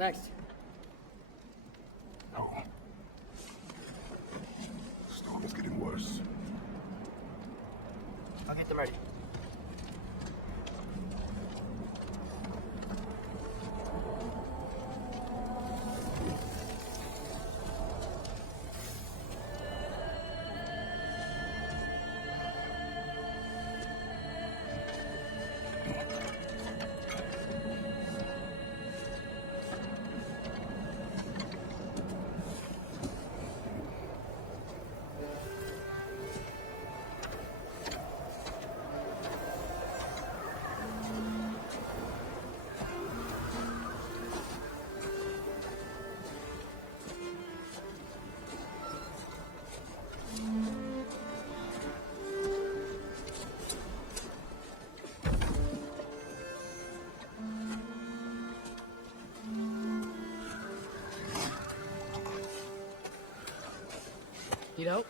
next? No. The storm is getting worse. I'll get them ready. Need help?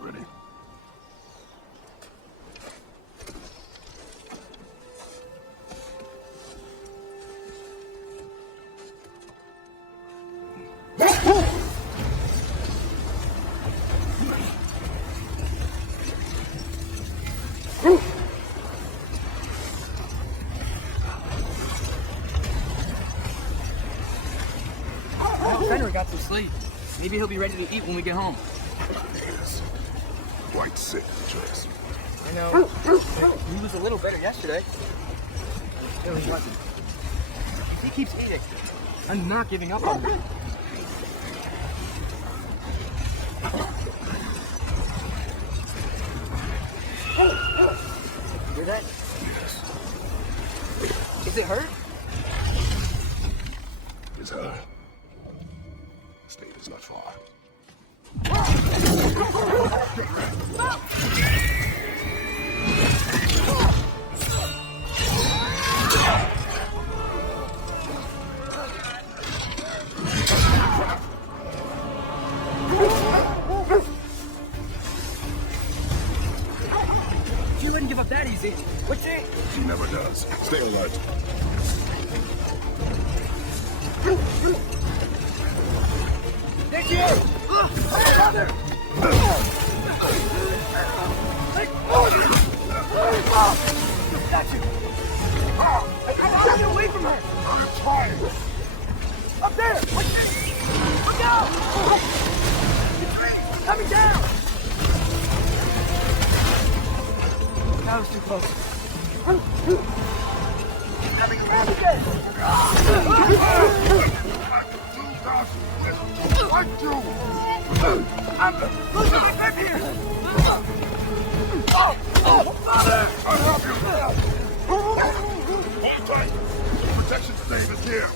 Ready? Fenrir got some sleep. Maybe he'll be ready to eat when we get home. Yes. Quite sick, Trace. I know. He was a little better yesterday. No, he wasn't. If he keeps eating, I'm not giving up on him. You hear that? Yes. Is it hurt? It's her. State is not far. She wouldn't give up that easy, would she? She never does. Stay alert. There she is! Brother! Got you! I want to get away from her! I'm trying. Up there! Look out! It's coming down! That was too close. He's coming around again! What you? I'm losing my grip here! Father! I'll help you! Hold tight! Protection stave is here!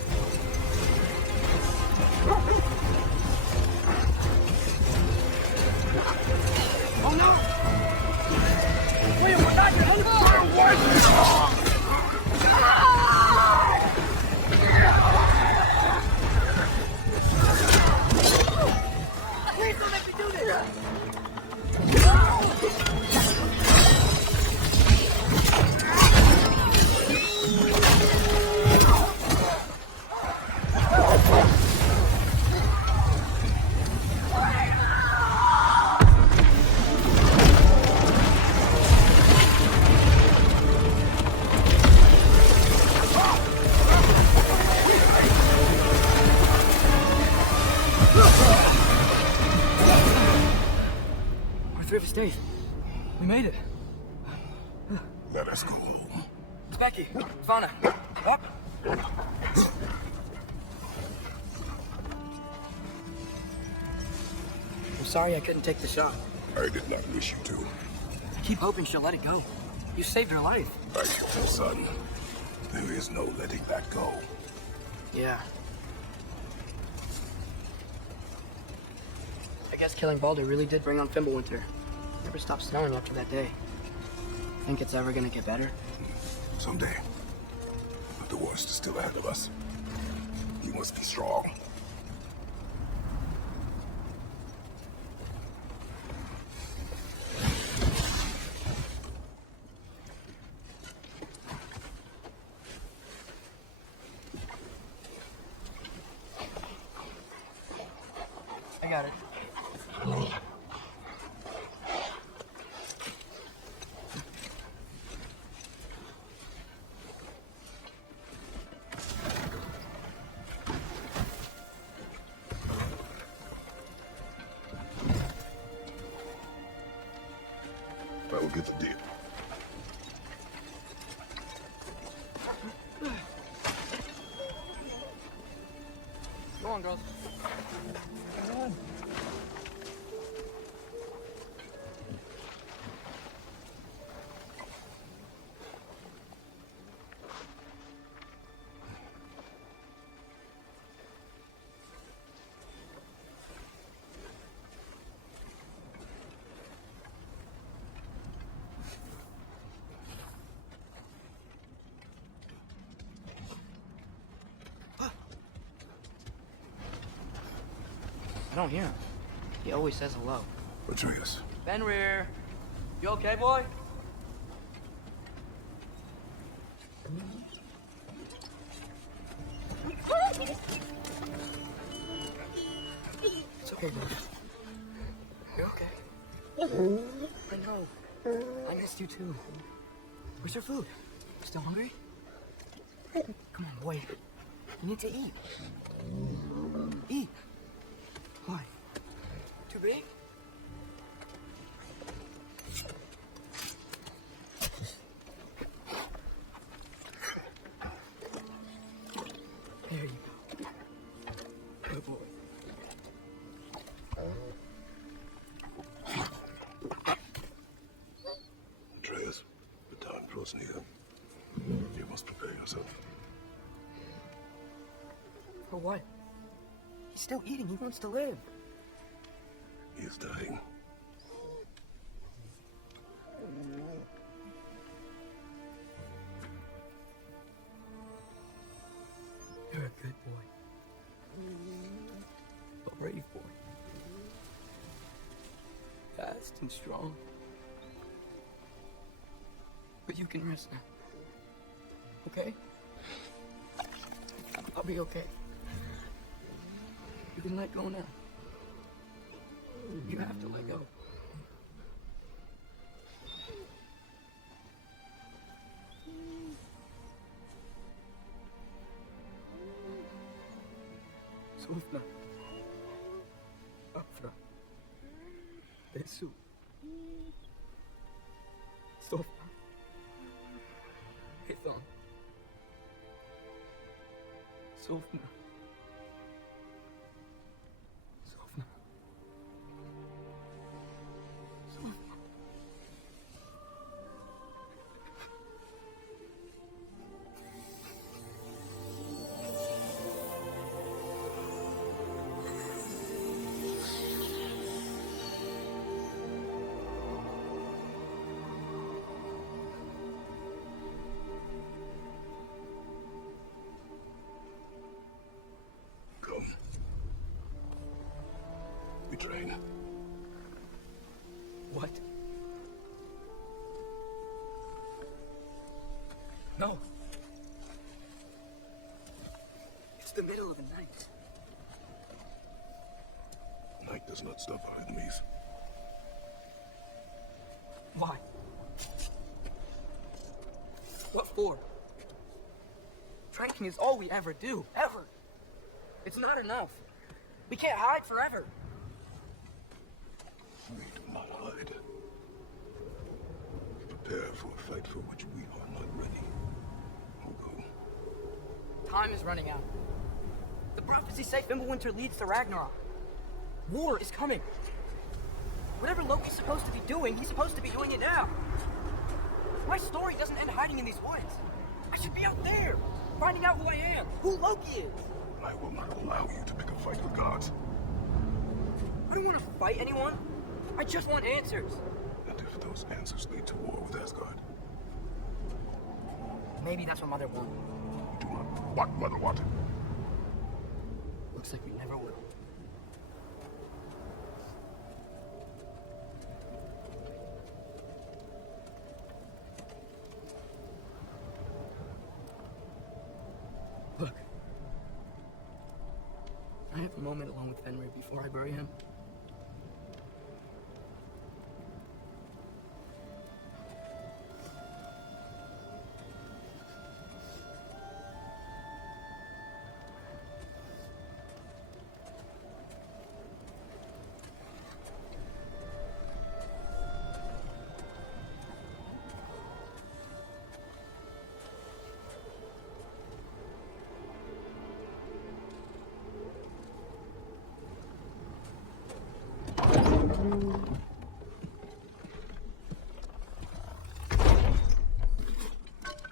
Oh no! William, we're not your enemy! Please don't make me do this! Steve, we made it. Let us go home. Becky, Fauna, up. I'm sorry I couldn't take the shot. I did not wish you to. I keep hoping she'll let it go. You saved her life. I killed her son. There is no letting that go. Yeah. I guess killing Baldur really did bring on Fimbulwinter. Never stopped snowing after that day. Think it's ever gonna get better? Someday. But the worst is still ahead of us. You must be strong. I got it. I will get the deal. Go on, girls. Come on. I don't hear him. He always says hello. Atreus. Fenrir, you okay, boy? It's okay, girl. You're okay. I know. I missed you too. Where's your food? Still hungry? Come on, boy. You need to eat. Eat. Why? Too big? There you go. Good boy. Atreus, the time draws near. You must prepare yourself. For what? He's still eating. He wants to live. He is dying. You're a good boy. A brave boy. Fast and strong. But you can rest now. Okay? I'll be okay. You can let go now. You have to let go. Sofna. Afra. Peso. Sofna. Hithon. Sofna. Sofna. Come. We train. What? No. It's the middle of the night. Night does not stop our enemies. Why? What for? Training is all we ever do. Ever. It's not enough. We can't hide forever. We do not hide. Prepare for a fight for which we are not ready. We'll go. Time is running out. The prophecies say Fimbulwinter leads to Ragnarok. War is coming. Whatever Loki's supposed to be doing, he's supposed to be doing it now. My story doesn't end hiding in these woods. I should be out there, finding out who I am, who Loki is. I will not allow you to pick a fight with gods. I don't want to fight anyone. I just want answers. Those answers lead to war with Asgard. Maybe that's what Mother wanted. We do not what Mother wanted. Looks like we never will. Look. I have a moment alone with Fenrir before I bury him.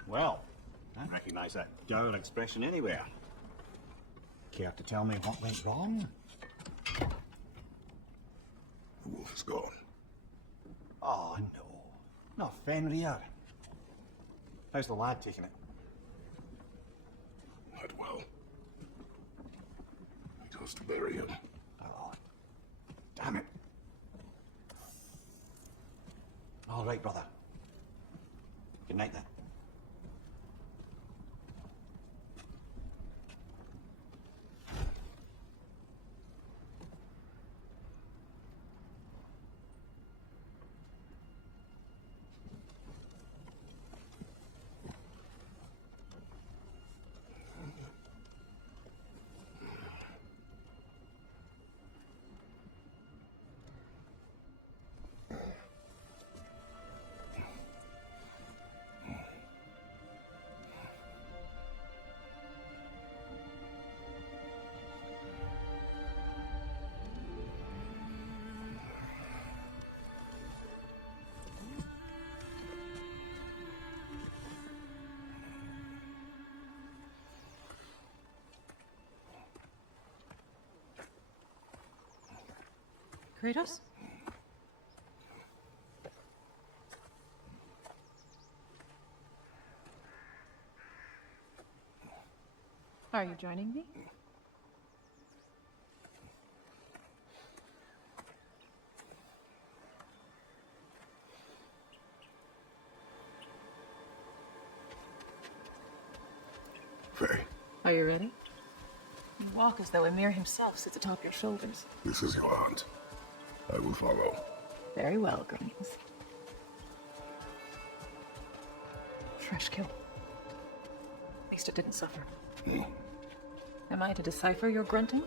Well, I don't recognise that dour expression anywhere. Care to tell me what went wrong? The wolf is gone. Oh, no. Not Fenrir. How's the lad taking it? Not well. We must bury him. Oh, damn it. All right, brother. Good night, then. Kratos? Are you joining me? Faye, Are you ready? You walk as though Emir himself sits atop your shoulders. this is your aunt. I will follow. Very well, Greens. Fresh kill. At least it didn't suffer. Am I to decipher your grunting?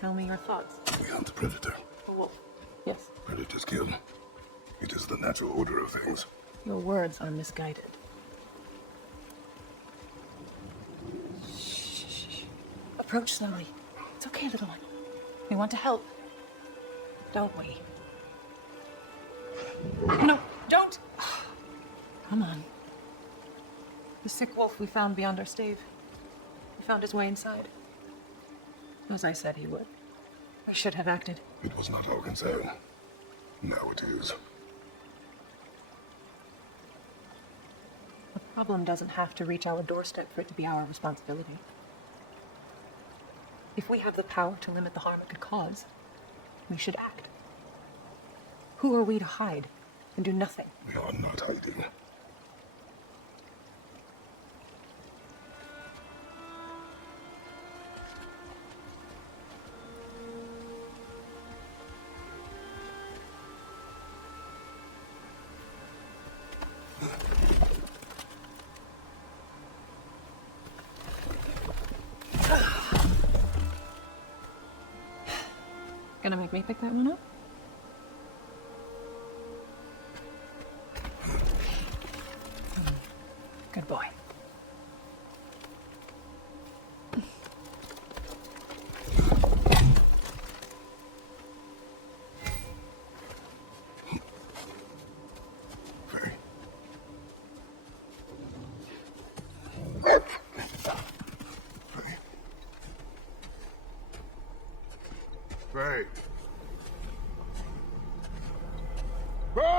Tell me your thoughts. We hunt the predator. A wolf. Yes. Predators kill. It is the natural order of things. Your words are misguided. Shh. Approach slowly. It's okay, little one. We want to help. Don't we? No, don't! Come on. The sick wolf we found beyond our stave. He found his way inside. As I said he would. I should have acted. It was not our concern. Now it is. The problem doesn't have to reach our doorstep for it to be our responsibility. If we have the power to limit the harm it could cause, we should act. Who are we to hide and do nothing? We are not hiding. Gonna make me pick that one up? Good boy. Faye. Faye. Faye!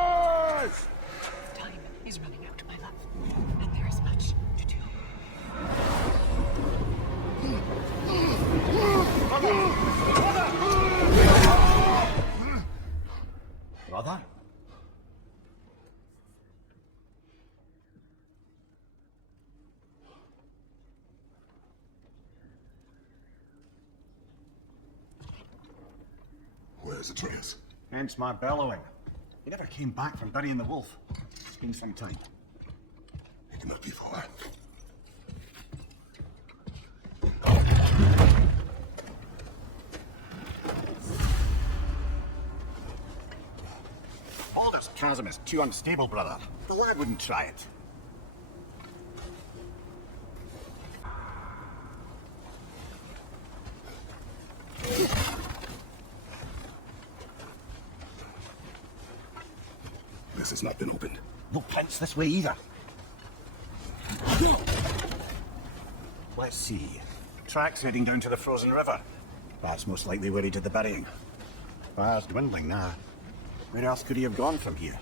Where's Atreus? Hence my bellowing. He never came back from burying the wolf. It's been some time. He cannot be far. Baldur's chasm is too unstable, brother. The lad wouldn't try it. This has not been opened. No prints this way either. Let's see. Tracks heading down to the frozen river. That's most likely where he did the burying. Fire's dwindling now. Where else could he have gone from here?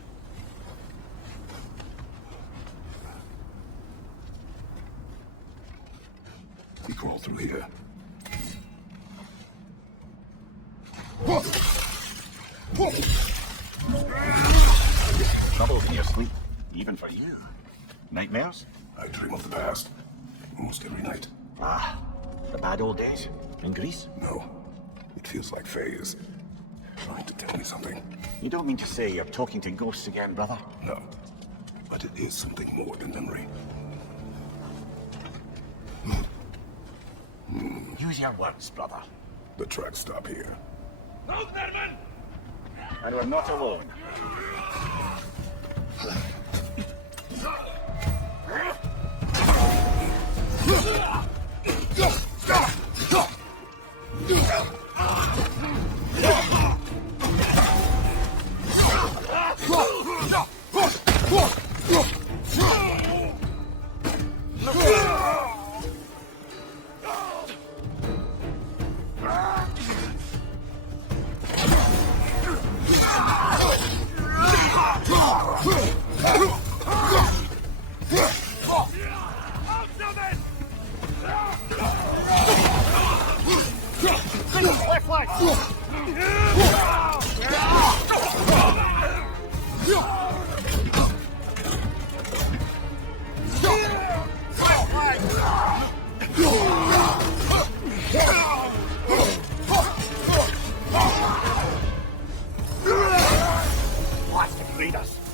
He crawled through here. Troubles in your sleep, even for you. Nightmares? I dream of the past. Almost every night. Ah, the bad old days? In Greece? No. It feels like Faye is trying to tell me something. You don't mean to say you're talking to ghosts again, brother? No. But it is something more than memory. Use your words, brother. The tracks stop here. No, Berman! And we're not alone.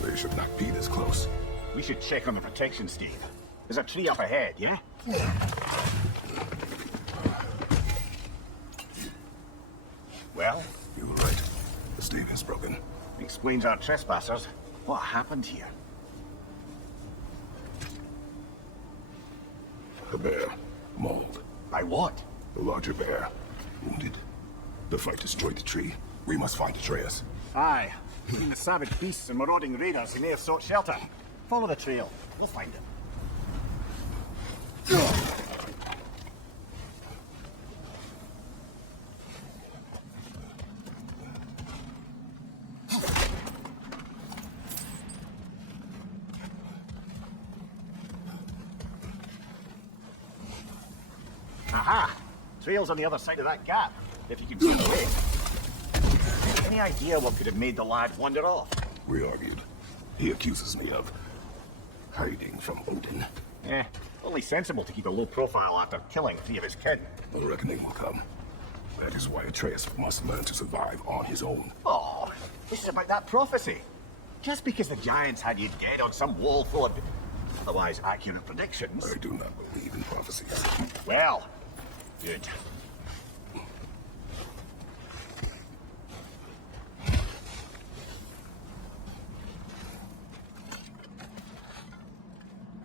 They should not be this close. We should check on the protection, Steve. There's a tree up ahead, yeah? Well? You were right. The stave is broken. Explains our trespassers. What happened here? The bear. Mauled. By what? The larger bear. Wounded. The fight destroyed the tree. We must find Atreus. Aye. Between the savage beasts and marauding raiders, he may have sought shelter. Follow the trail. We'll find him. Aha! Trail's on the other side of that gap, if you can see the way. Any idea what could have made the lad wander off? We argued. He accuses me of hiding from Odin. Only sensible to keep a low profile after killing 3 of his kin. A reckoning will come. That is why Atreus must learn to survive on his own. Oh, this is about that prophecy. Just because the giants had you dead on some wall full of otherwise accurate predictions. I do not believe in prophecies. Well, good.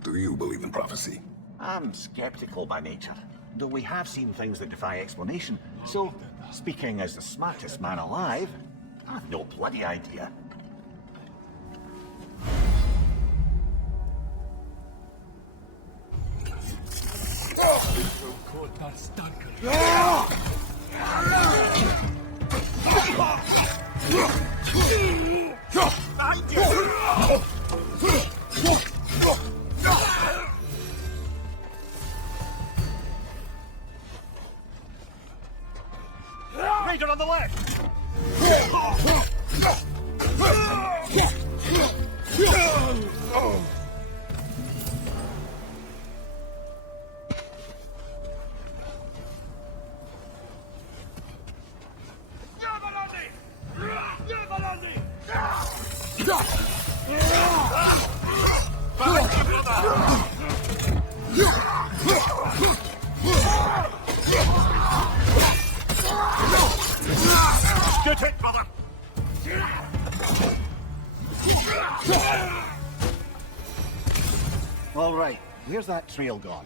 Do you believe in prophecy? I'm skeptical by nature, though we have seen things that defy explanation. So, speaking as the smartest man alive, I've no bloody idea. Raider on the left! All right, where's that trail gone?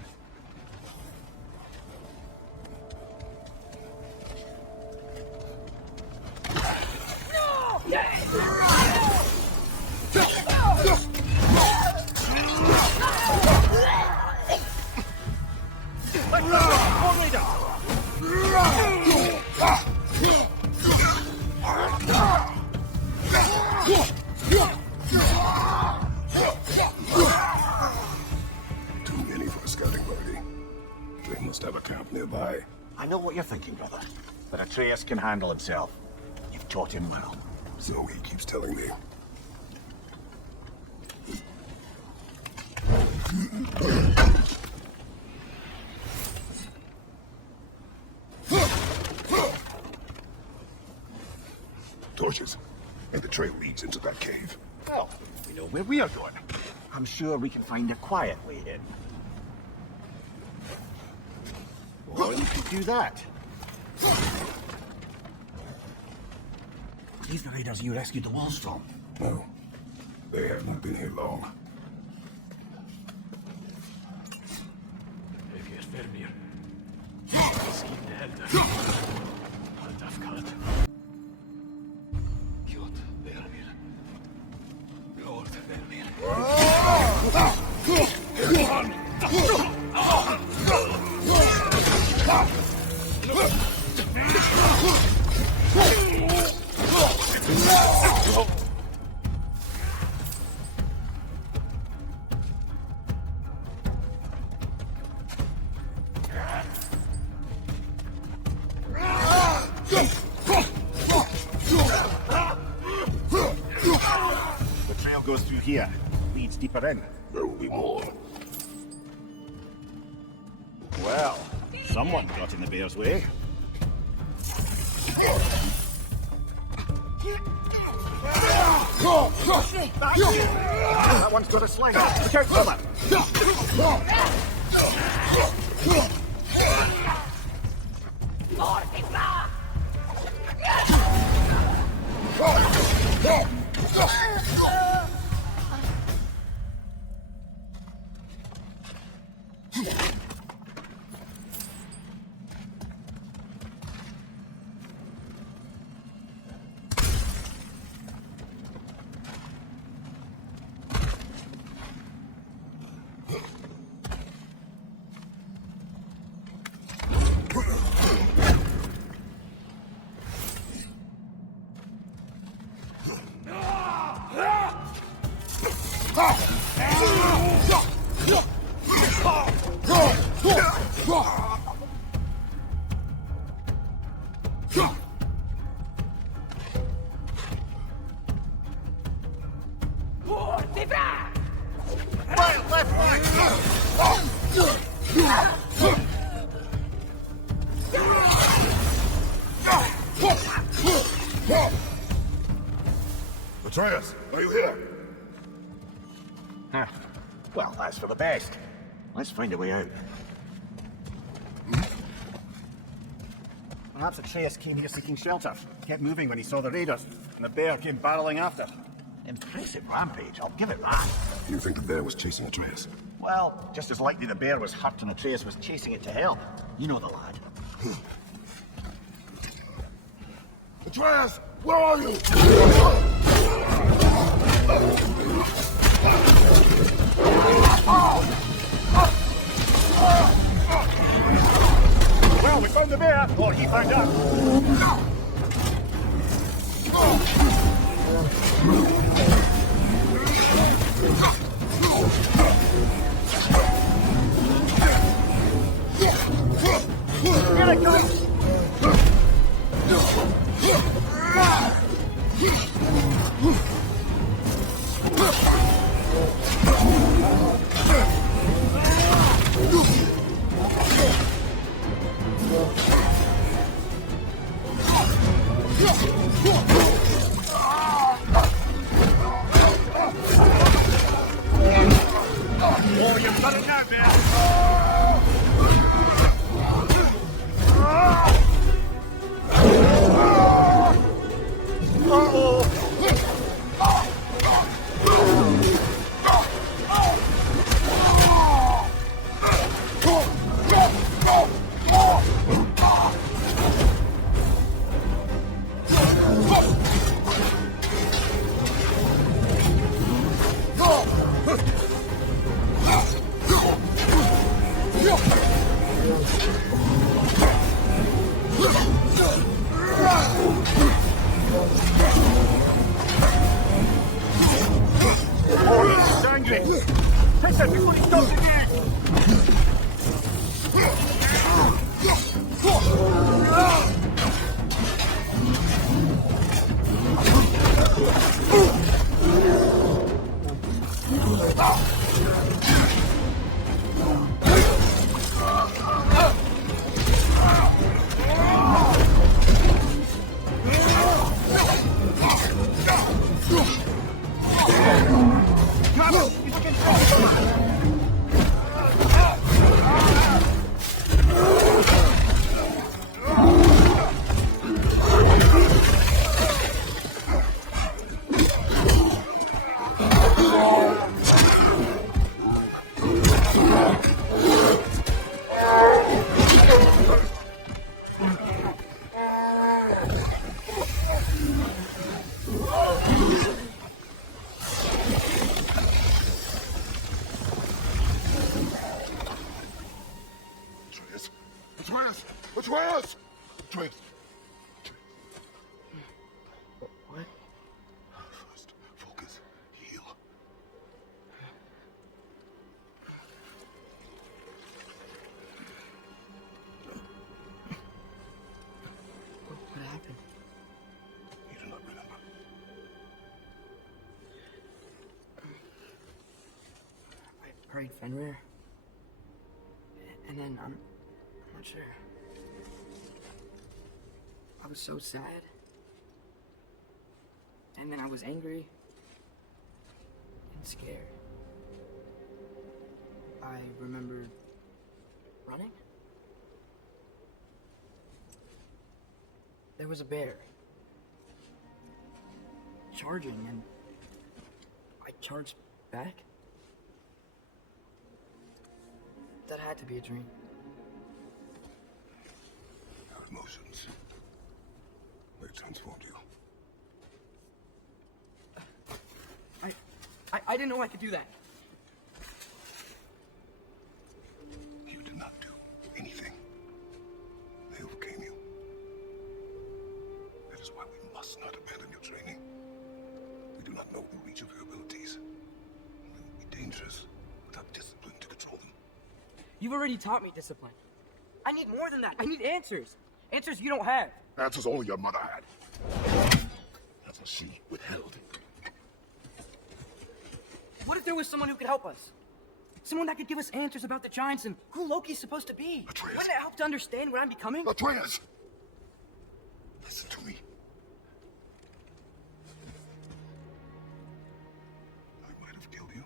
Too many for a scouting party. They must have a camp nearby. I know what you're thinking, brother, but Atreus can handle himself. You've taught him well. So he keeps telling me. Torches. And the trail leads into that cave. Well, we know where we are going. I'm sure we can find a quiet way in. Or you could do that. These the raiders you rescued the walls from. No, they haven't been here long. The trail goes through here. Leads deeper in. There will be more. Well, someone got in the bear's way. That one's got a sling. Look out for that. Atreus, are you here? Huh. Well, that's for the best. Let's find a way out. Perhaps Atreus came here seeking shelter. Kept moving when he saw the raiders, and the bear came barreling after. Impressive rampage, I'll give it that. You think the bear was chasing Atreus? Well, just as likely the bear was hurt and Atreus was chasing it to help. You know the lad. Atreus, where are you? Well, we found the bear, or he found us. Here it comes! Oh, you've got it now, man! Oh, he's angry! Take that before he stops again! Atreus! Atreus! What? First, focus. Heal. What happened? You do not remember. I prayed Fenrir. And then, I'm not sure. I was so sad. And then I was angry. And scared. I remembered running. There was a bear. Charging, and I charged back. That had to be a dream. Our emotions. They transformed you. I didn't know I could do that. You did not do anything. They overcame you. That is why we must not abandon your training. We do not know the reach of your abilities. It would be dangerous without discipline to control them. You've already taught me discipline. I need more than that. I need answers. Answers you don't have. Answers only your mother had. That's what she withheld. What if there was someone who could help us? Someone that could give us answers about the giants and who Loki's supposed to be. Atreus. Wouldn't it help to understand what I'm becoming? Atreus! Listen to me. I might have killed you.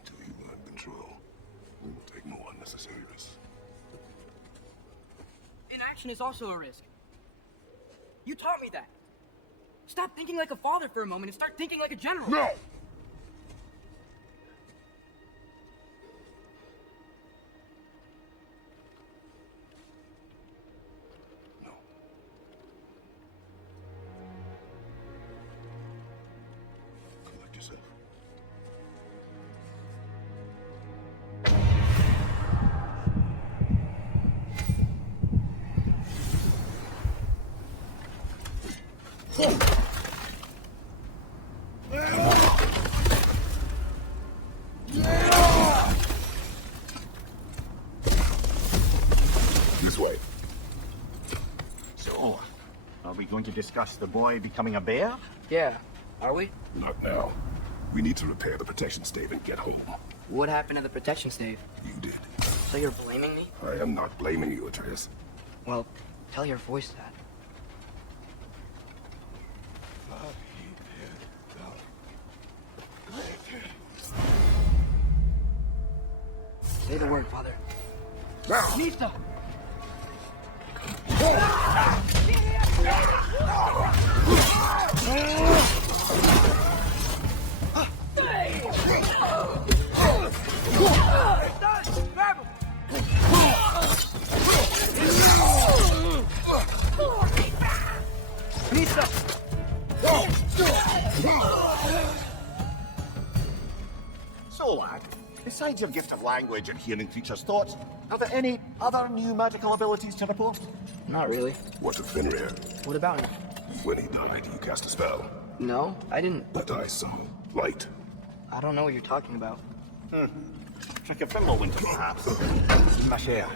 Until you learn control, we will take no unnecessary risks. Inaction is also a risk. You taught me that. Stop thinking like a father for a moment and start thinking like a general. No! No. Collect yourself. This way. So, are we going to discuss the boy becoming a bear? Yeah, are we? Not now. We need to repair the protection stave and get home. What happened to the protection stave? You did. So you're blaming me? I am not blaming you, Atreus. Well, tell your voice that. Say the word, Father. Now! Nista! So, lad, Besides your gift of language and hearing creatures' thoughts, are there any other new magical abilities to report? Not really. What of Fenrir? What about him? When he died, you cast a spell. No, I didn't. That I saw. Light. I don't know what you're talking about. Trick of Fimbulwinter, perhaps. See my share.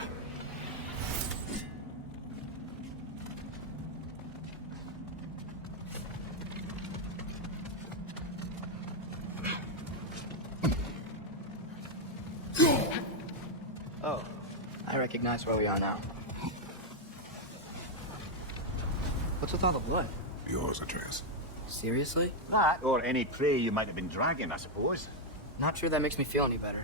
Oh, I recognize where we are now. What's with all the blood? Yours, Atreus. Seriously? That, or any prey you might have been dragging, I suppose. Not sure that makes me feel any better.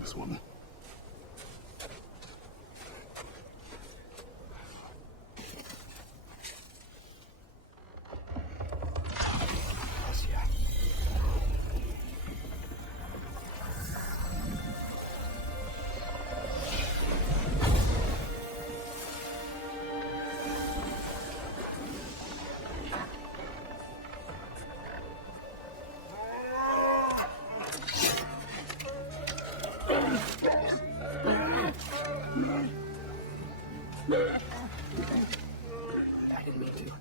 This one. Yes, yeah. I didn't mean to.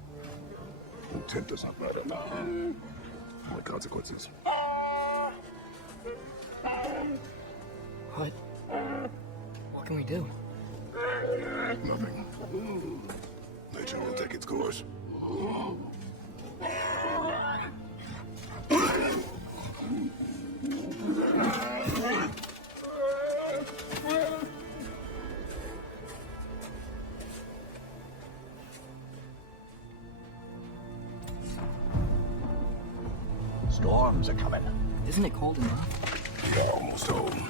Intent does not matter now. Only consequences. What? What can we do? Nothing. Nature will take its course. Storms are coming. Isn't it cold enough? You're almost home.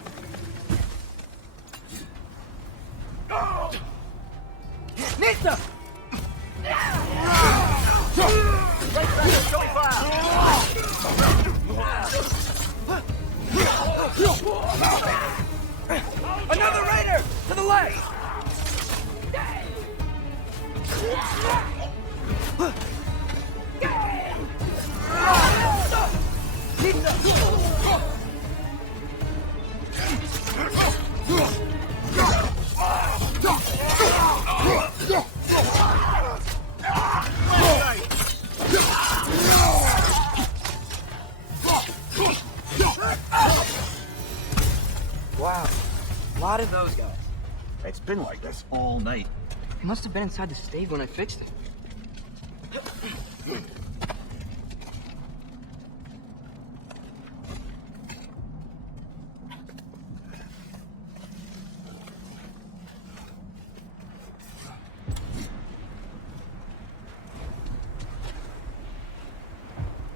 Nista! Another raider! To the left! Wow, a lot of those guys. It's been like this all night. He must have been inside the stave when I fixed it.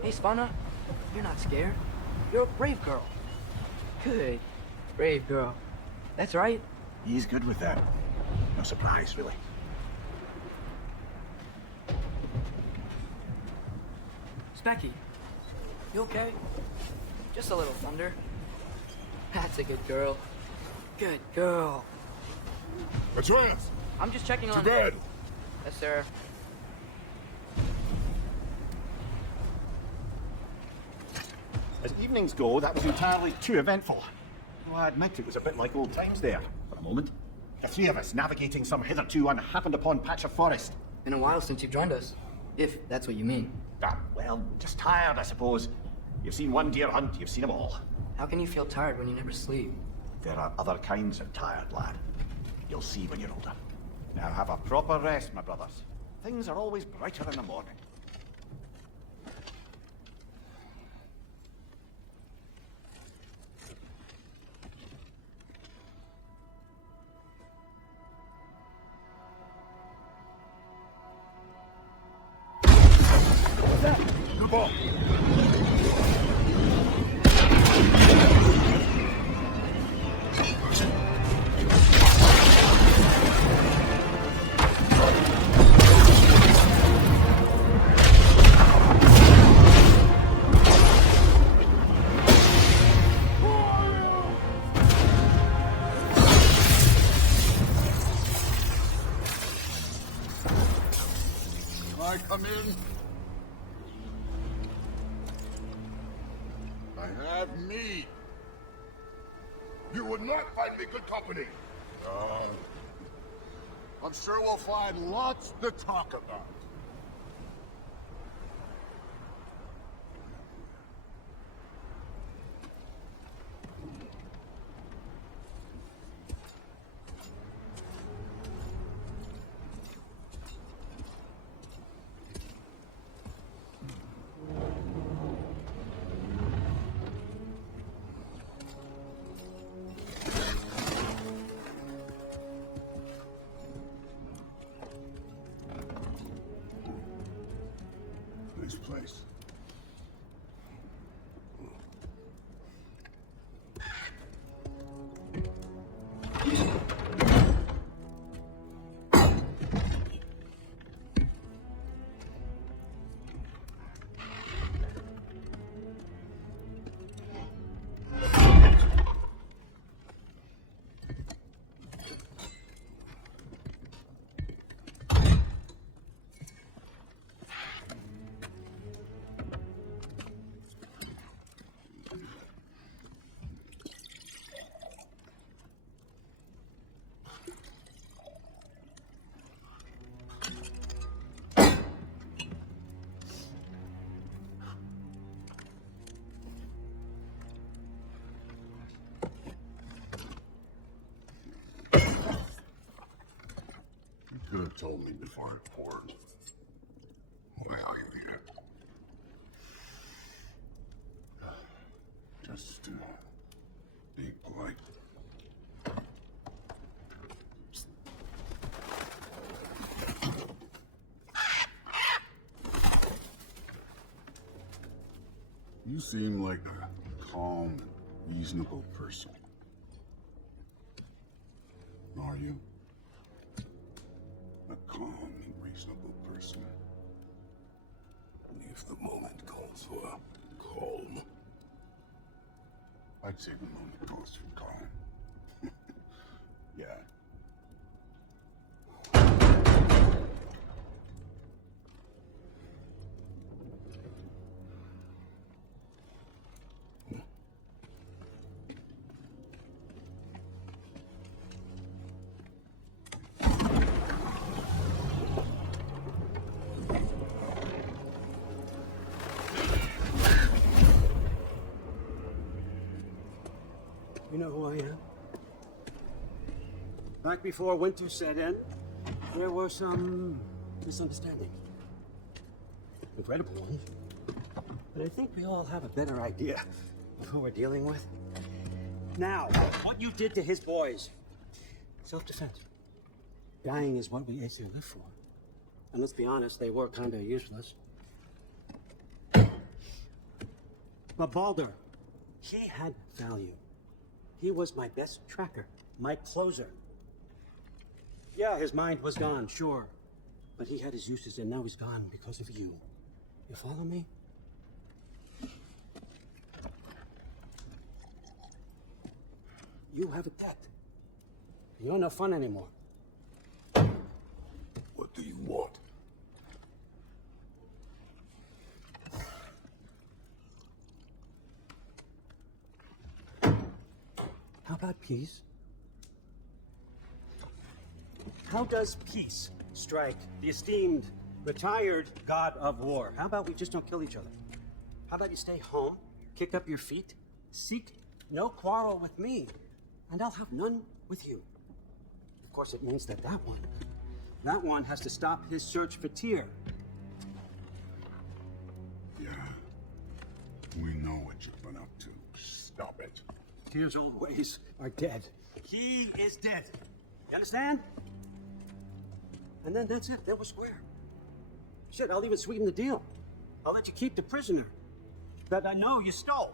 Hey, Svanna, you're not scared. You're a brave girl. Good. Brave girl. That's right. He's good with that. No surprise, really. Specky, you okay? Just a little thunder. That's a good girl. Good girl. Atreus! I'm just checking To on... bed! Yes, sir. As evenings go, that was entirely too eventful. Though I admit it was a bit like old times there, for a moment. The three of us navigating some hitherto unhappened-upon patch of forest. Been a while since you've joined us. If that's what you mean. Ah, well, just tired, I suppose. You've seen one deer hunt, you've seen them all. How can you feel tired when you never sleep? There are other kinds of tired, lad. You'll see when you're older. Now have a proper rest, my brothers. Things are always brighter in the morning. Good ball! I come in? I have need. You would not find me good company. No. I'm sure we'll find lots to talk about. Nice place. You could have told me before I poured. Why are you here? Just be polite. You seem like a calm and reasonable person. Are you? A calm and reasonable person. If the moment calls for calm. I'd say the moment calls for calm. Yeah. You know who I am? Back before winter set in, there were some misunderstandings. Incredible ones. But I think we all have a better idea of who we're dealing with. Now, what you did to his boys. Self-defense. Dying is what we actually live for. And let's be honest, they were kind of useless. But Baldur, he had value. He was my best tracker, my closer. Yeah, his mind was gone, sure. But he had his uses, and now he's gone because of you. You follow me? You have a debt. You're no fun anymore. What do you want? How about peace? How does peace strike the esteemed, retired god of war? How about we just don't kill each other? How about you stay home, kick up your feet, seek no quarrel with me, and I'll have none with you. Of course, it means that one has to stop his search for Tyr. Yeah. We know what you've been up to. Stop it. Tyr's old ways are dead. He is dead. You understand? And then that's it. Then we're square. Shit, I'll even sweeten the deal. I'll let you keep the prisoner that I know you stole.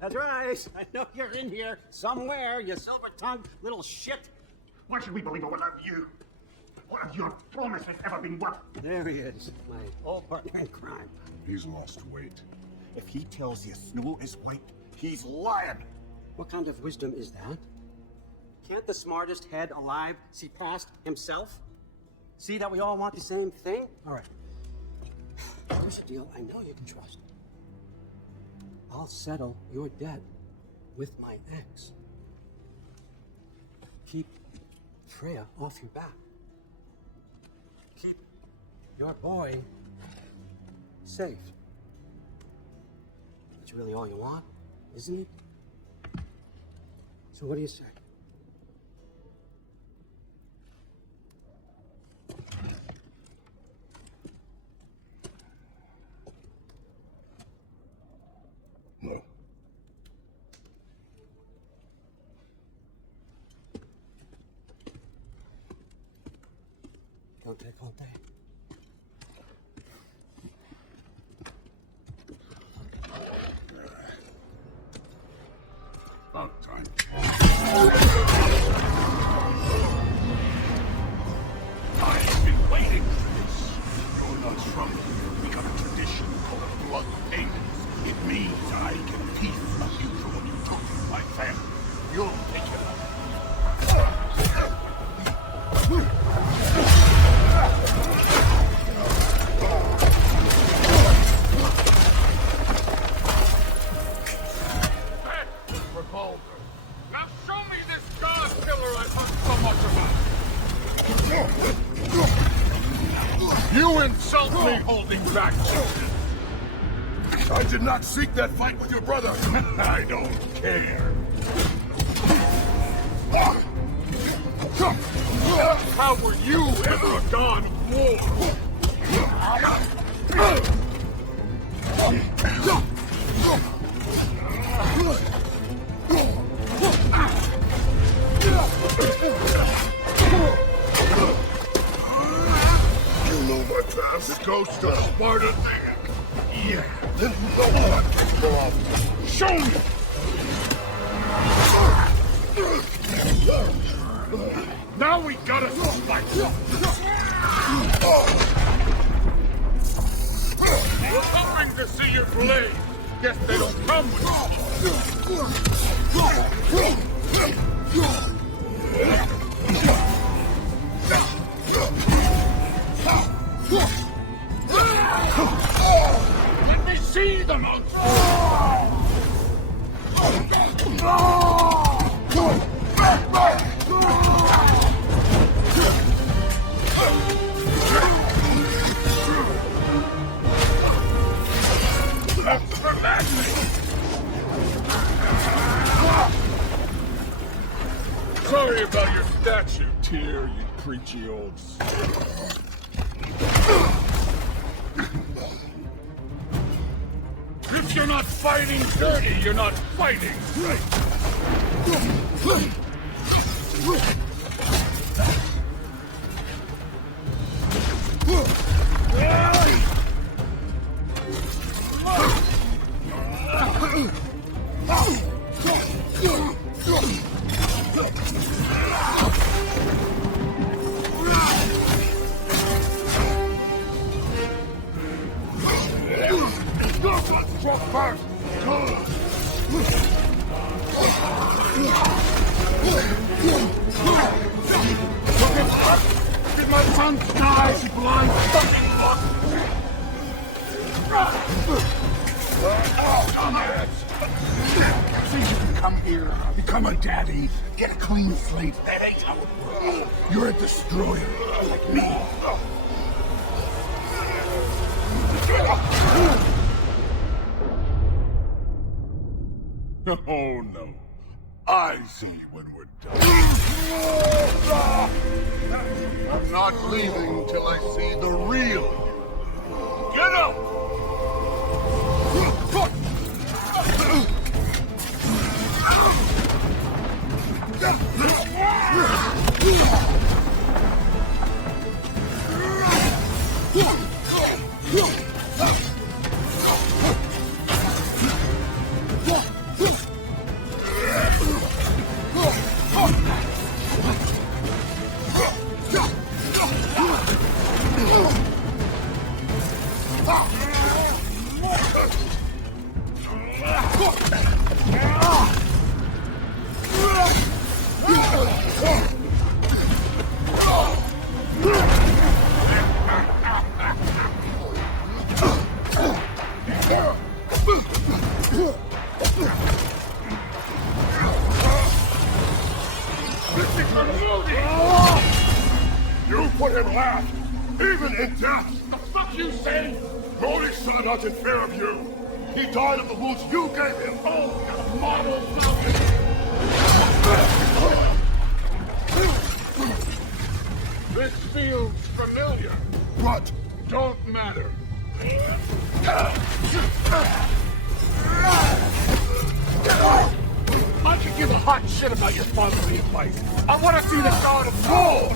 That's right. I know you're in here somewhere, you silver-tongued little shit. Why should we believe a word of you? What have your promises ever been worth? There he is, my old partner in crime. He's lost weight. If he tells you snow is white, he's lying. What kind of wisdom is that? Can't the smartest head alive see past himself? See that we all want the same thing? All right. Here's a deal I know you can trust. I'll settle your debt with my ex. Keep Freya off your back. Keep your boy safe. That's really all you want, isn't it? So what do you say? No. Don't take all day. About time. I've been waiting for this. You're not from here. We got a tradition called blood payments. It means I get a piece of you for what you took from my family. You'll take it up. Revolver. Now show me this god killer I've heard so much about. You insult me holding back children. I did not seek that fight with your brother. I don't care. How were you ever a god of war? You know my past. Ghost of Sparta. Yeah, then no one can go off. Show me! Now we gotta fight! We're hoping to see your blade. Guess they don't come with Let me see the monster! Sorry about your statue, Tyr, you preachy old... If you're not fighting dirty, you're not fighting, right? Did my son die, you blind fucking fuck? See, you can come here, become a daddy, get a clean slate. That ain't how it works. You're a destroyer, like me. Oh no. I see when we're done. I'm not leaving till I see the real you. Get out! And death? The fuck you say? Rory said it wasn't fair of you. He died of the wounds you gave him. Oh, model falcon. This feels familiar. What? Don't matter. I can give a hot shit about your fatherly advice. I want to see the god of war.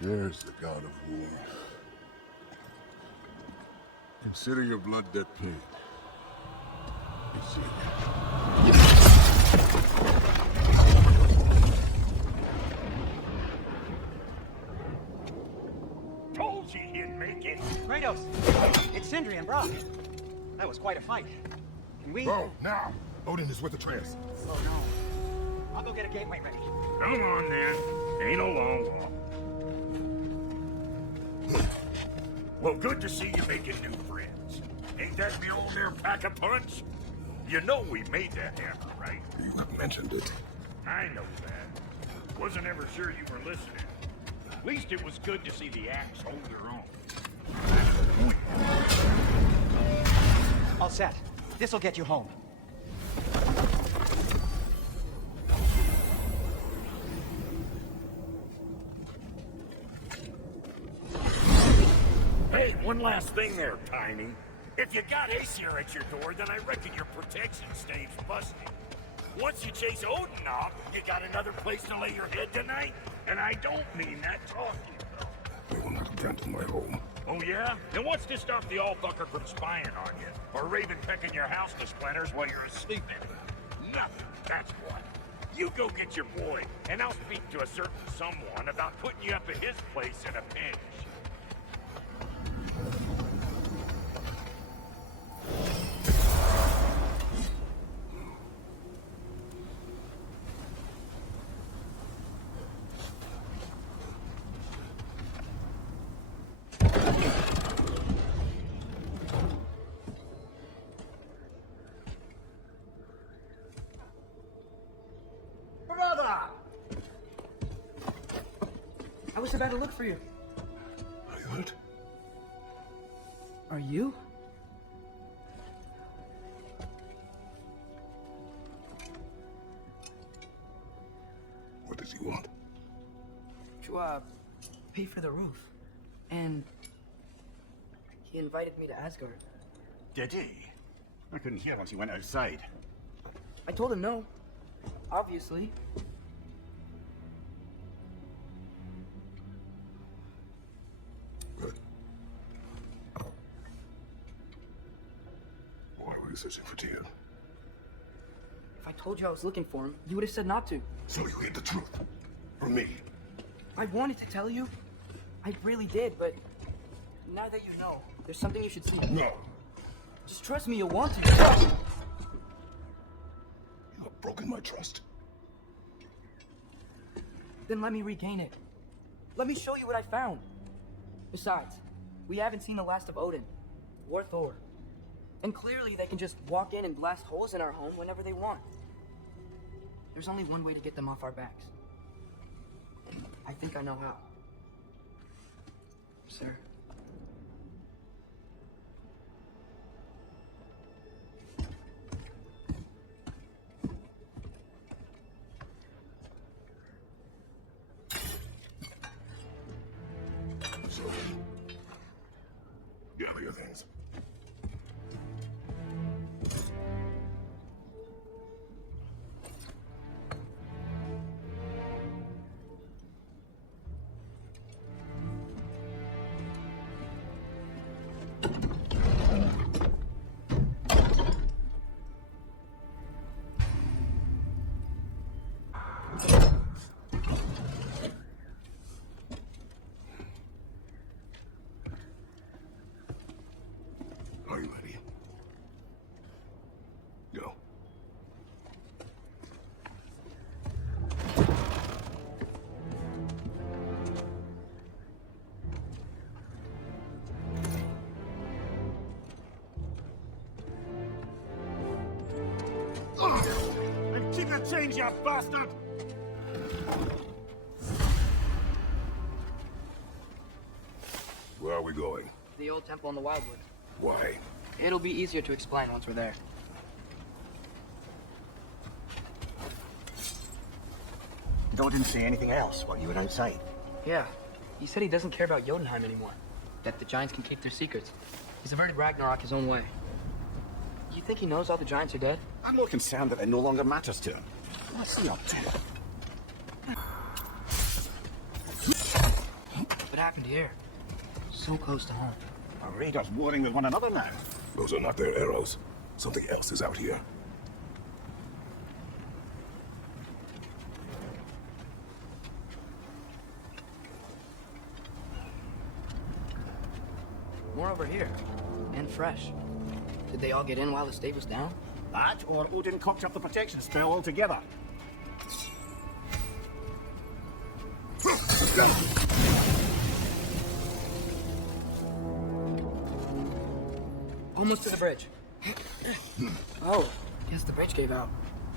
There's the god of war. Consider your blood debt paid. Told you he'd make it. Kratos, it's Sindri and Brock. That was quite a fight. Can we... Go, now! Odin is with Atreus. Oh, no. I'll go get a gateway ready. Come on, then. Ain't a long walk. Well, good to see you making new friends. Ain't that the old there pack a punch? You know we made that hammer, right? You mentioned it. I know that. Wasn't ever sure you were listening. At least it was good to see the axe hold their own. All set. This'll get you home. Hey, one last thing there, Tiny. If you got Aesir at your door, then I reckon your protection stave's busted. Once you chase Odin off, you got another place to lay your head tonight? And I don't mean that talking, though. They will not abandon my home. Oh, yeah? Then what's to stop the all-fucker from spying on you? Or Raven pecking your house to splinters while you're asleep in? Nothing, that's what. You go get your boy, and I'll speak to a certain someone about putting you up at his place in a pinch. I was about to look for you. Are you hurt? Are you? What does he want? To, pay for the roof. And he invited me to Asgard. Did he? I couldn't hear once he went outside. I told him no. Obviously. Good. Why were you searching for Tia? If I told you I was looking for him, you would have said not to. So you hid the truth from me. I wanted to tell you. I really did, but now that you know, there's something you should see. No. Just trust me, you'll want to. You have broken my trust. Then let me regain it. Let me show you what I found. Besides, we haven't seen the last of Odin or Thor. And clearly they can just walk in and blast holes in our home whenever they want. There's only one way to get them off our backs. And I think I know how. Sir. So, gather your things. Are you ready? Go. And keep the change, you bastard! Where are we going? The old temple in the Wildwoods. Why? It'll be easier to explain once we're there. Didn't say anything else while you were outside. Yeah, he said he doesn't care about Jotunheim anymore. That the giants can keep their secrets. He's averted Ragnarok his own way. You think he knows all the giants are dead? I'm not concerned that it no longer matters to him. What's he up to? What happened here? So close to home. Our raiders warring with one another now. Those are not their arrows. Something else is out here. More over here. And fresh. Did they all get in while the stave was down? That, or Odin cocked up the protection spell altogether. Almost to the bridge. Oh, guess the bridge gave out.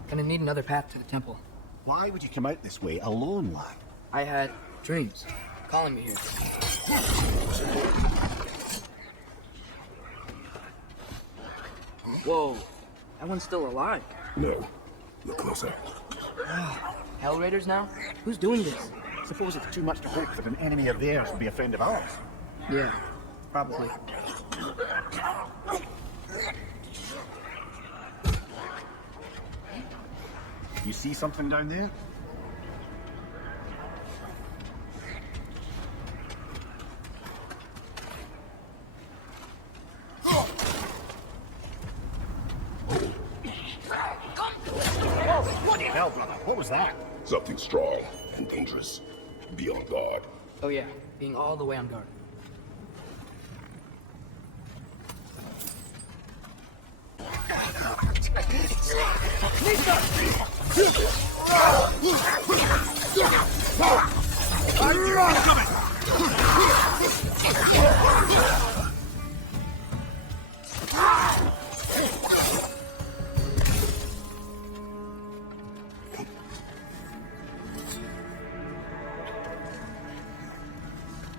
Gonna need another path to the temple. Why would you come out this way alone, lad? I had dreams calling me here. Whoa, that one's still alive. No. Look closer. Hell Raiders now? Who's doing this? Suppose it's too much to hope that an enemy of theirs would be a friend of ours. Yeah, probably. You see something down there? Bloody hell, brother. What was that? Something strong and dangerous. Be on guard. Oh yeah, being all the way on guard.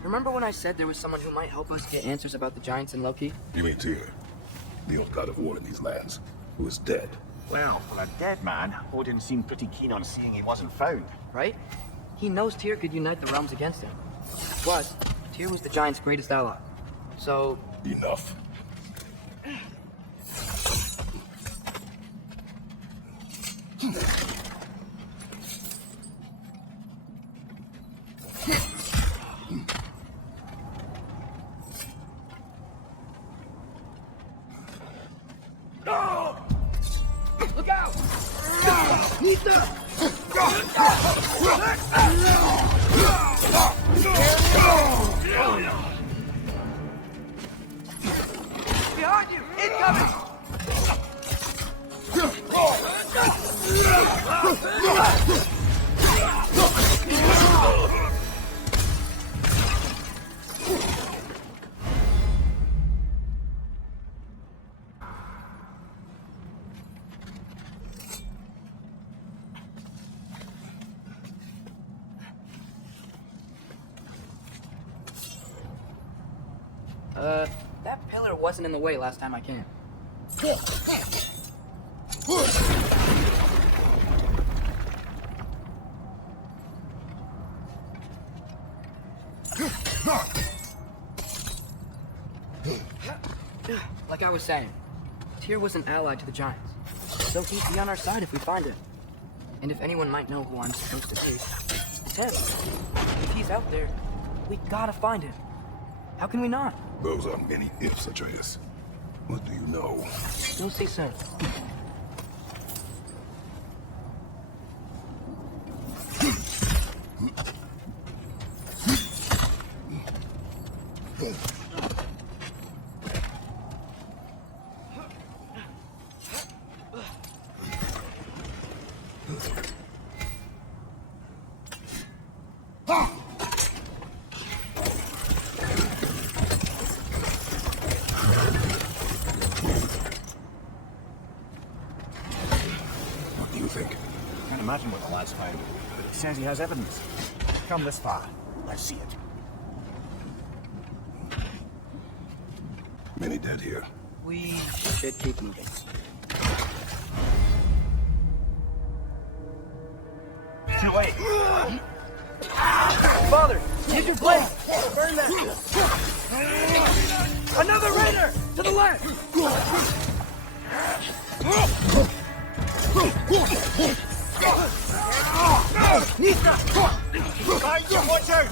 Remember when I said there was someone who might help us get answers about the giants and Loki? You mean Tyr, the old god of war in these lands, who is dead. Well, for a dead man, Odin seemed pretty keen on seeing he wasn't found. Right? He knows Tyr could unite the realms against him. Plus, Tyr was the giant's greatest ally. So... Enough. Look out! Behind you! Incoming! That pillar wasn't in the way last time I came. Like I was saying, Tyr was an ally to the Giants, so he'd be on our side if we find him. And if anyone might know who I'm supposed to be, it's him. If he's out there, we gotta find him. How can we not? Those are many ifs, Atreus. What do you know? You'll see soon. What do you think? Can't imagine what the lad's found. He says he has evidence. Come this far. Let's see it. Many dead here. We should keep moving. Too late. Father, use your blade! Burn that! Another raider! To the left! Nista! Guys, watch out!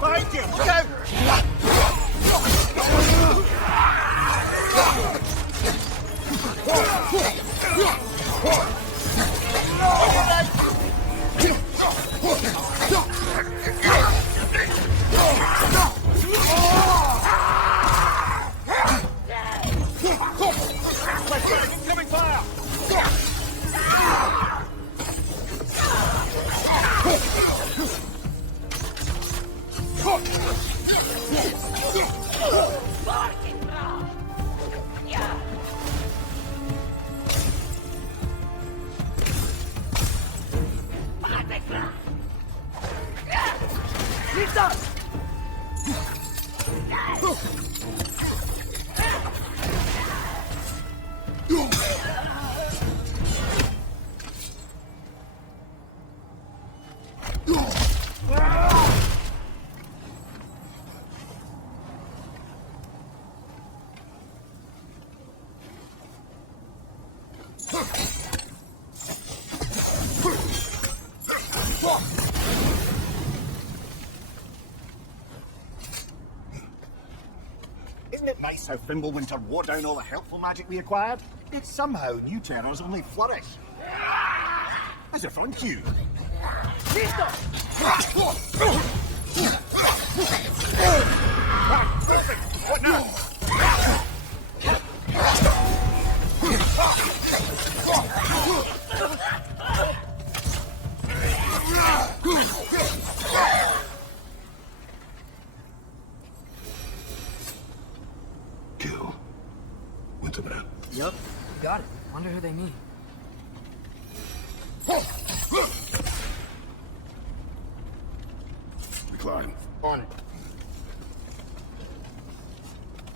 Behind you! Look out! Incoming fire! Isn't it nice how Fimbulwinter wore down all the helpful magic we acquired? Yet somehow new terrors only flourish. As if on cue. What now? Kill. Winterman. Yup, got it. Wonder who they mean. We climb. On it.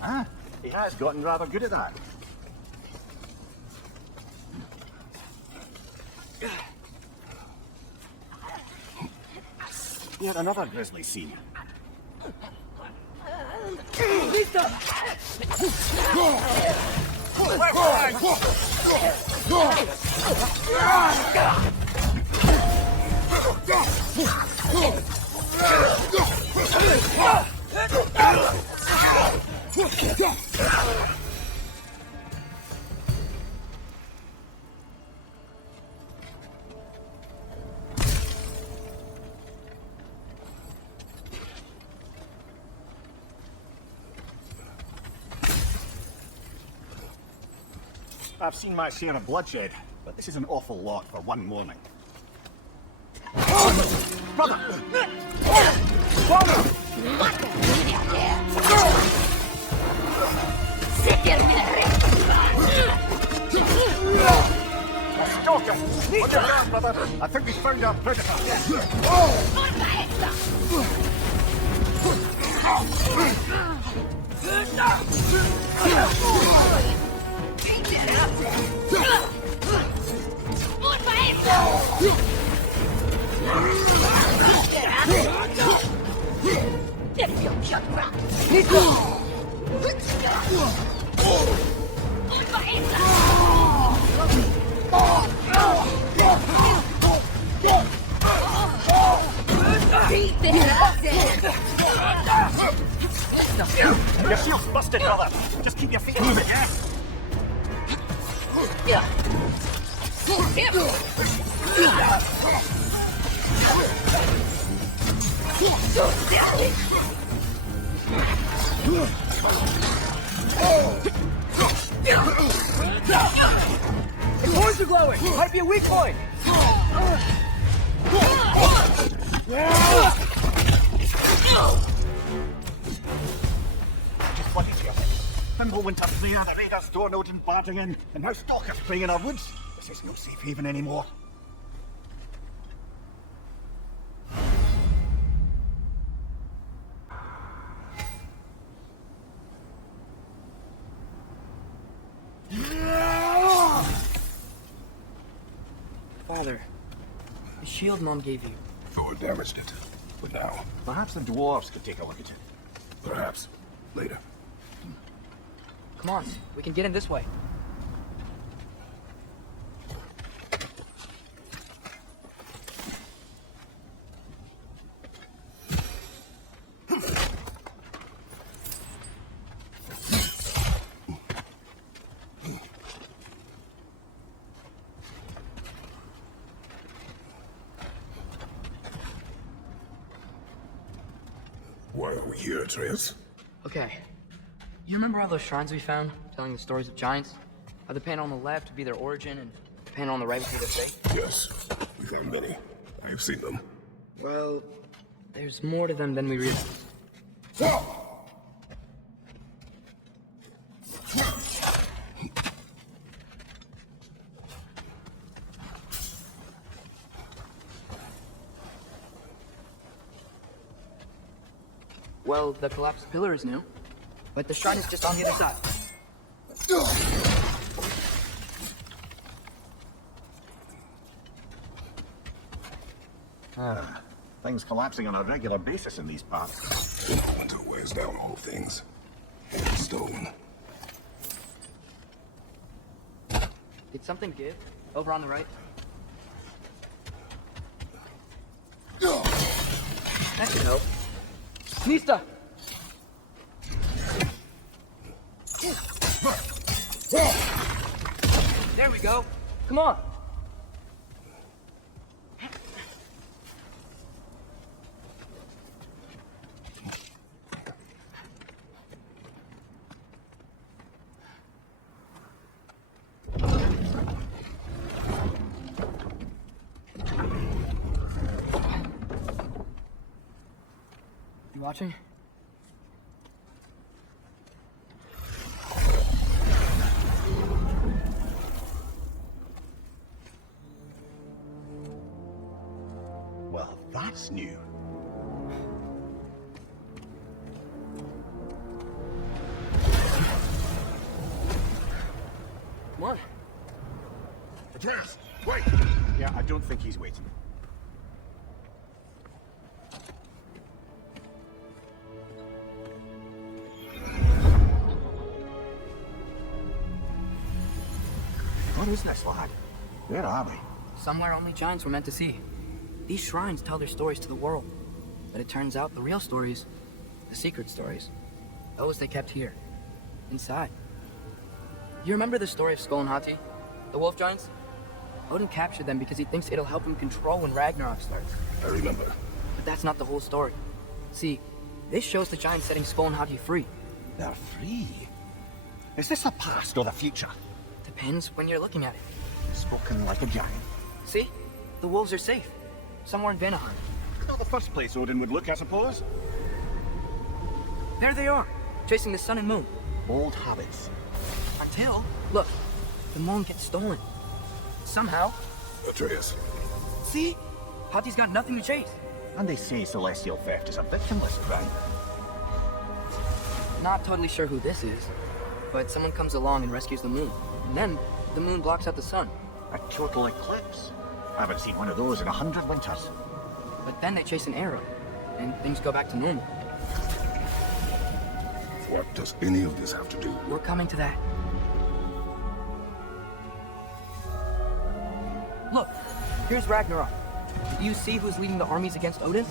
Ah, he has gotten rather good at that. Yet another grisly scene. I've seen my share of bloodshed, but this is an awful lot for one morning. Brother! Brother! Stalker! On your guard, brother! I think we found our predator! Your shield's busted, brother! Just keep your feet moving, yeah? His horns are glowing! Might be a weak point! Just what is your Fimbulwinter Freya, the raiders door node and barging in, and now stalkers preying in our woods. This is no safe haven anymore. Father, the shield Mom gave you. Thor damaged it. But now, Perhaps the dwarves could take a look at it. perhaps, later. Come on, we can get in this way. Why are we here, Atreus? Okay. You remember all those shrines we found, telling the stories of giants? How the panel on the left would be their origin, and the panel on the right would be their fate? Yes, we found many. I have seen them. Well, there's more to them than we realize. Well, the collapsed pillar is new, but the shrine is just on the other side. Things collapsing on a regular basis in these parts. Winter wears down all things. Stone. Did something give? Over on the right? That should help. Nista! There we go. Come on. You watching? Well, that's new. Come on. Atreus, wait! Yeah, I don't think he's waiting. What is this, lad? Where are we? Somewhere only giants were meant to see. These shrines tell their stories to the world. But it turns out the real stories, the secret stories, those they kept here, inside. You remember the story of Skull and Hati, the wolf giants? Odin captured them because he thinks it'll help him control when Ragnarok starts. I remember. But that's not the whole story. See, this shows the giants setting Skull and Hati free. They're free. Is this the past or the future? Depends when you're looking at it. Spoken like a giant. See? The wolves are safe. Somewhere in Vanaheim. Not the first place Odin would look, I suppose. There they are, chasing the sun and moon. Old habits. Until, look, the moon gets stolen. Somehow. Atreus. See? Hati's got nothing to chase. And they say celestial theft is a victimless crime. Not totally sure who this is, but someone comes along and rescues the moon. And then, the moon blocks out the sun. A total eclipse. I haven't seen one of those in 100 winters. But then they chase an arrow, and things go back to normal. What does any of this have to do? We're coming to that. Look, here's Ragnarök. Do you see who's leading the armies against Odin?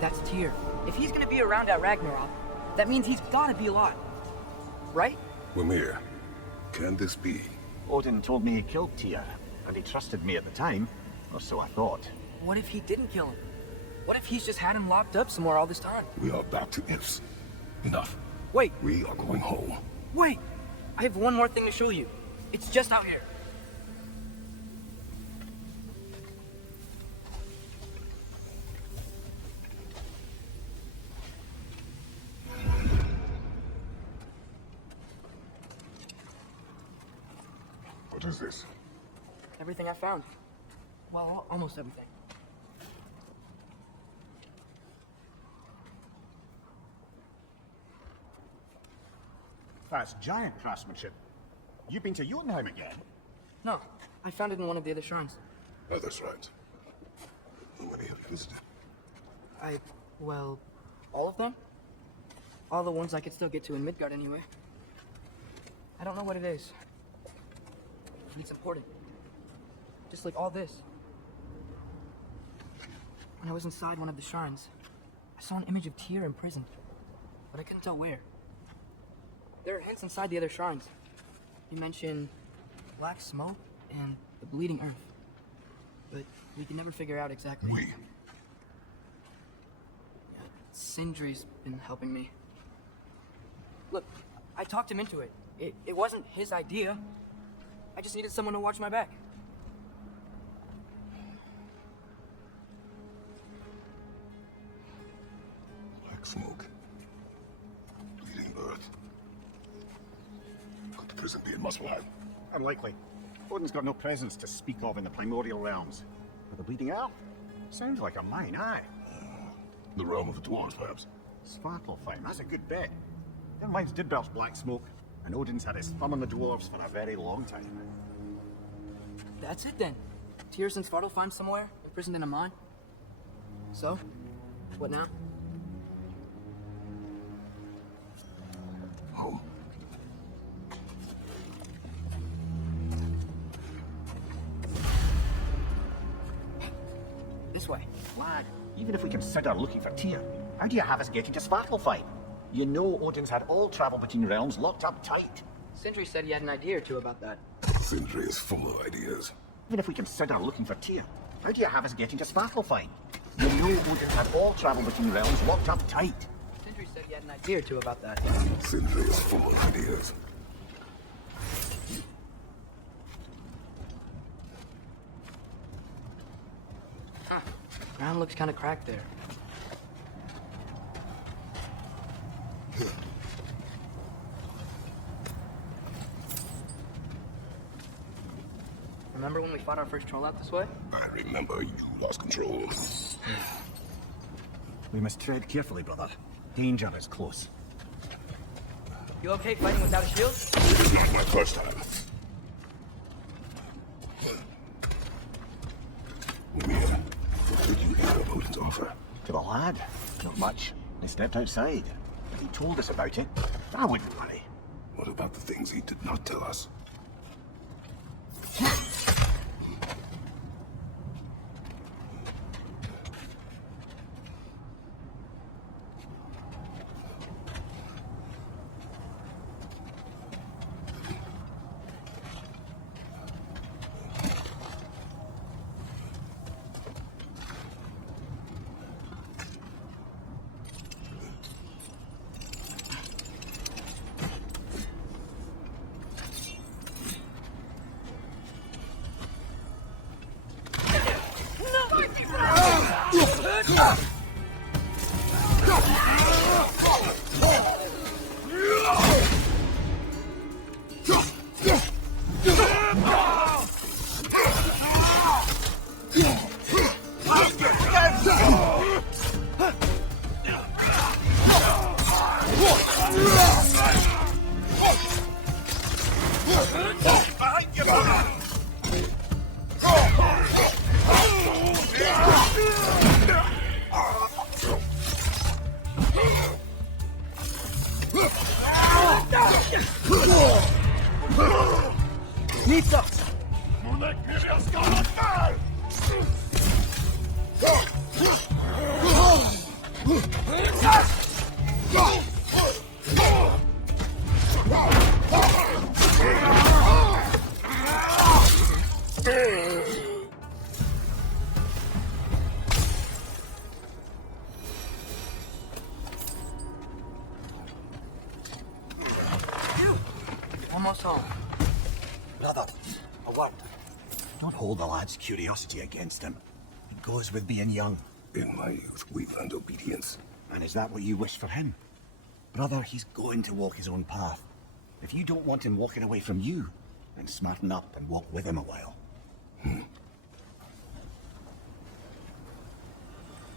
That's Tyr. If he's gonna be around at Ragnarök, that means he's gotta be alive. Right? Mimir, can this be? Odin told me he killed Tyr, and he trusted me at the time, or so I thought. What if he didn't kill him? What if he's just had him locked up somewhere all this time? We are back to ifs. Enough. Wait, We are going home. wait! I have one more thing to show you. It's just out here. What is this? Everything I found. Well, almost everything. That's giant craftsmanship. You've been to Jotunheim again? No, I found it in one of the other shrines. Oh, that's right. How many have you visited? Well, all of them? All the ones I could still get to in Midgard anyway. I don't know what it is. But it's important. Just like all this. When I was inside one of the shrines, I saw an image of Tyr imprisoned, but I couldn't tell where. There are hints inside the other shrines. You mentioned black smoke and the bleeding earth, but we can never figure out exactly. We. Sindri's been helping me. Look, I talked him into it. It wasn't his idea. I just needed someone to watch my back. Black smoke. Bleeding earth. Could the prison be in Muspelheim? Unlikely. Odin's got no presence to speak of in the primordial realms. But the bleeding earth? Sounds like a mine, aye. The realm of the dwarves, perhaps? Svartalfheim, that's a good bet. Their mines did belch black smoke, and Odin's had his thumb on the dwarves for a very long time. That's it then. Tyr's in Svartalfheim somewhere, imprisoned in a mine. So, what now? Home. This way. Lad, even if we consider looking for Tyr, how do you have us getting to Svartalfheim? You know Odin's had all travel between realms locked up tight. Sindri said he had an idea or two about that. Sindri is full of ideas. Even if we consider looking for Tyr, how do you have us getting to Svartalfheim? You know Odin's had all travel between realms locked up tight. Sindri said he had an idea or two about that. Sindri is full of ideas. Huh. Ground looks kind of cracked there. Remember when we fought our first troll out this way? I remember you lost control. We must tread carefully, brother. Danger is close. You okay fighting without a shield? This is not my first time. Mimir, what did you hear of Odin's offer? To the lad, not much. They stepped outside. He told us about it. I wouldn't worry. What about the things he did not tell us? Almost home. Brother, a word. Don't hold the lad's curiosity against him. It goes with being young. In my youth, we learned obedience. And is that what you wish for him? Brother, he's going to walk his own path. If you don't want him walking away from you, then smarten up and walk with him a while.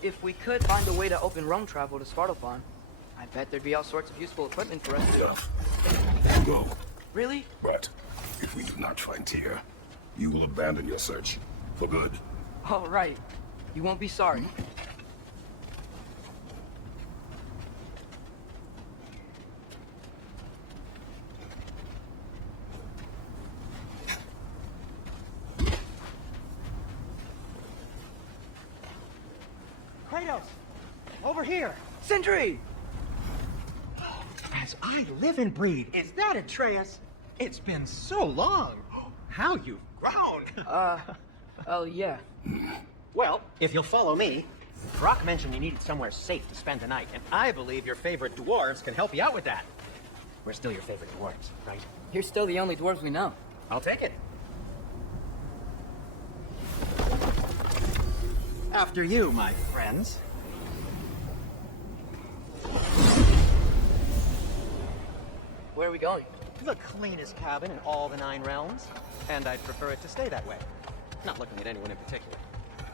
If we could find a way to open roam travel to Svartalfheim, I bet there'd be all sorts of useful equipment for us to... Enough. Go. Really? But if we do not find Tyr, you will abandon your search. For good. All right. You won't be sorry. Kratos! Over here! Sindri! As I live and breathe, is that Atreus? It's been so long. How you've grown! Oh, yeah. Well, if you'll follow me, Brock mentioned you needed somewhere safe to spend the night, and I believe your favorite dwarves can help you out with that. We're still your favorite dwarves, right? You're still the only dwarves we know. I'll take it. After you, my friends. Where are we going? The cleanest cabin in all the 9 realms, and I'd prefer it to stay that way. Not looking at anyone in particular.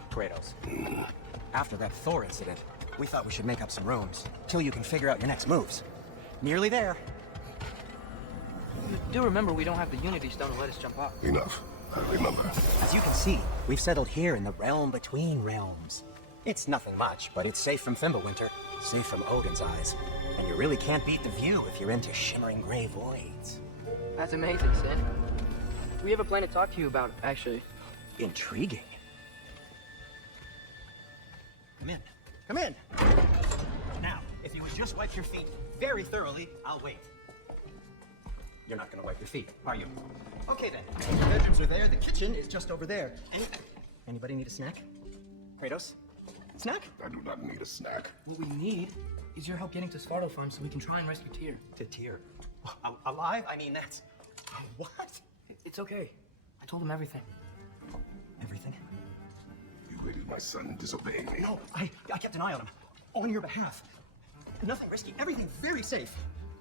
Kratos. After that Thor incident, we thought we should make up some rooms, till you can figure out your next moves. Nearly there. You do remember we don't have the Unity Stone to let us jump off. Enough. I remember. As you can see, we've settled here in the realm between realms. It's nothing much, but it's safe from Fimbulwinter, safe from Odin's eyes. And you really can't beat the view if you're into shimmering gray voids. That's amazing, Sin. We have a plan to talk to you about, actually. Intriguing. Come in. Come in. Now, if you would just wipe your feet very thoroughly, I'll wait. You're not gonna wipe your feet, are you? Okay then. The bedrooms are there, the kitchen is just over there. Anybody need a snack? Kratos? Snack? I do not need a snack. What we need is your help getting to Svartalfheim so we can try and rescue Tyr. To Tyr? Alive? I mean, that's... What? It's okay. I told him everything. Everything? You rated my son disobeying me. No, I kept an eye on him. On your behalf. Nothing risky, everything very safe.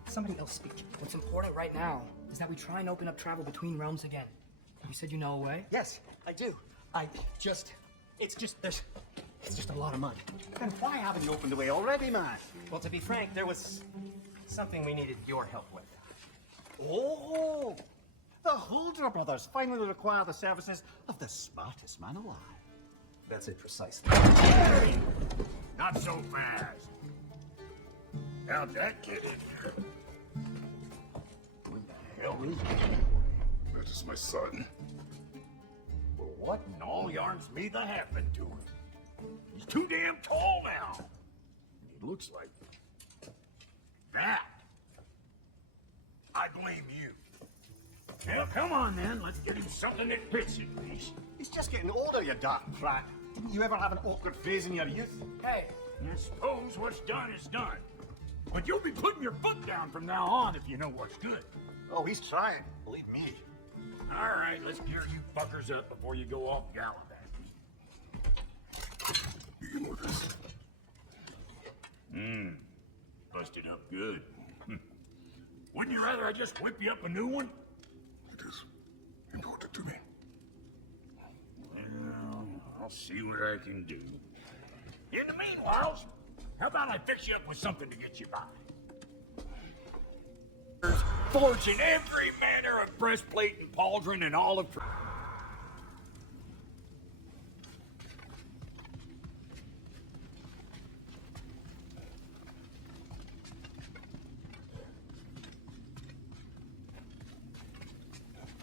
Somebody else speak. What's important right now is that we try and open up travel between realms again. You said you know a way? Yes, I do. It's just a lot of mud. Then why haven't you opened the way already, man? Well, to be frank, there was something we needed your help with. Oh! The Huldra brothers finally require the services of the smartest man alive. That's it precisely. Not so fast. How'd that get in here? What the hell is that? That is my son. Well, what in all yarns me that happened to him? He's too damn tall now. And he looks like that. I blame you. Well, come on then. Let's get him something that fits him, please. He's just getting older, you dark prat. Didn't you ever have an awkward phase in your youth? Hey, I suppose what's done is done. But you'll be putting your foot down from now on if you know what's good. Oh, he's trying. Believe me. All right, let's gear you fuckers up before you go off gallivanting. Begin with this. Busted up good. Wouldn't you rather I just whip you up a new one? It is important to me. Well, I'll see what I can do. In the meanwhile, how about I fix you up with something to get you by? Forging every manner of breastplate and pauldron and all of...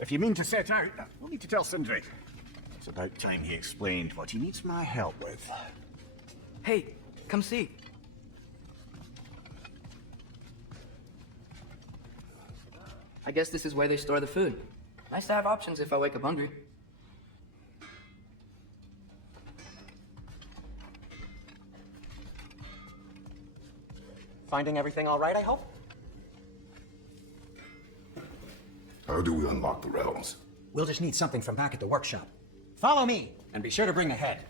If you mean to set out, we'll need to tell Sindri. It's about time he explained what he needs my help with. hey, come see. guess this is where they store the food. Nice to have options if I wake up hungry. Finding everything all right, I hope? How do we unlock the realms? We'll just need something from back at the workshop. Follow me, and be sure to bring the head.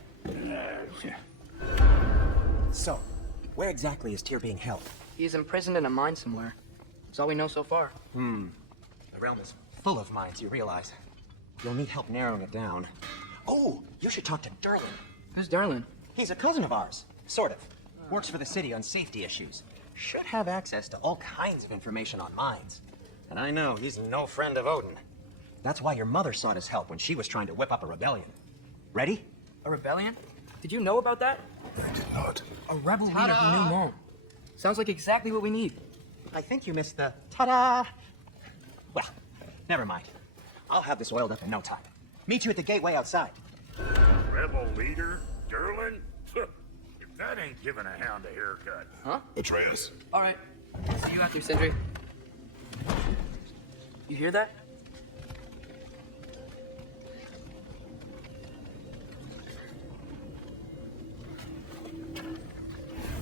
So, where exactly is Tyr being held? He's imprisoned in a mine somewhere. That's all we know so far. The realm is full of mines, you realize. You'll need help narrowing it down. Oh, you should talk to Derlin. Who's Darlin? He's a cousin of ours, sort of. Works for the city on safety issues. Should have access to all kinds of information on mines. And I know he's no friend of Odin. That's why your mother sought his help when she was trying to whip up a rebellion. Ready? A rebellion? Did you know about that? I did not. A rebel leader who knew Rome. Sounds like exactly what we need. I think you missed the ta-da. Well, never mind. I'll have this oiled up in no time. Meet you at the gateway outside. Rebel leader? Derlin? If that ain't giving a hound a haircut. Huh? Atreus. All right. See you after, Sindri. You hear that?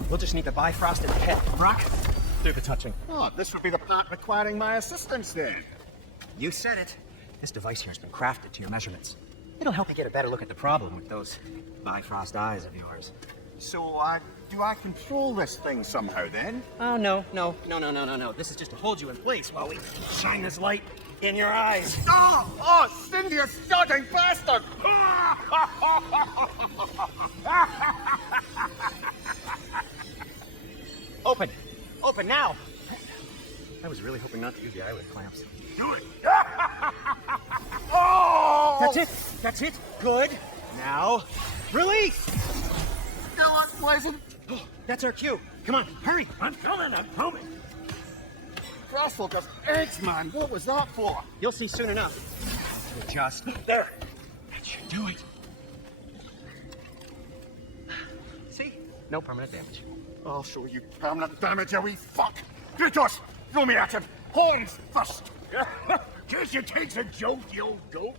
We'll just need the Bifrost and the head. Brock, do the touching. Oh, this would be the part requiring my assistance then. You said it. This device here has been crafted to your measurements. It'll help you get a better look at the problem with those Bifrost eyes of yours. So, do I control this thing somehow then? Oh, no. This is just to hold you in place while we shine this light in your eyes. Oh, Cindy, you sodding bastard! Open! Open now! I was really hoping not to use the eyelid clamps. Do it! Oh! That's it! That's it! Good! Now, release! Still unpleasant. That's our cue. Come on, hurry! I'm coming! Crossful just eggs, man. What was that for? You'll see soon enough. Just there. That should do it. See? No permanent damage. I'll show you permanent damage, you wee fuck. Kratos, throw me at him. Horns first. Guess you takes a joke, you old goat.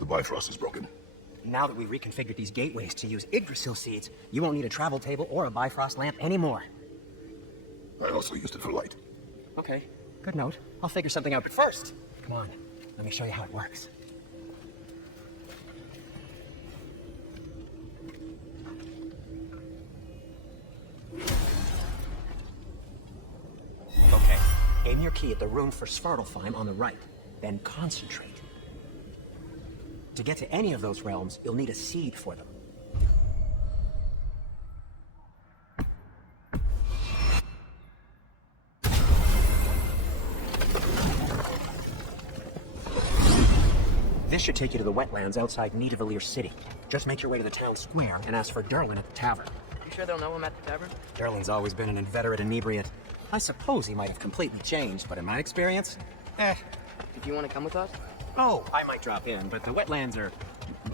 The Bifrost is broken. Now that we reconfigured these gateways to use Yggdrasil seeds, you won't need a travel table or a Bifrost lamp anymore. I also used it for light. Okay, good note. I'll figure something out, but first, come on, let me show you how it works. Okay, aim your key at the rune for Svartalfheim on the right, then concentrate. To get to any of those realms, you'll need a seed for them. This should take you to the wetlands outside Nidavellir City. Just make your way to the town square and ask for Derlin at the tavern. You sure they'll know him at the tavern? Derlin's always been an inveterate inebriate. I suppose he might have completely changed, but in my experience, If you want to come with us? Oh, I might drop in, but the wetlands are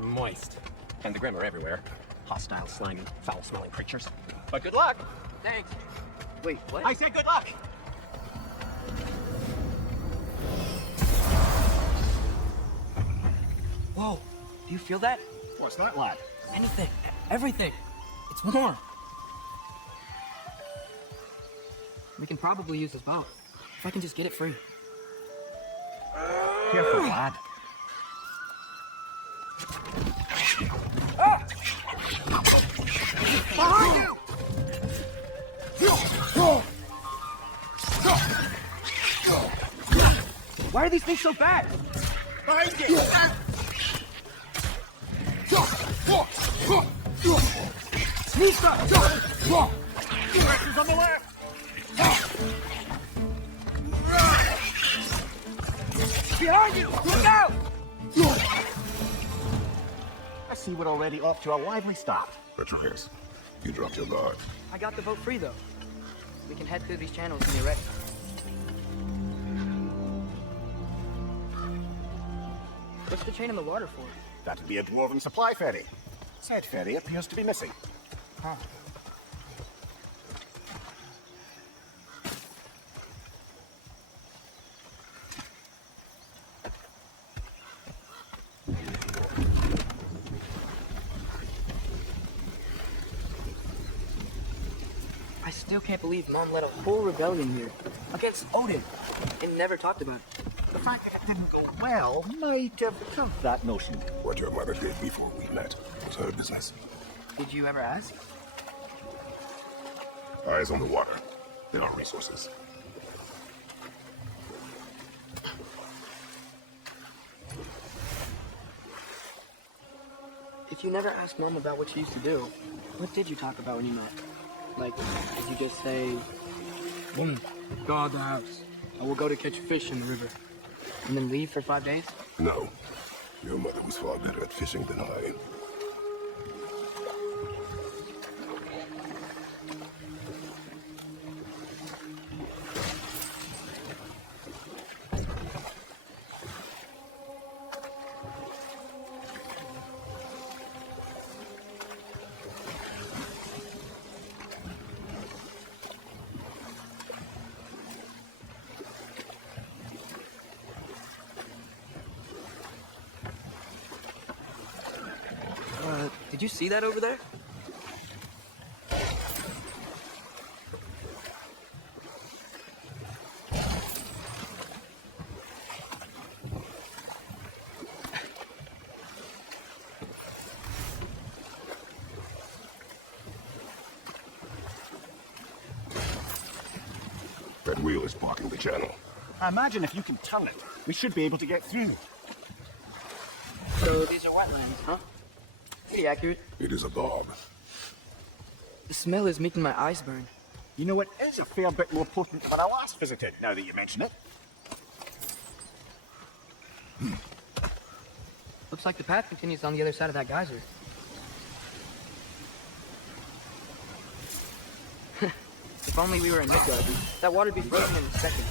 moist. And the Grim are everywhere. Hostile, slimy, foul-smelling creatures. But good luck! Thanks. Wait, what? I said good luck! Whoa, do you feel that? What's that, lad? Anything. Everything. It's warm. We can probably use this boat. If I can just get it free. Careful, lad. Behind you! Why are these things so bad? Behind you! Sneak up! Pressure's on the left! Behind you! Look out! I see we're already off to a lively start. Atreus, you dropped your guard. I got the boat free, though. We can head through these channels when you're ready. What's the chain in the water for? That'd be a dwarven supply ferry. Said ferry appears to be missing. Huh. I still can't believe Mom led a whole rebellion here against Odin and never talked about it. The fact that it didn't go well might have killed that notion. What your mother did before we met was her business. Did you ever ask? Eyes on the water. There are resources. If you never asked Mom about what she used to do, what did you talk about when you met? Like, did you just say, go out the house, I will go to catch fish in the river, and then leave for 5 days? No. Your mother was far better at fishing than I. Did you see that over there? That wheel is blocking the channel. I imagine if you can turn it, we should be able to get through. So these are wetlands, huh? Pretty accurate. It is a bog. The smell is making my eyes burn. You know, it is a fair bit more potent than I last visited, now that you mention it. Looks like the path continues on the other side of that geyser. If only we were in Midgard, that water'd be frozen in a second.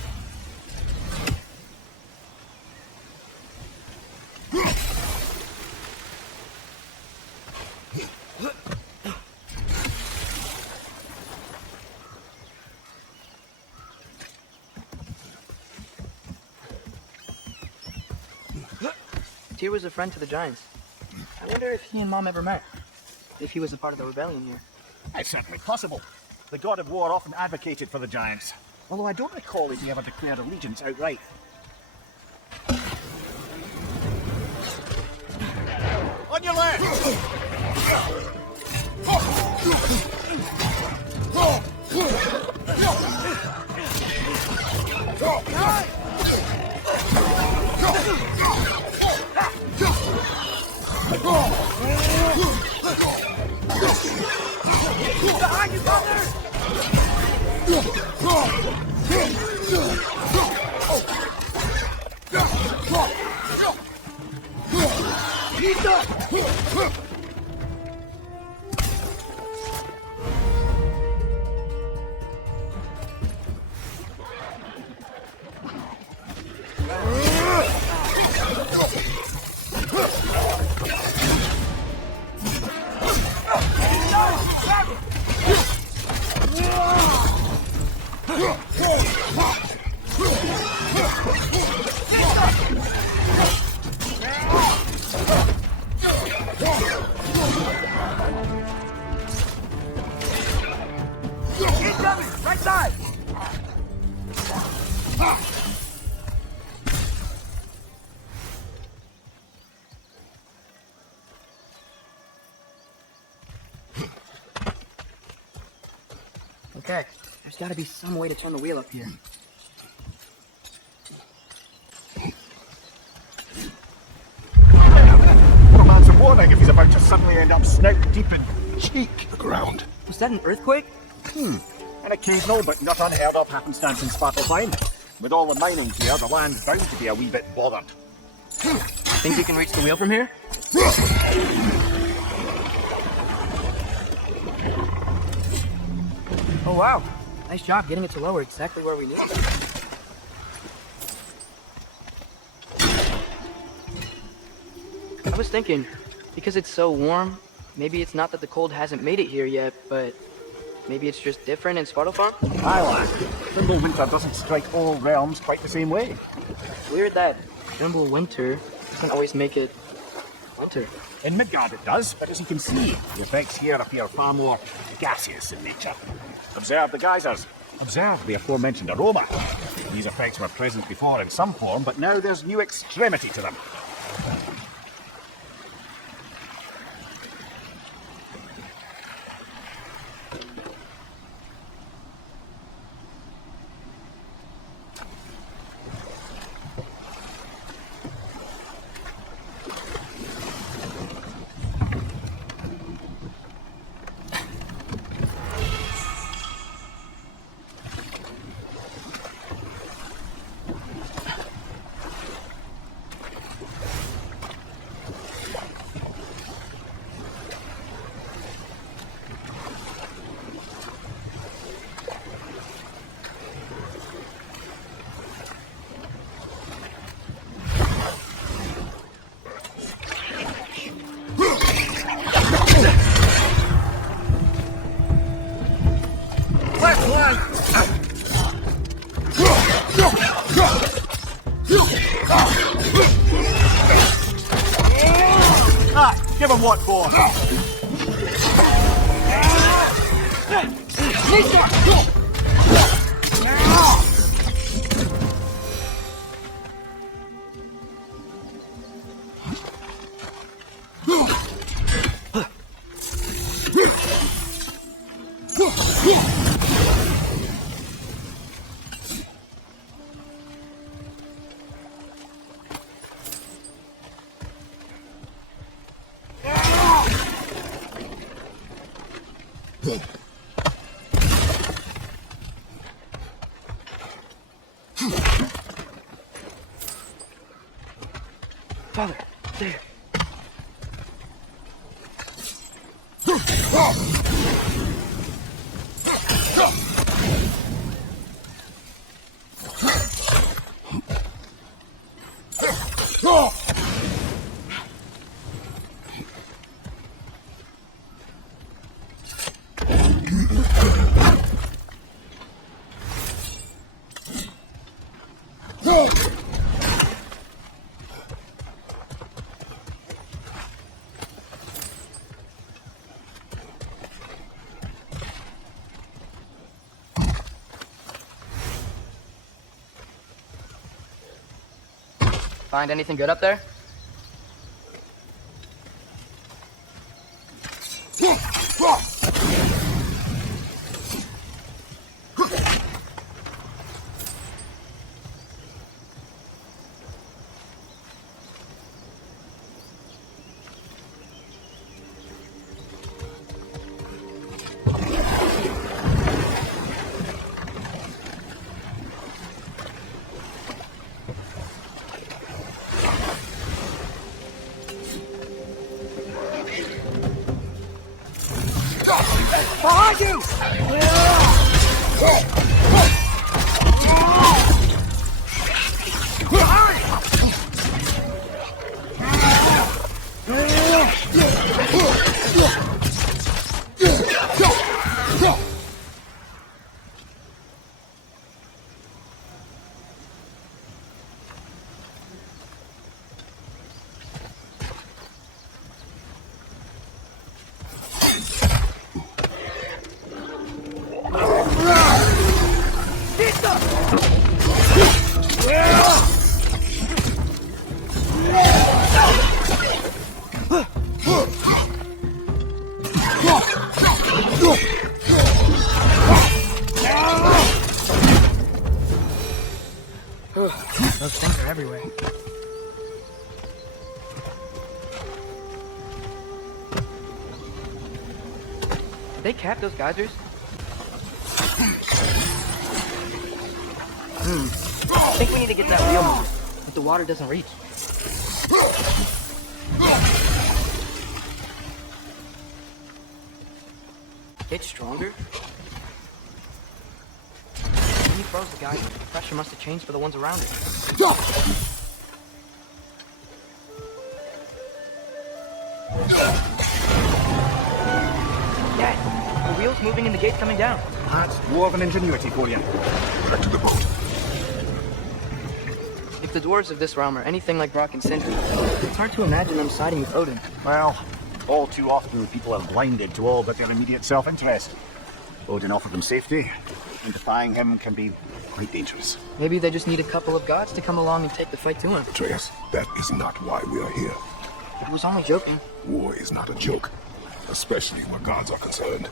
Tyr was a friend to the giants. I wonder if he and Mom ever met. If he was a part of the rebellion here. It's certainly possible. The god of war often advocated for the giants, although I don't recall if he ever declared allegiance outright. On your left! Behind you, brother! Right side! Okay, there's gotta be some way to turn the wheel up here. What a man's a warning if he's about to suddenly end up snout deep in cheek. The ground. Was that an earthquake? An occasional but not unheard of happenstance in Svartalfheim. With all the mining here, the land's bound to be a wee bit bothered. Think we can reach the wheel from here? Oh wow, nice job getting it to lower exactly where we need it. I was thinking, because it's so warm, Maybe it's not that the cold hasn't made it here yet, but maybe it's just different in Svartalfheim? Aye, lad. Fimbulwinter doesn't strike all realms quite the same way. Weird that Fimbulwinter doesn't always make it winter. In Midgard it does, but as you can see, the effects here appear far more gaseous in nature. Observe the geysers. Observe the aforementioned aroma. These effects were present before in some form, but now there's new extremity to them. Give him what for? Father, there. Find anything good up there? Behind you! Those things are everywhere. Did they cap those geysers? I think we need to get that wheel moving, but the water doesn't reach. It's stronger? When you froze the geyser, the pressure must have changed for the ones around it. windows moving and the gate coming down. That's dwarven ingenuity for you. Back to the boat. If the dwarves of this realm are anything like Brock and Sindri, it's hard to imagine them siding with Odin. Well, all too often people are blinded to all but their immediate self-interest. Odin offered them safety, and defying him can be quite dangerous. Maybe they just need a couple of gods to come along and take the fight to him. Atreus, that is not why we are here. I was only joking. War is not a joke, especially where gods are concerned.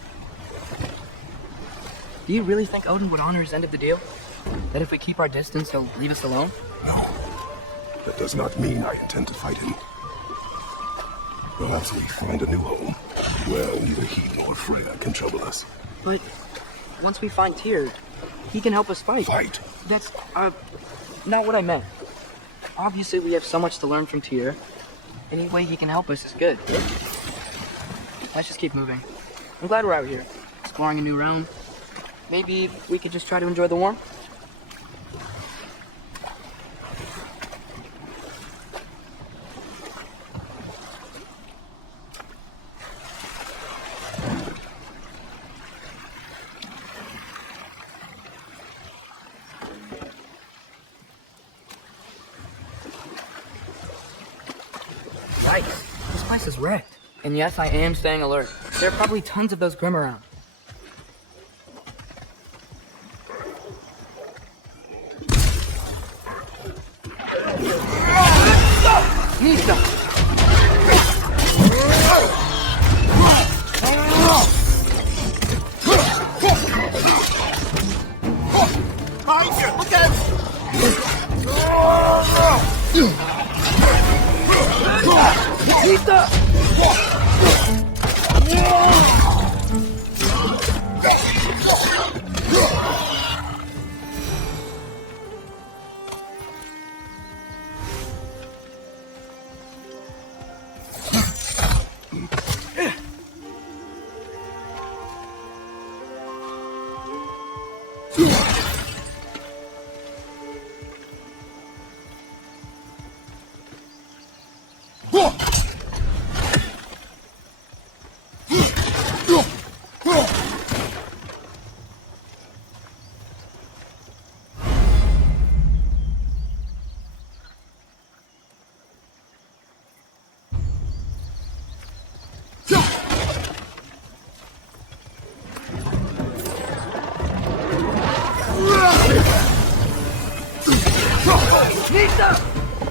Do you really think Odin would honor his end of the deal? That if we keep our distance, he'll leave us alone? No, that does not mean I intend to fight him. Perhaps we find a new home where neither he nor Freya can trouble us. But once we find Tyr, he can help us fight. Fight? That's, not what I meant. Obviously, we have so much to learn from Tyr. Any way he can help us is good. Let's just keep moving. I'm glad we're out here, exploring a new realm. Maybe we could just try to enjoy the warmth? Yikes, this place is wrecked. And yes, I am staying alert. There are probably tons of those Grim around. Nista!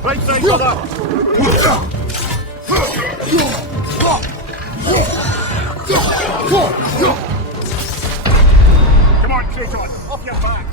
Right side, brother! Come on, Kratos, off your back!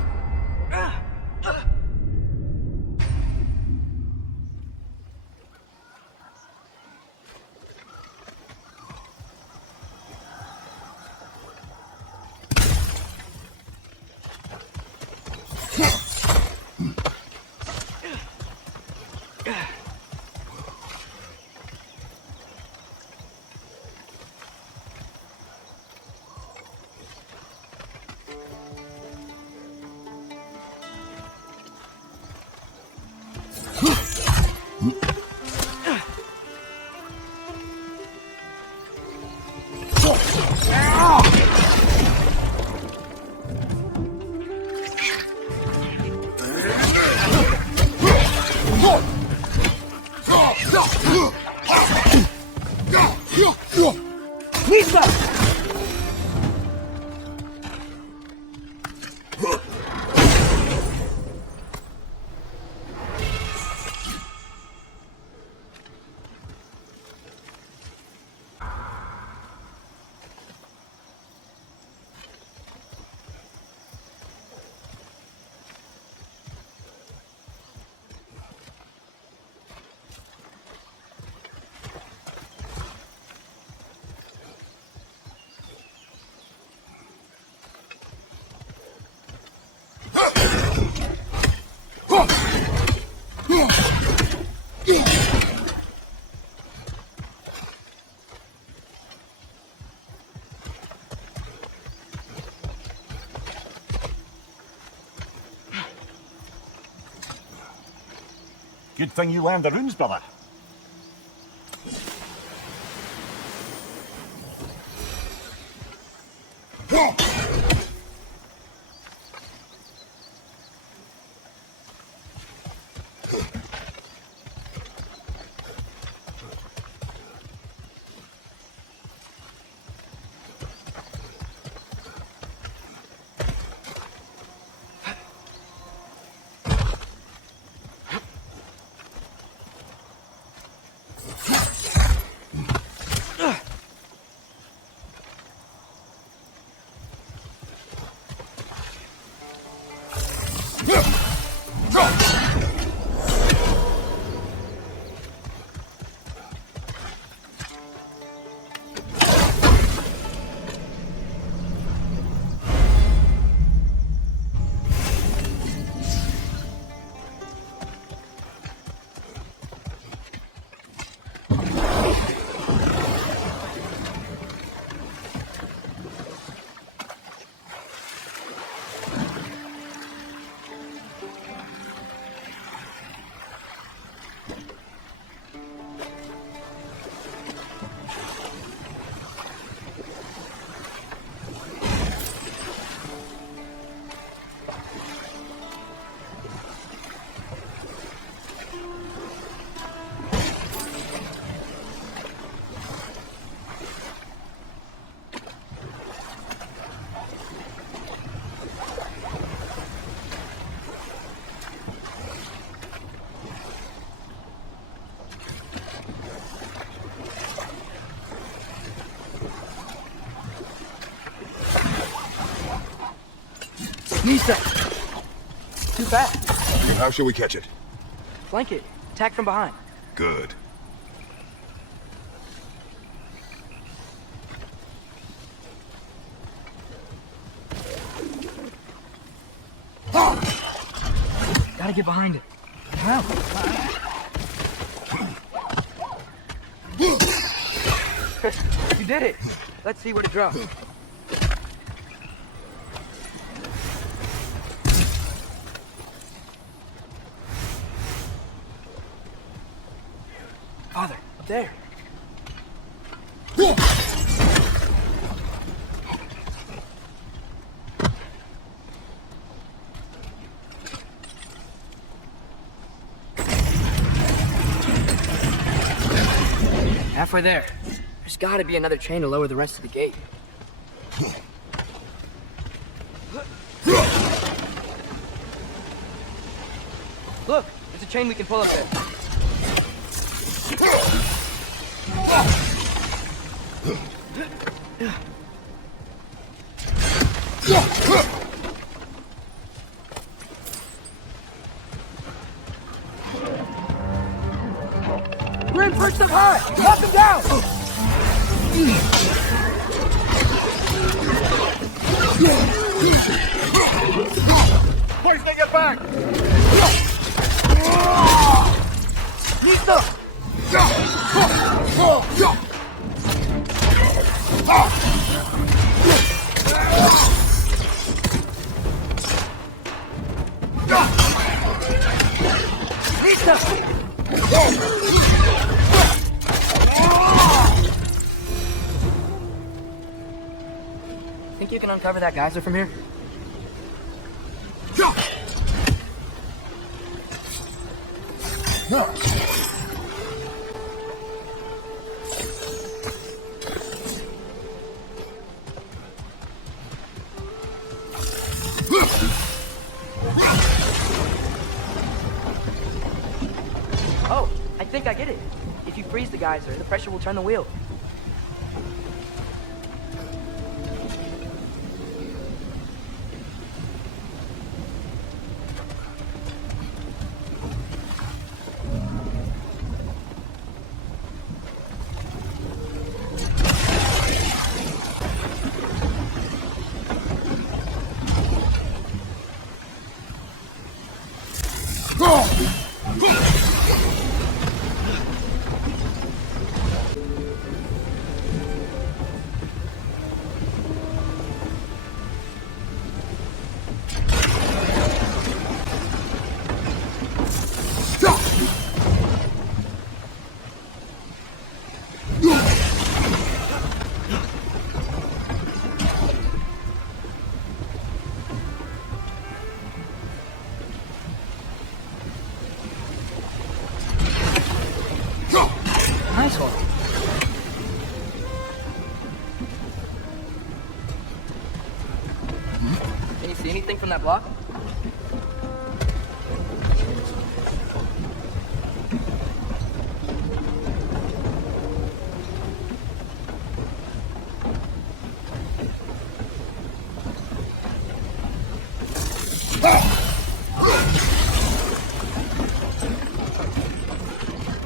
Good thing you learned the runes, brother. Nisa! Too fast. How shall we catch it? Flank it. Attack from behind. Good. Gotta get behind it. Come on. You did it. Let's see where to drop. Father, up there. Halfway there. There's gotta be another chain to lower the rest of the gate. Look, there's a chain we can pull up there. Grim, perch them high! Knock them down! Where's they get back? Nisa! Think you can uncover that geyser from here? Oh, I think I get it. If you freeze the geyser, the pressure will turn the wheel. asshole. Can you see anything from that block?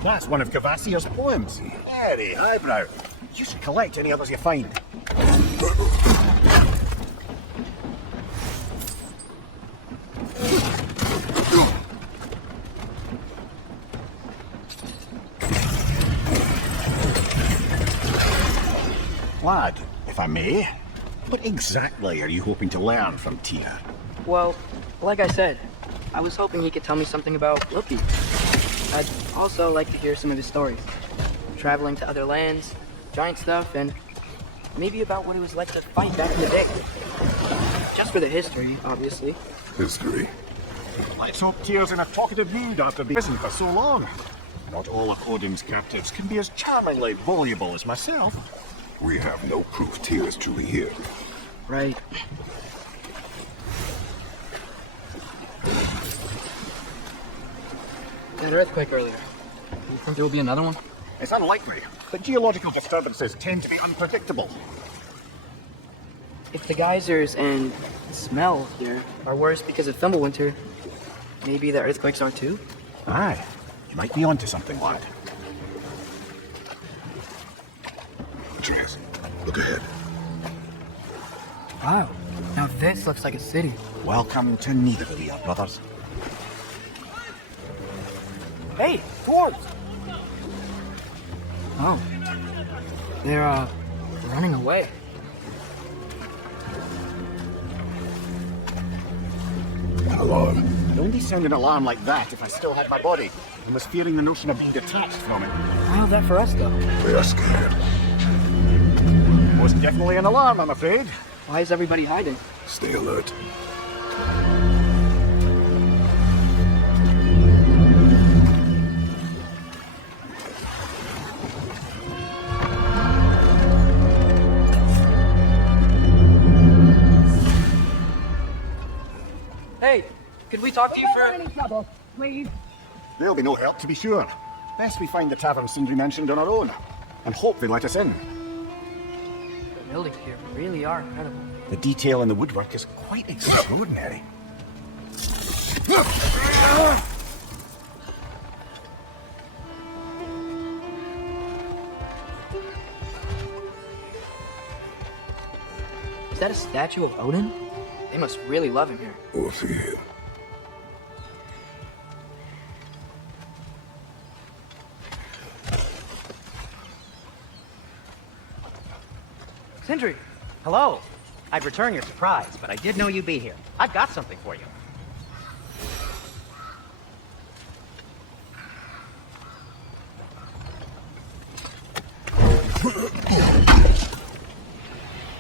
That's one of Cavassier's poems. Very highbrow. You should collect any others you find. Lad, if I may, what exactly are you hoping to learn from Tina? Well, like I said, I was hoping he could tell me something about Loki. I'd also like to hear some of his stories. Traveling to other lands, giant stuff, and maybe about what it was like to fight back in the day. Just for the history, obviously. History. Let's hope Tyr's in a talkative mood after being in prison for so long. Not all of Odin's captives can be as charmingly voluble as myself. We have no proof Tyr is truly here. Right. That earthquake earlier. You think there will be another one? It's unlikely, but geological disturbances tend to be unpredictable. If the geysers and smell here are worse because of Fimbulwinter, maybe the earthquakes are too? Aye, you might be onto something, lad. Atreus, look ahead. Wow. Now this looks like a city. Welcome to Nidavellir, brothers. Hey, dwarves! Oh. They're, running away. Alarm. I'd only sound an alarm like that if I still had my body and was fearing the notion of being detached from it. How's that for us, though? They are scared. Most definitely an alarm, I'm afraid. Why is everybody hiding? Stay alert. Hey, could we talk to you for... Any trouble, please? There'll be no help, to be sure. Best we find the tavern Sindri mentioned on our own, and hope they let us in. The buildings here really are incredible. The detail in the woodwork is quite extraordinary. Is that a statue of Odin? They must really love him here. We'll see him. Sindri, hello. I'd return your surprise, but I did know you'd be here. I've got something for you.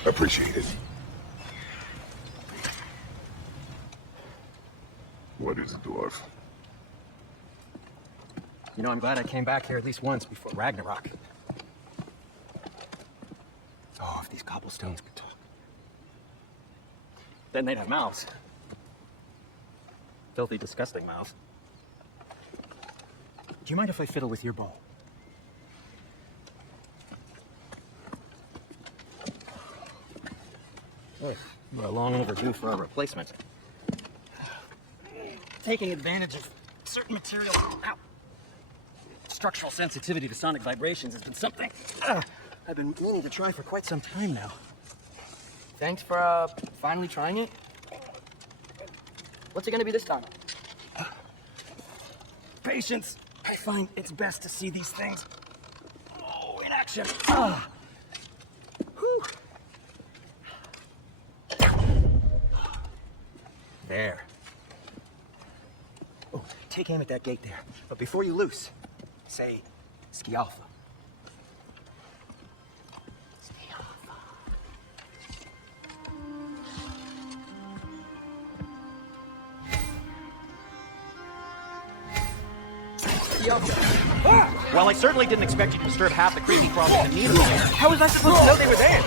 Appreciate it. What is it, dwarf? You know, I'm glad I came back here at least once before Ragnarök. Oh, if these cobblestones could talk. Then they'd have mouths. Filthy, disgusting mouths. Do you mind if I fiddle with your bow? Oh, we're long overdue for a replacement. Taking advantage of certain materials. Ow. Structural sensitivity to sonic vibrations has been something I've been meaning to try for quite some time now. Thanks for, finally trying it. What's it gonna be this time? Patience. I find it's best to see these things in action. Whew. There. Oh, take aim at that gate there. But before you loose, say, Ski Alpha. Ski Alpha. Well, I certainly didn't expect you to disturb half the creepy crawlers in need of care. How was I supposed to know they were there?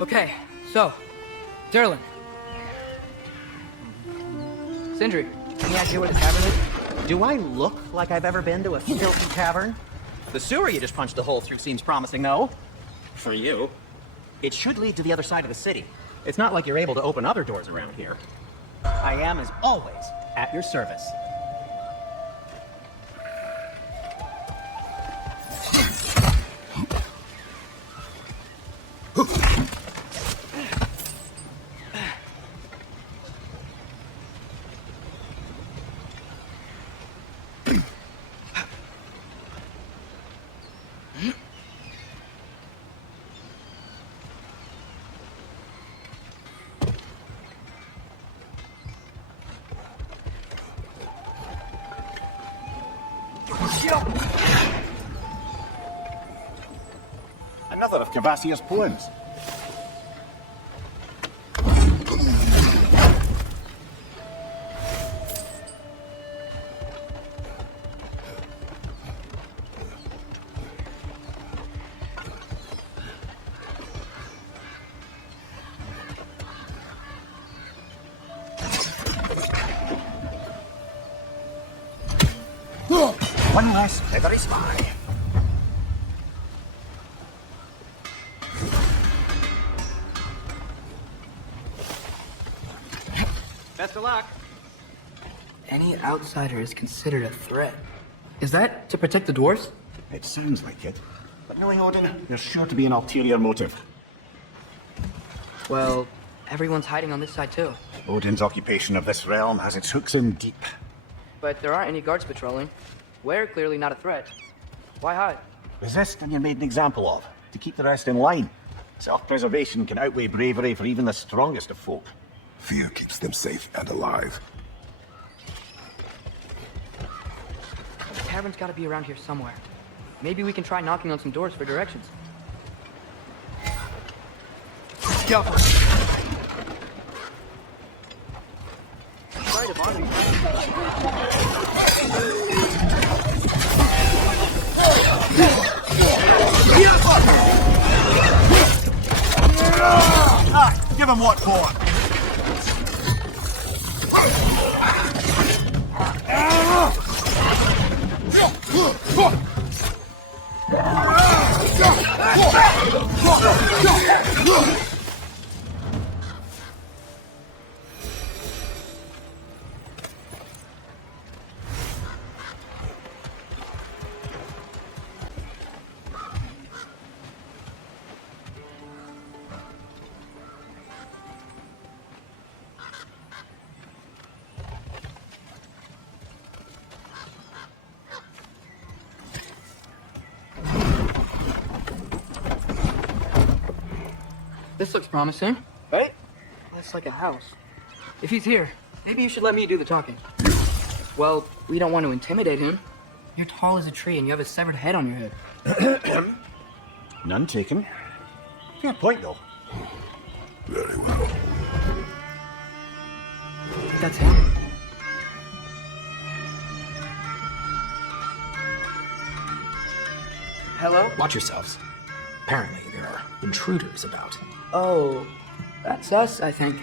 Okay, so, Derlin. Sindri, any idea where the tavern is? Do I look like I've ever been to a filthy tavern? The sewer you just punched a hole through seems promising, though. For you. It should lead to the other side of the city. It's not like you're able to open other doors around here. I am, as always, at your service. Another of Cavassia's poems. One less feathery spy. Best of luck. Any outsider is considered a threat. Is that to protect the dwarves? It sounds like it. But knowing Odin, there's sure to be an ulterior motive. Well, everyone's hiding on this side too. Odin's occupation of this realm has its hooks in deep. But there aren't any guards patrolling. We're clearly not a threat. Why hide? Resist and you're made an example of, to keep the rest in line. Self-preservation can outweigh bravery for even the strongest of folk. Fear keeps them safe and alive. The tavern's gotta be around here somewhere. Maybe we can try knocking on some doors for directions. Go! Right of honor. Give him what for? This looks promising, right? That's like a house. If he's here, maybe you should let me do the talking. Well, we don't want to intimidate him. You're tall as a tree and you have a severed head on your head. None taken. Fair point, though. Very well. That's him. Hello? Watch yourselves. Apparently, there are intruders about. Oh, that's us, I think.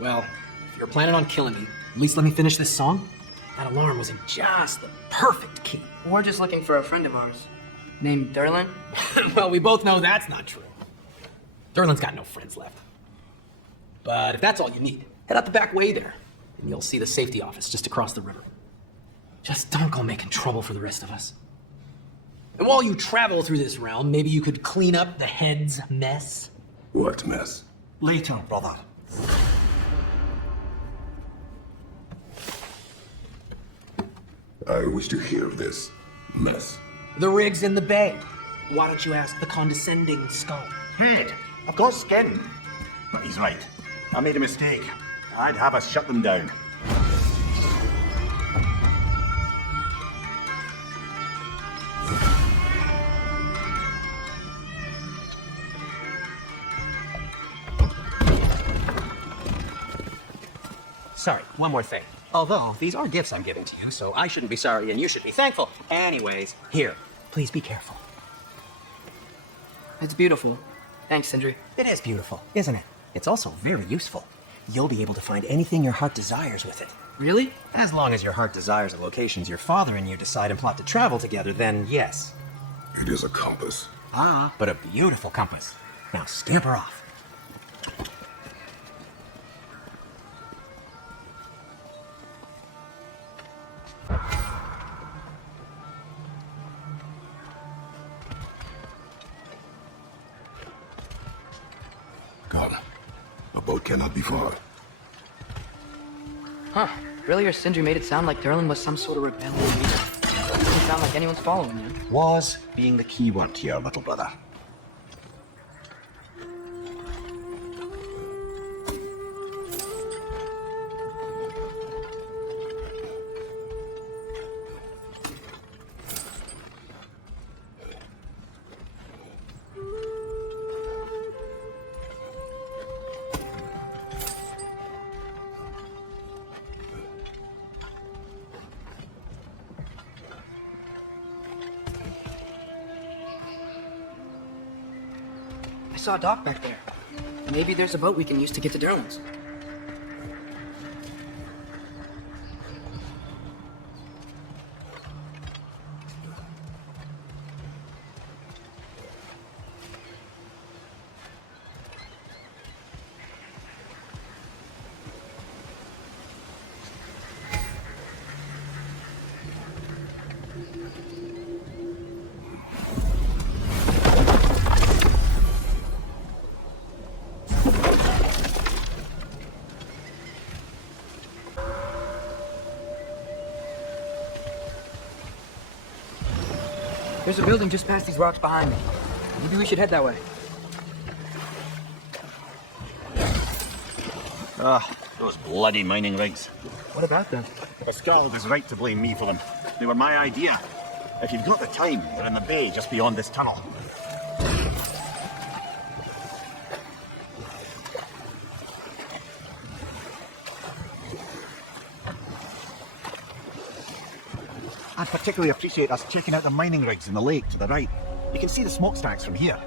Well, if you're planning on killing me, at least let me finish this song. That alarm was in just the perfect key. We're just looking for a friend of ours. Named Derlin? Well, we both know that's not true. Derlin's got no friends left. But if that's all you need, head out the back way there, and you'll see the safety office just across the river. Just don't go making trouble for the rest of us. And while you travel through this realm, maybe you could clean up the head's mess. What mess? Later, brother. I wish to hear of this mess. The rig's in the bay. Why don't you ask the condescending skull? Head. I've got skin. But he's right. I made a mistake. I'd have us shut them down. sorry, one more thing. Although, these are gifts I'm giving to you, so I shouldn't be sorry and you should be thankful. Anyways, here, please be careful. It's beautiful. Thanks, Sindri. It is beautiful, isn't it? It's also very useful. You'll be able to find anything your heart desires with it. Really? As long as your heart desires the locations your father and you decide and plot to travel together, then yes. It is a compass. Ah, but a beautiful compass. Now scamper off. Come. A boat cannot be far. Huh. Earlier, Sindri made it sound like Durlin was some sort of rebellion leader. Doesn't sound like anyone's following him. Was being the key word here, little brother. I saw a dock back there. Maybe there's a boat we can use to get to Durlin's. There's a building just past these rocks behind me. Maybe we should head that way. Ah, those bloody mining rigs. What about them? Pascal was right to blame me for them. They were my idea. If you've got the time, we're in the bay just beyond this tunnel. I'd particularly appreciate us checking out the mining rigs in the lake to the right. You can see the smokestacks from here.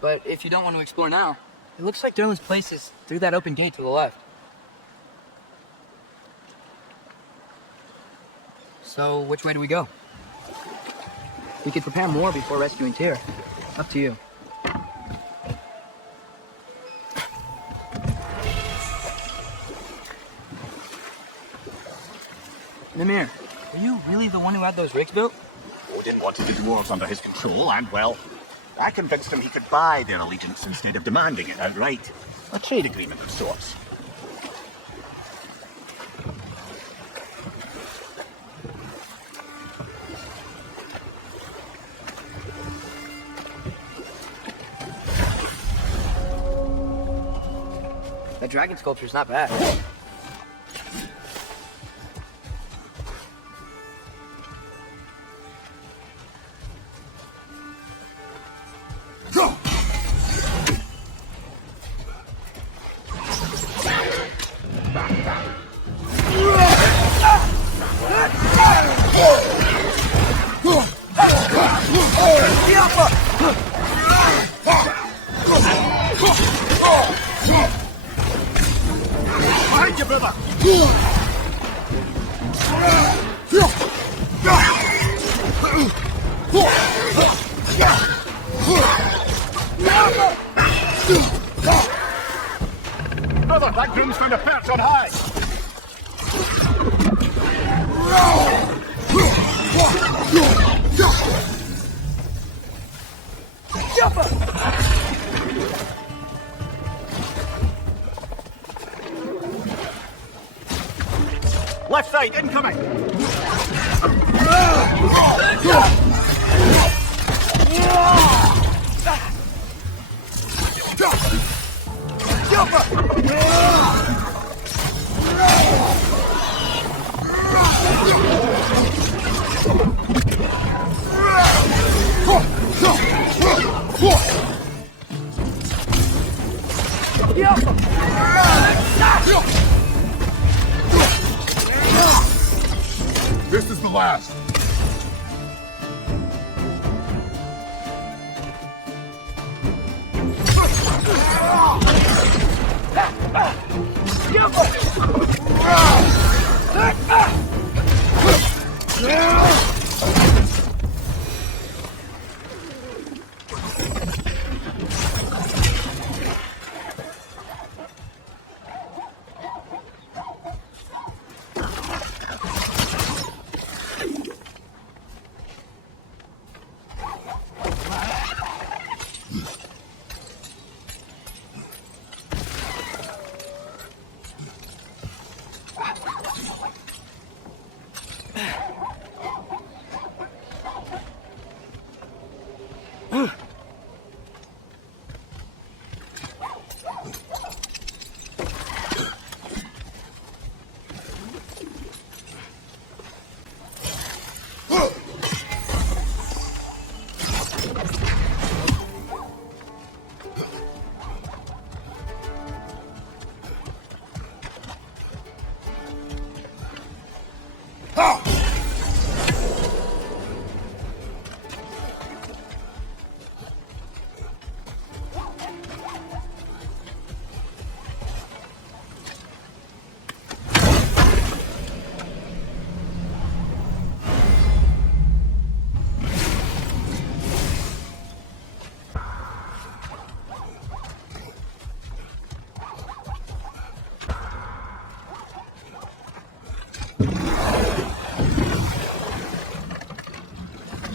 But if you don't want to explore now, it looks like Durlin's place is through that open gate to the left. So, which way do we go? We could prepare more before rescuing Tyr. Up to you. Mimir, are you really the one who had those rigs built? Odin wanted the dwarves under his control, and, well, I convinced him he could buy their allegiance instead of demanding it outright. A trade agreement of sorts. That dragon sculpture's not bad. Behind you, brother! Brother, that groom's found a perch on high! Left side, incoming!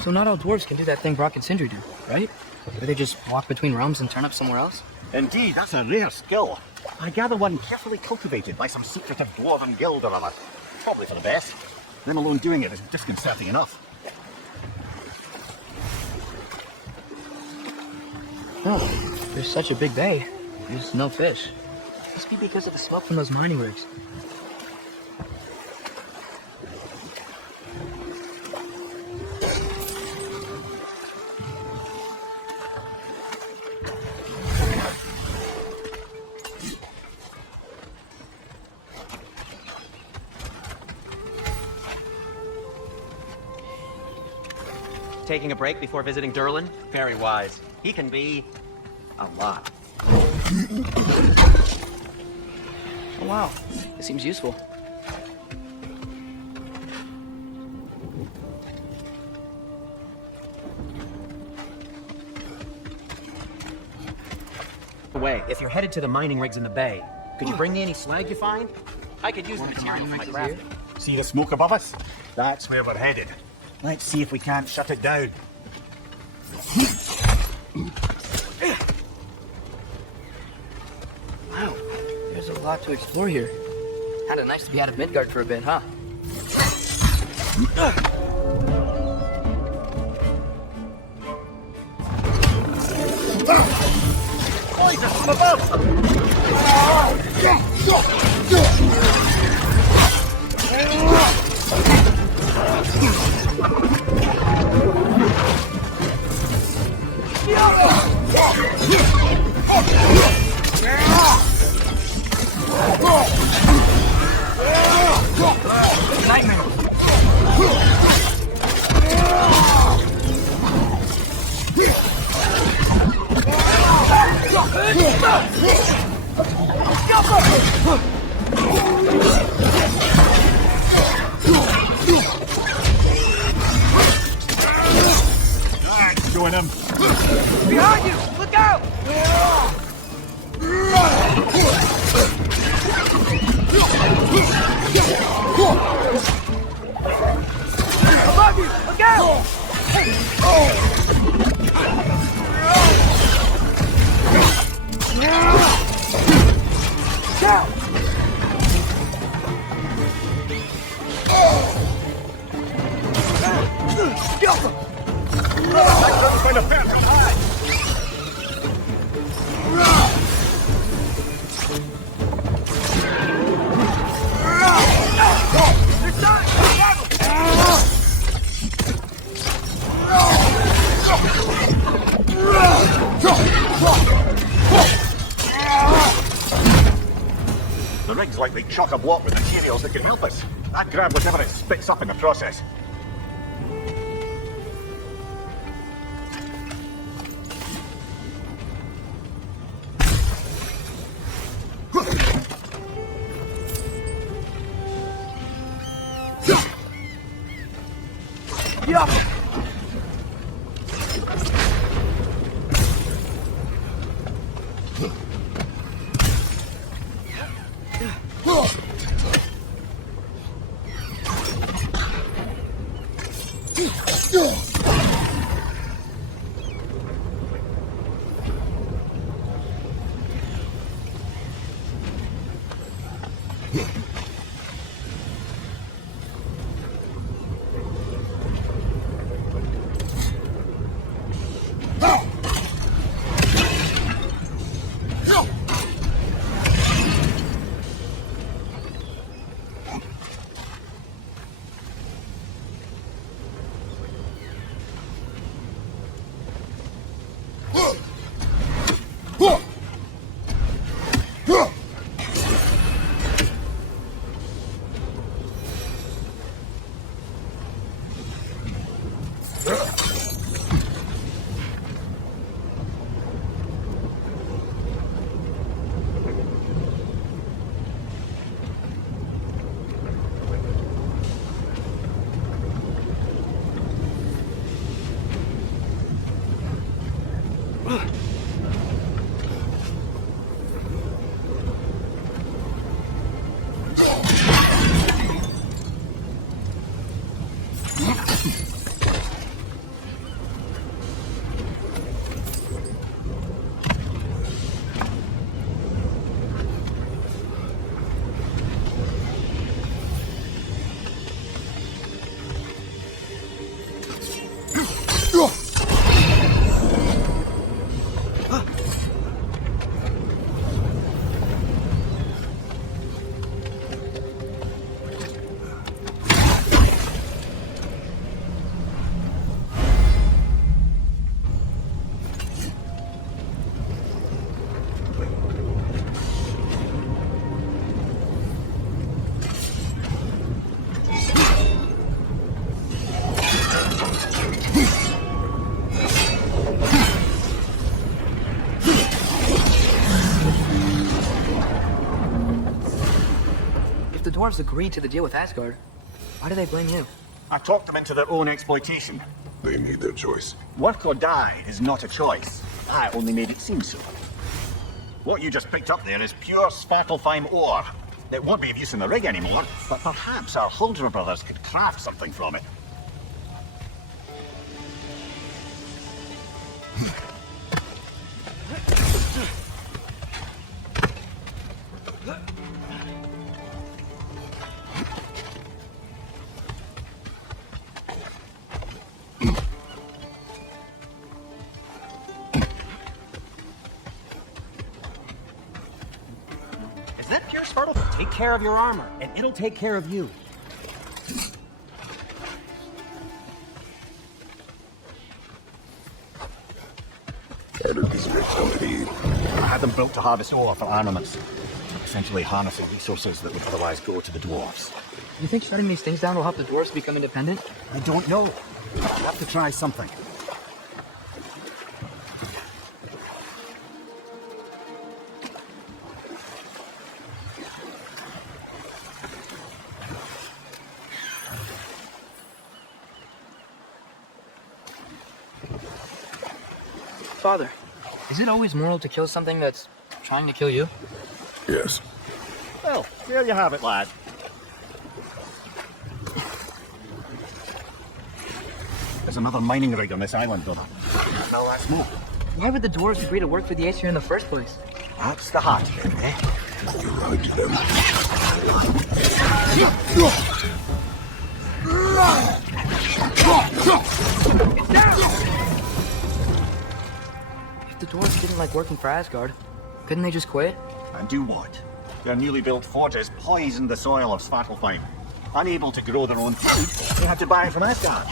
So not all dwarves can do that thing Brock and Sindri do, right? Where they just walk between realms and turn up somewhere else? Indeed, that's a rare skill. I gather one carefully cultivated by some secretive dwarven guild or other. Probably for the best. Them alone doing it is disconcerting enough. Oh, there's such a big bay. There's no fish. Must be because of the smoke from those mining rigs. Taking a break before visiting Durlin? Very wise. He can be a lot. Oh wow, this seems useful. Away. If you're headed to the mining rigs in the bay, could you bring me any slag you find? I could use the material for my crafting. See the smoke above us? That's where we're headed. Let's see if we can't shut it down. Wow, there's a lot to explore here. Kinda nice to be out of Midgard for a bit, huh? Poison from above! Alright, join him. Behind you! Look out! Above you! Look out! Down! Find a path on high. The rig's likely chock-a-block with materials that can help us. I'd grab whatever it spits up in the process. up! The dwarves agreed to the deal with Asgard. Why do they blame you? I talked them into their own exploitation. They made their choice. Work or die is not a choice. I only made it seem so. What you just picked up there is pure Svartalfheim ore. It won't be of use in the rig anymore, but perhaps our Huldra brothers could craft something from it. Is that pure Spartal? Take care of your armor, and it'll take care of you. How did these rigs come to be? I had them built to harvest ore for armaments. Essentially harnessing resources that would otherwise go to the dwarves. You think shutting these things down will help the dwarves become independent? I don't know. I have to try something. Father, is it always moral to kill something that's trying to kill you? Yes. Well, there you have it, lad. There's another mining rig on this island, brother. Now that's more. Why would the dwarves agree to work for the Aesir in the first place? That's the heart of it, eh? You lied to them. If the dwarves didn't like working for Asgard, couldn't they just quit? And do what? Their newly built forges poisoned the soil of Svartalfheim. Unable to grow their own food, they had to buy it from Asgard.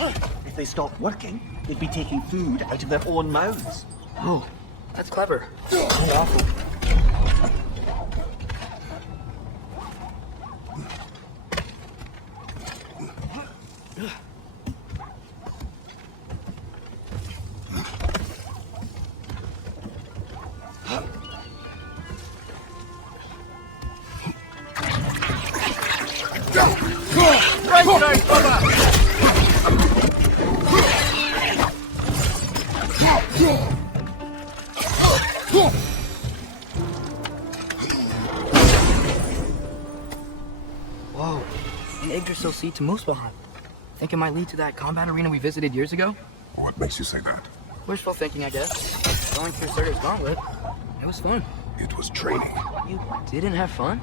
If they stopped working, they'd be taking food out of their own mouths. Oh, that's clever. And awful. Whoa, an Yggdrasil seed to Muspelheim. Think it might lead to that combat arena we visited years ago? What makes you say that? Wishful thinking, I guess. Going through Surtur's gauntlet. It was fun. It was training. You didn't have fun?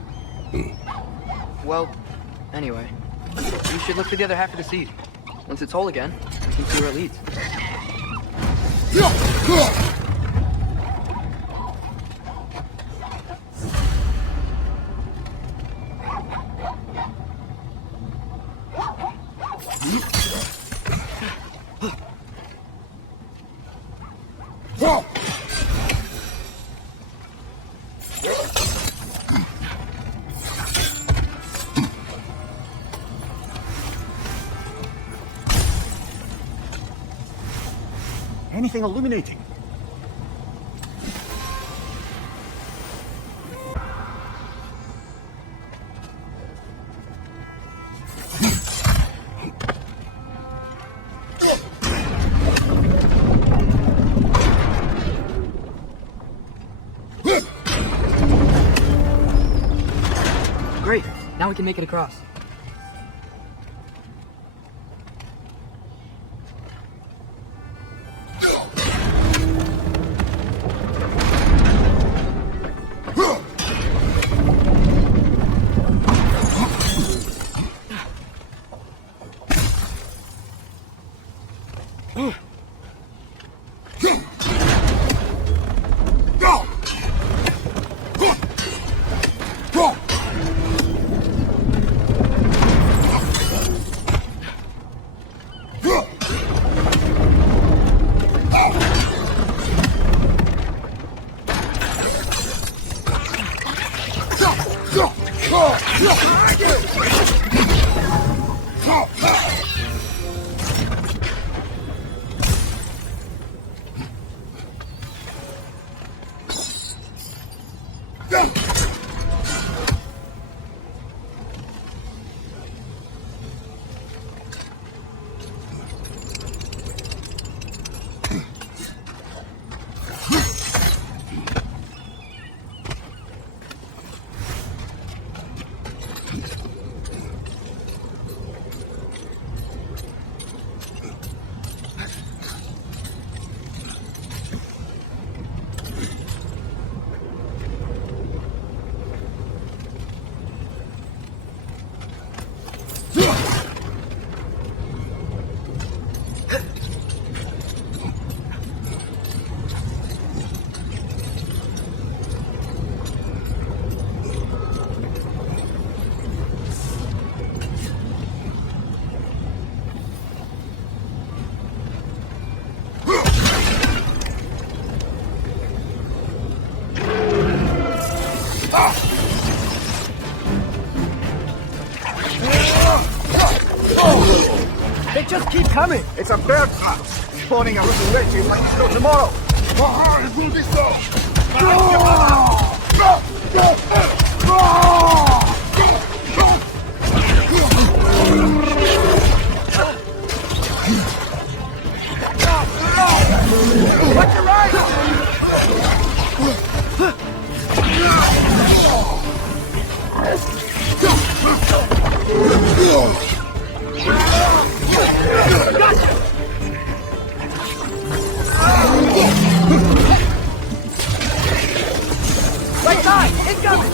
Well, anyway. You should look for the other half of the seed. Once it's whole again, we can see where it leads. Anything illuminating? Great, now we can make it across. They just keep coming. It's a bear trap, spawning a little wretched like no tomorrow. It will be so. Watch your right! Right side! Incoming!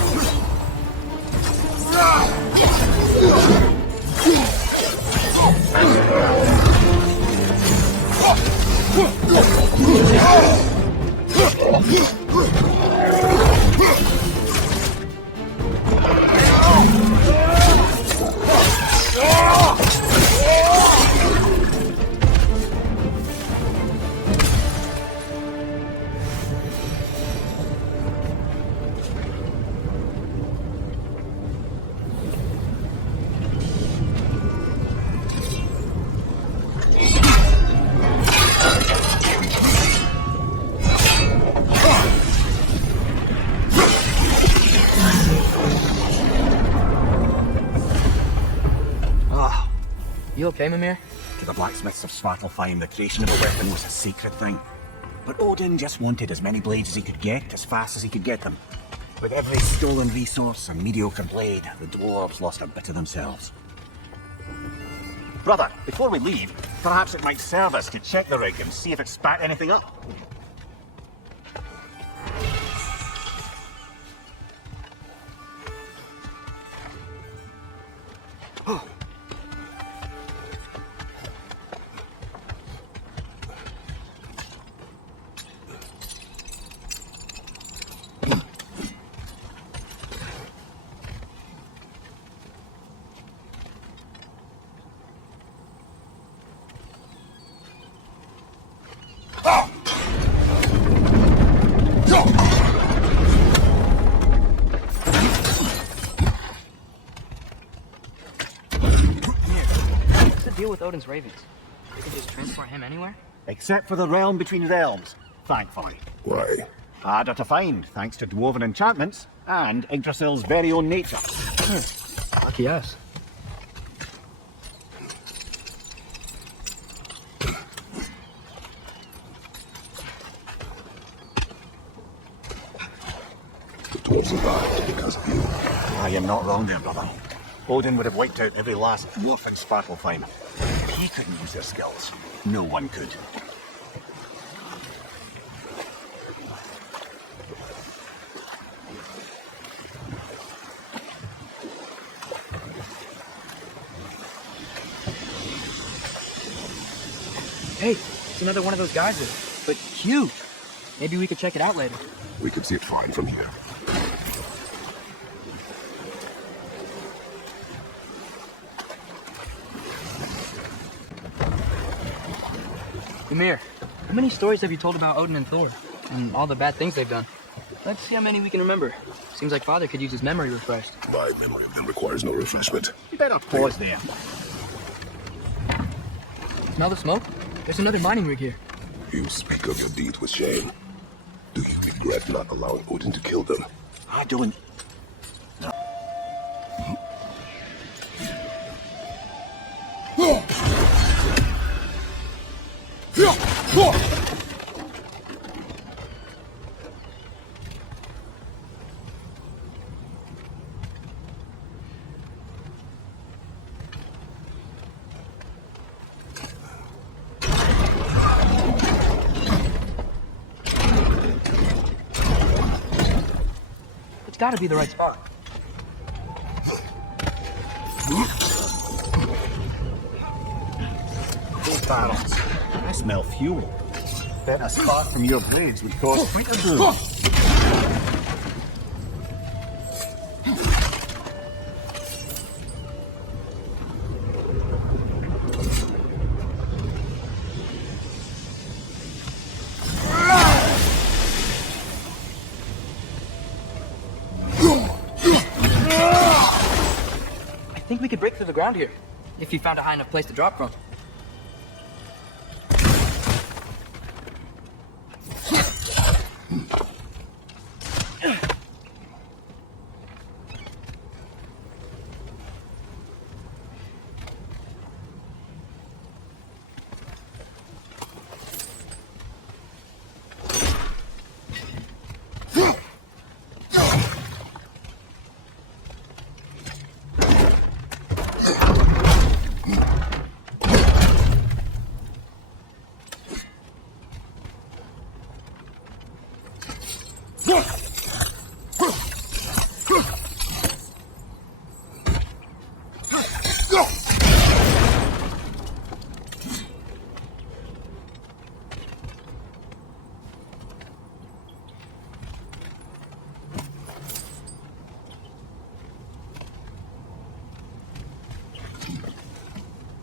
You okay, Mimir? To the blacksmiths of Svartalfheim, the creation of a weapon was a sacred thing. But Odin just wanted as many blades as he could get, as fast as he could get them. With every stolen resource and mediocre blade, the dwarves lost a bit of themselves. Brother, before we leave, perhaps it might serve us to check the rig and see if it spat anything up. Deal with Odin's ravens. You can just transport him anywhere? Except for the realm between realms, thankfully. Why? Harder to find, thanks to dwarven enchantments and Yggdrasil's very own nature. Lucky us. The dwarves survived because of you. Ah, you're not wrong there, brother. Odin would have wiped out every last dwarf in Svartalfheim. If he couldn't use their skills, no one could. Hey, it's another one of those geysers, but huge. Maybe we could check it out later. We could see it fine from here. Ymir, how many stories have you told about Odin and Thor? And all the bad things they've done? Let's see how many we can remember. Seems like Father could use his memory refreshed. My memory of them requires no refreshment. You better pause there. Smell the smoke? There's another mining rig here. You speak of your deeds with shame. Do you regret not allowing Odin to kill them? I don't. It's gotta be the right spot. Those barrels. I smell fuel. Bet a spark from your blades would cause quite a brew. I think we could break through the ground here, if you found a high enough place to drop from.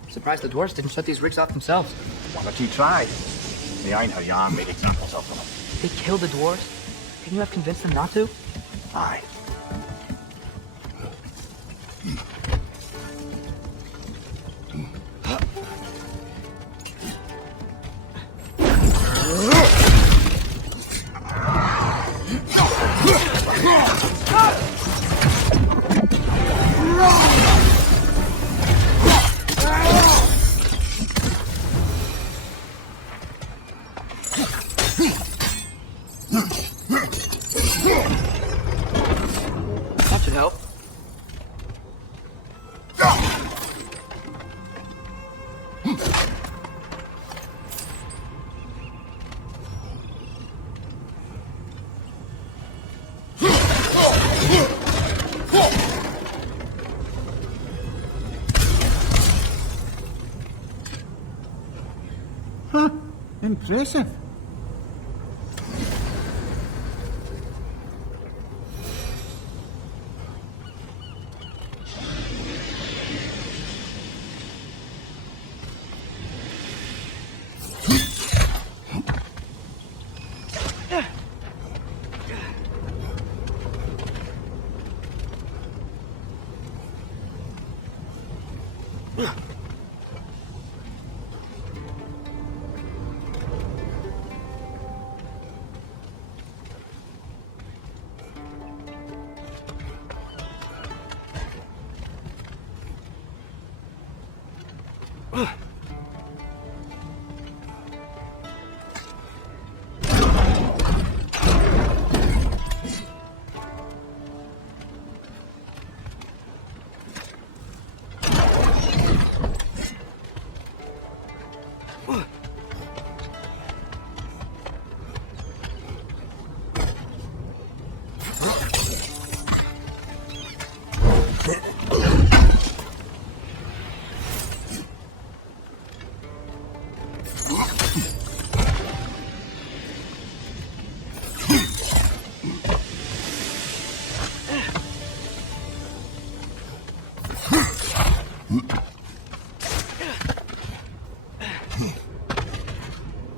Surprised the dwarves didn't shut these rigs off themselves. One or two tried. The Einherjar made examples of them. They killed the dwarves? Couldn't you have convinced them not to? Aye. That should help. Huh, impressive.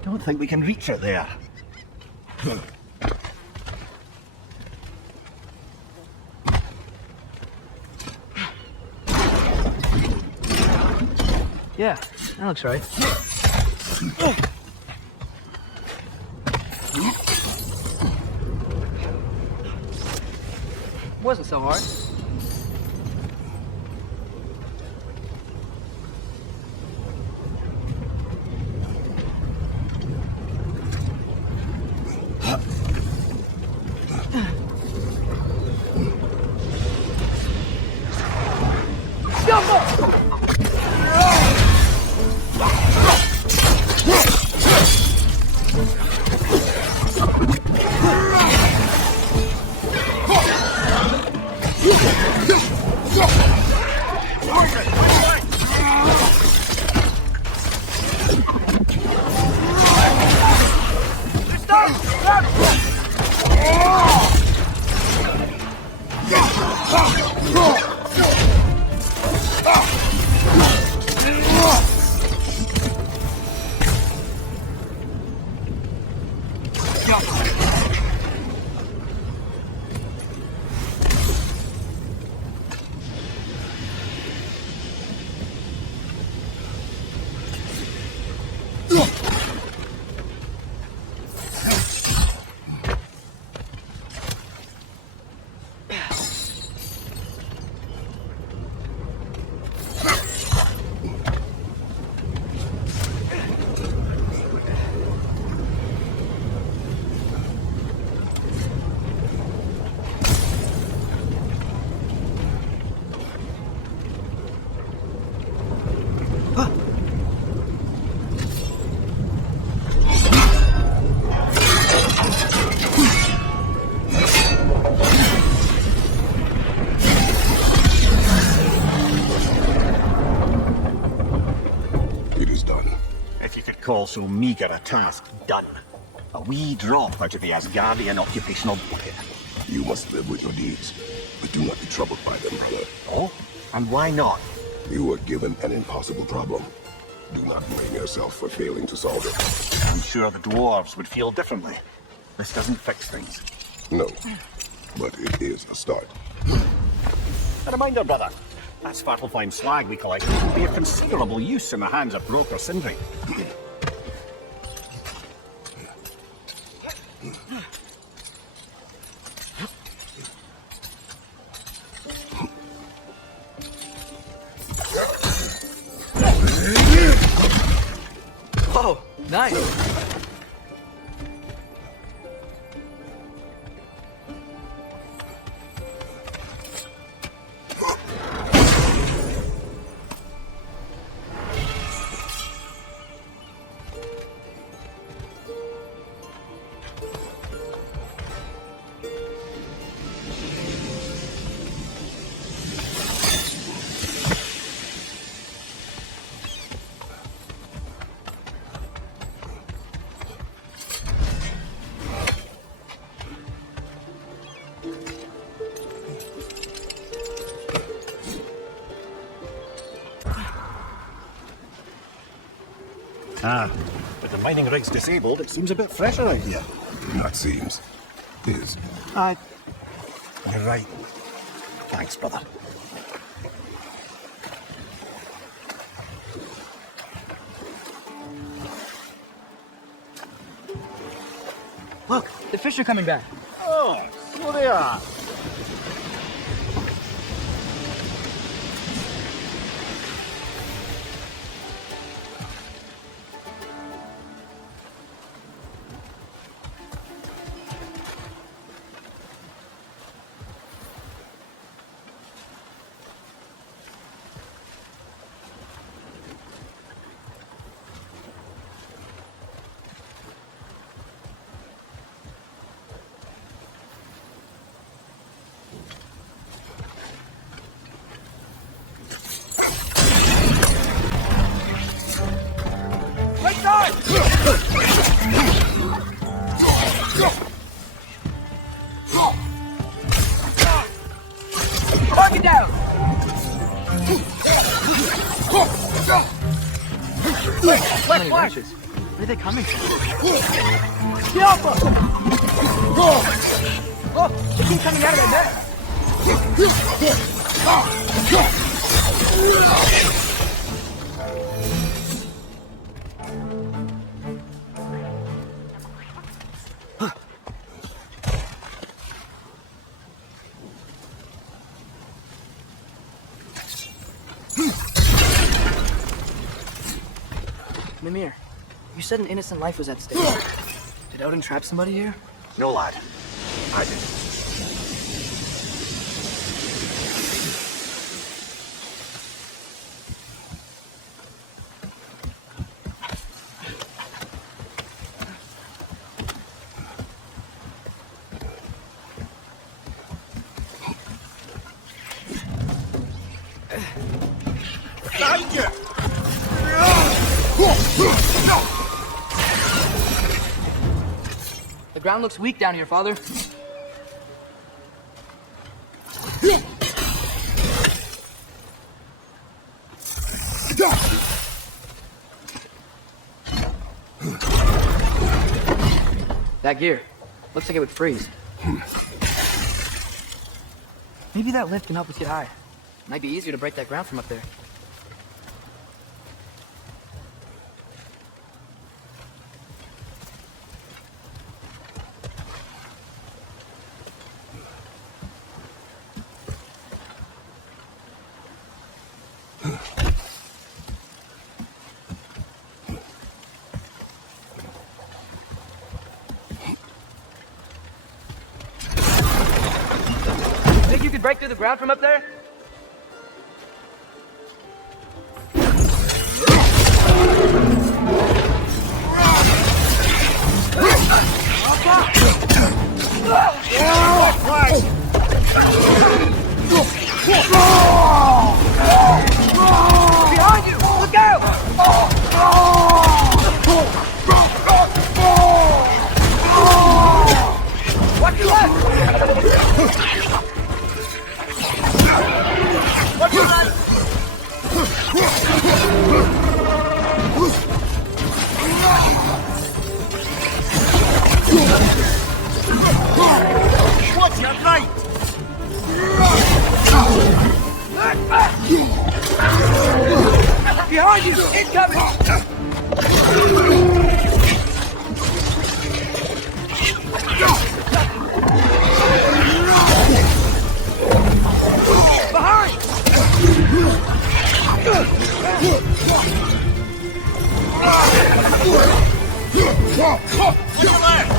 Don't think we can reach it there. Yeah, that looks right. Wasn't so hard. Call so meager a task done. A wee drop out of the Asgardian occupational bucket. You must live with your deeds, but do not be troubled by them, brother. Oh? And why not? You were given an impossible problem. Do not blame yourself for failing to solve it. I'm sure the dwarves would feel differently. This doesn't fix things. No, but it is a start. A reminder, brother. That Svartalfheim slag we collected will be of considerable use in the hands of Broker Sindri. Oh, nice. Ah, but the mining rig's disabled. It seems a bit fresher out here. Not seems. Is. Aye. You're right. Thanks, brother. Look, the fish are coming back. Oh, so they are. Target down! Left flash! Where are they coming from? Get off us! Look, they keep coming out of their net! Mimir, you said an innocent life was at stake. Did Odin trap somebody here? No, lad. I didn't. The ground looks weak down here, Father. That gear. Looks like it would freeze. Maybe that lift can help us get high. Might be easier to break that ground from up there. Think you could break through the ground from up there? Behind you! Look out! Watch your left! Watch your left! Watch your right! Behind you! Incoming! Behind! What's your left?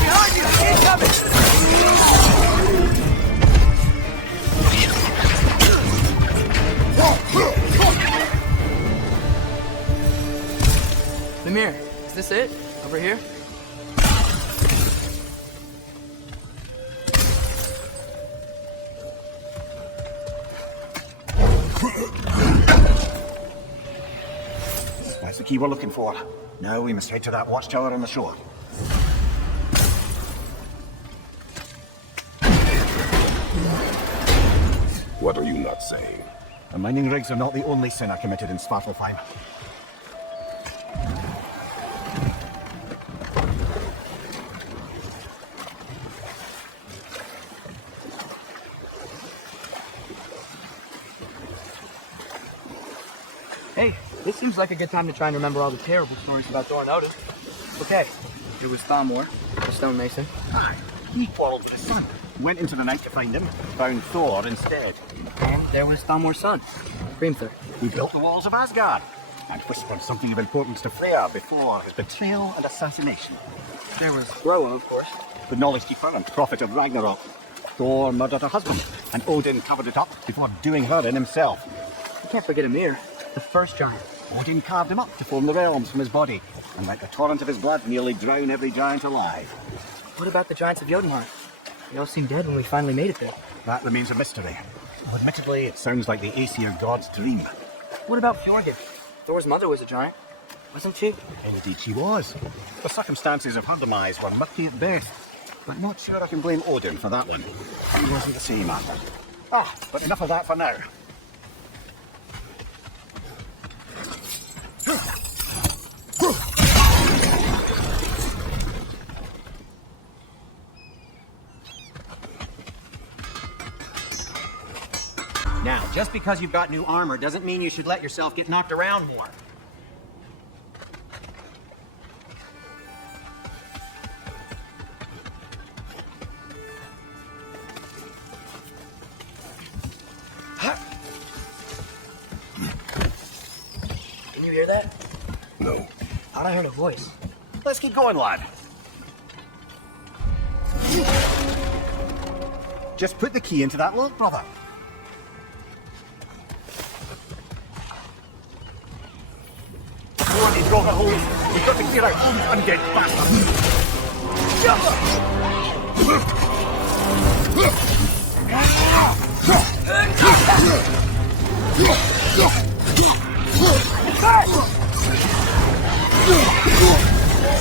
Behind you! Incoming! Mimir, is this it? Over here? That's the key we're looking for. Now we must head to that watchtower on the shore. What are you not saying? And mining rigs are not the only sin I committed in Svartalfheim. Hey, this seems like a good time to try and remember all the terrible stories about Thor and Odin. Okay, it was Thamor, the stonemason. Aye, he quarreled with his son. Went into the night to find him, found Thor instead. And there was Thamor's son, Grimthor. He built the walls of Asgard and whispered something of importance to Freya before his betrayal and assassination. There was Groa, of course. The knowledge keeper and prophet of Ragnarök. Thor murdered her husband, and Odin covered it up before doing her in himself. You can't forget Ymir, the first giant. Odin carved him up to form the realms from his body, and like the torrent of his blood, nearly drown every giant alive. What about the giants of Jotunheim? They all seemed dead when we finally made it there. That remains a mystery. Well, admittedly, it sounds like the Aesir god's dream. What about Fjorgyn? Thor's mother was a giant, wasn't she? Indeed she was. The circumstances of her demise were murky at best, but not sure I can blame Odin for that one. He wasn't the same after. Ah, but enough of that for now. Now, just because you've got new armor doesn't mean you should let yourself get knocked around more. Can you hear that? No. Thought I heard a voice. Let's keep going, lad. Just put the key into that lock, brother. Go on, he's got a hole. We've got to clear out all these undead bastards.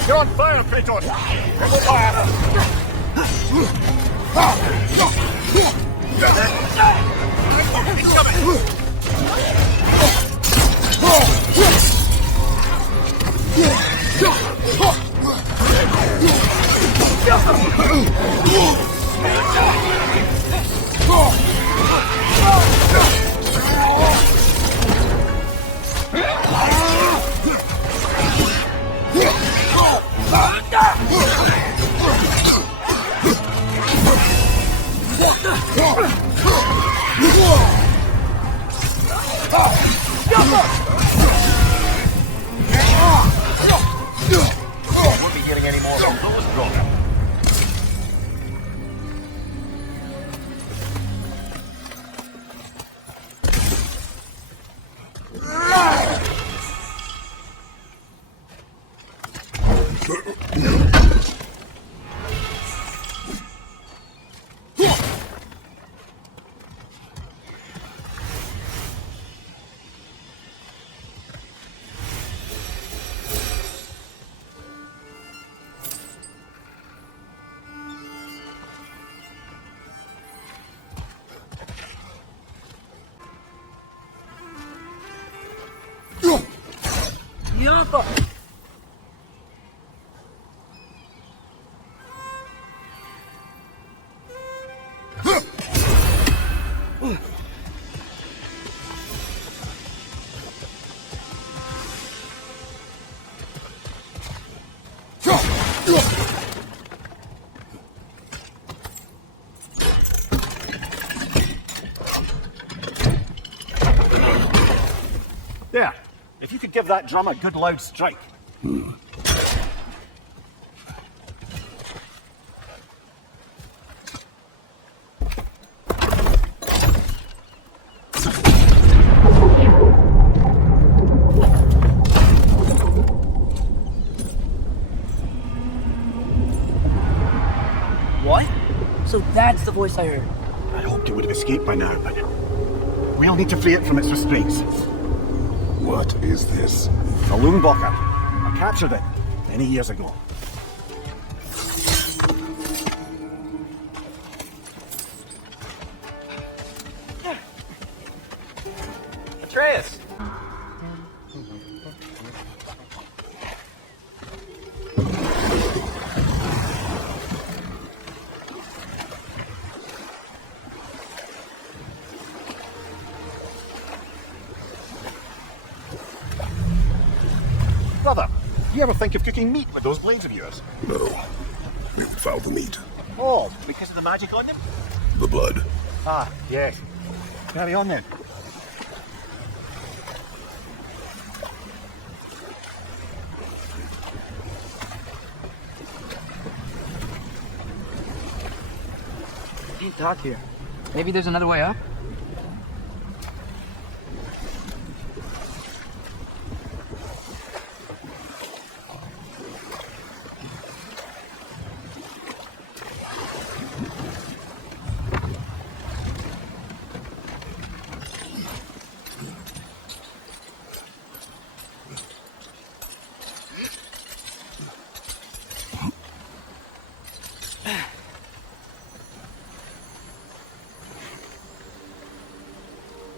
You're on fire, Kratos! Fire! He's coming! Won't be getting any more from those drones. Bianca! There. If you could give that drum a good loud strike. What? So that's the voice I heard. I hoped it would have escaped by now, but we'll need to free it from its restraints. What is this? A Loonbocker. I captured it many years ago. you ever think of cooking meat with those blades of yours? No. We haven't found the meat. Oh, because of the magic on them? The blood. Ah, yes. Carry on then. Can't talk here. Maybe there's another way up?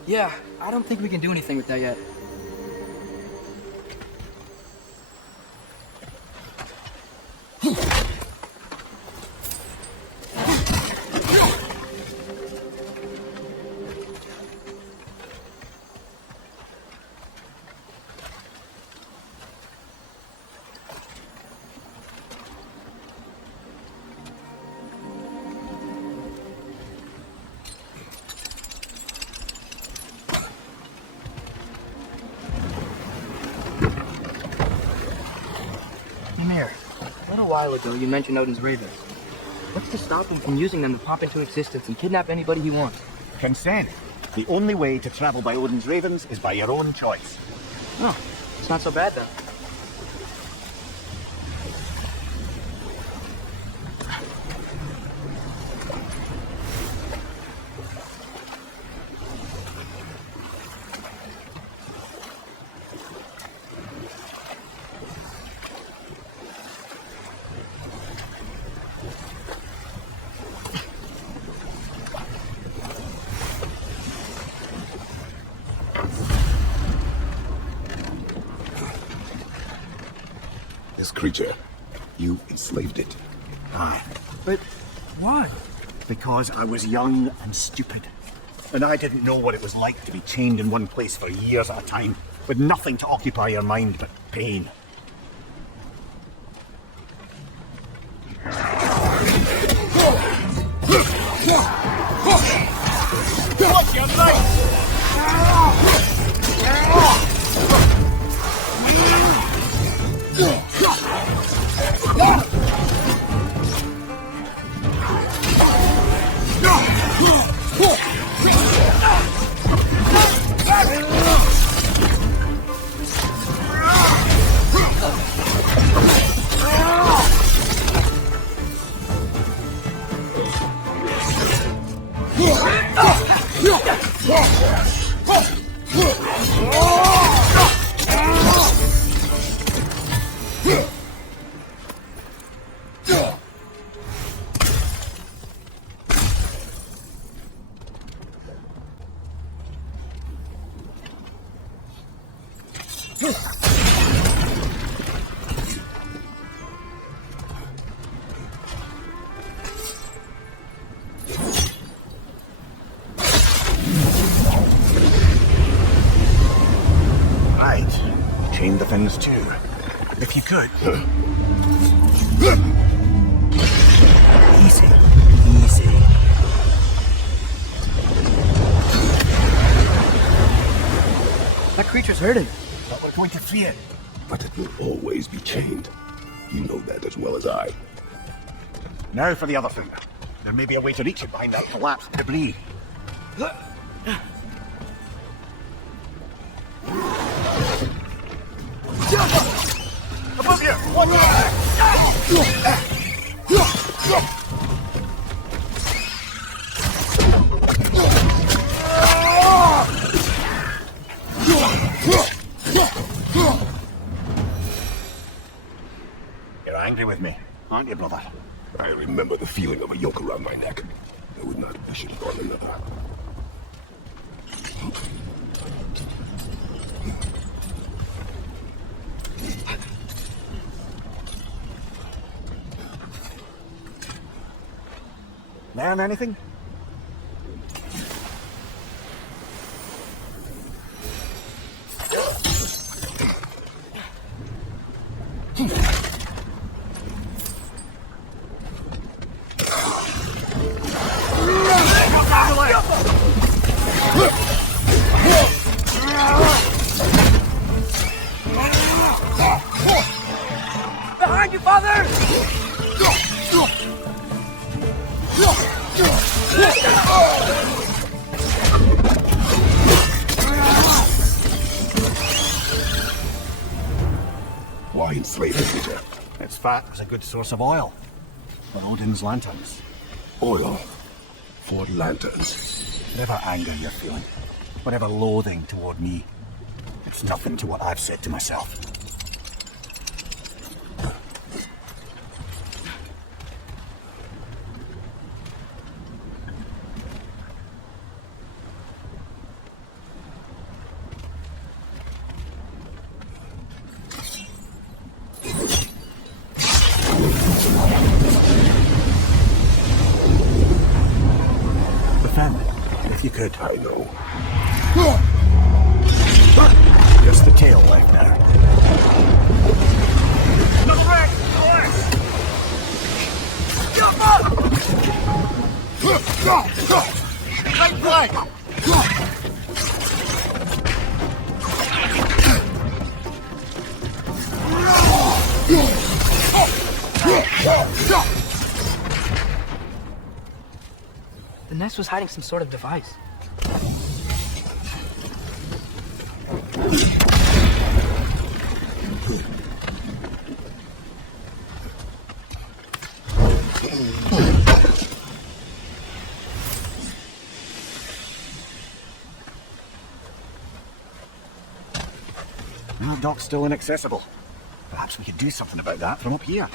Yeah, I don't think we can do anything with that yet. A little while ago, you mentioned Odin's ravens. What's to stop him from using them to pop into existence and kidnap anybody he wants? Consent. The only way to travel by Odin's ravens is by your own choice. Oh, it's not so bad then. This creature, you enslaved it. Aye. But why? Because I was young and stupid. And I didn't know what it was like to be chained in one place for years at a time, with nothing to occupy your mind but pain. Look, you're right! Chain the things too. If you could. Easy. Easy. That creature's hurting. But we're going to free it. But it will always be chained. You know that as well as I. Now for the other thing. There may be a way to reach it behind that collapsed debris. Above you! Watch You're angry with me, aren't you, brother? I remember the feeling of a yoke around my neck. I would not wish it on another. Learn anything? Behind you, father! Why enslave it, Peter? Its fat was a good source of oil for Odin's lanterns. Oil for lanterns. Whatever anger you're feeling, whatever loathing toward me, it's nothing to what I've said to myself. If you could. I know. Just the tail left now. Look back! Relax! Jump up! Right flank! The nest was hiding some sort of device. Well, dock's still inaccessible. Perhaps we could do something about that from up here.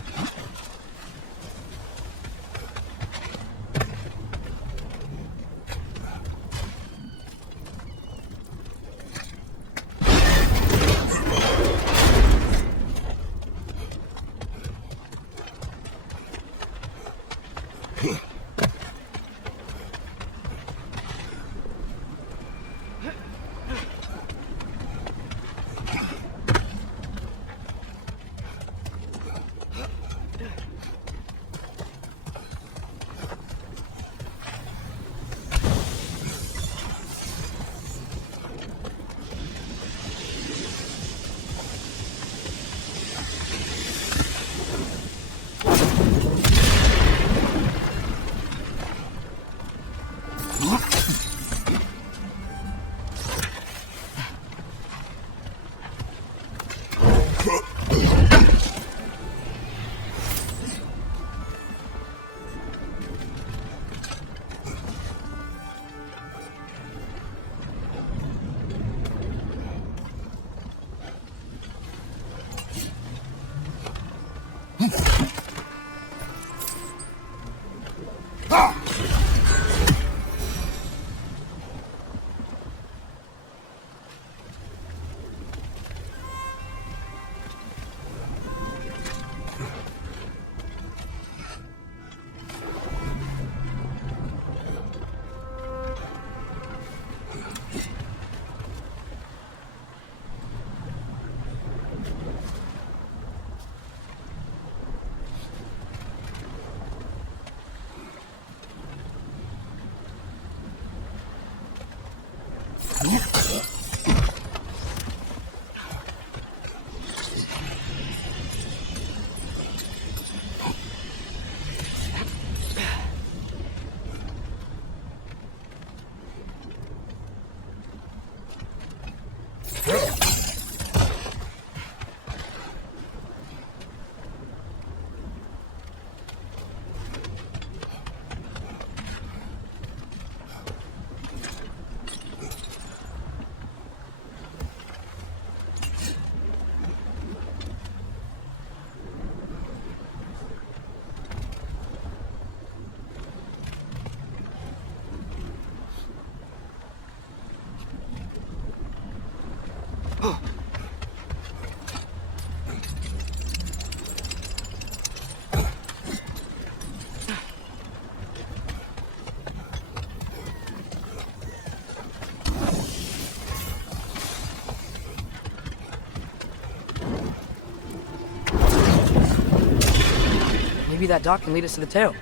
Maybe that dock can lead us to the tail.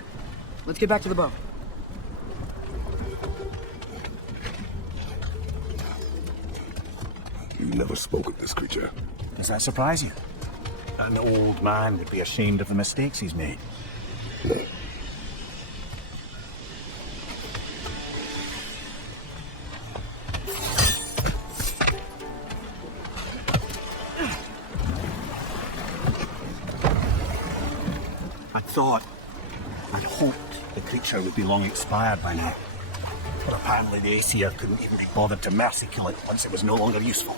Let's get back to the boat. You never spoke of this creature. Does that surprise you? An old man would be ashamed of the mistakes he's made. I'd hoped the creature would be long expired by now. But apparently the Aesir couldn't even be bothered to mercy kill it once it was no longer useful.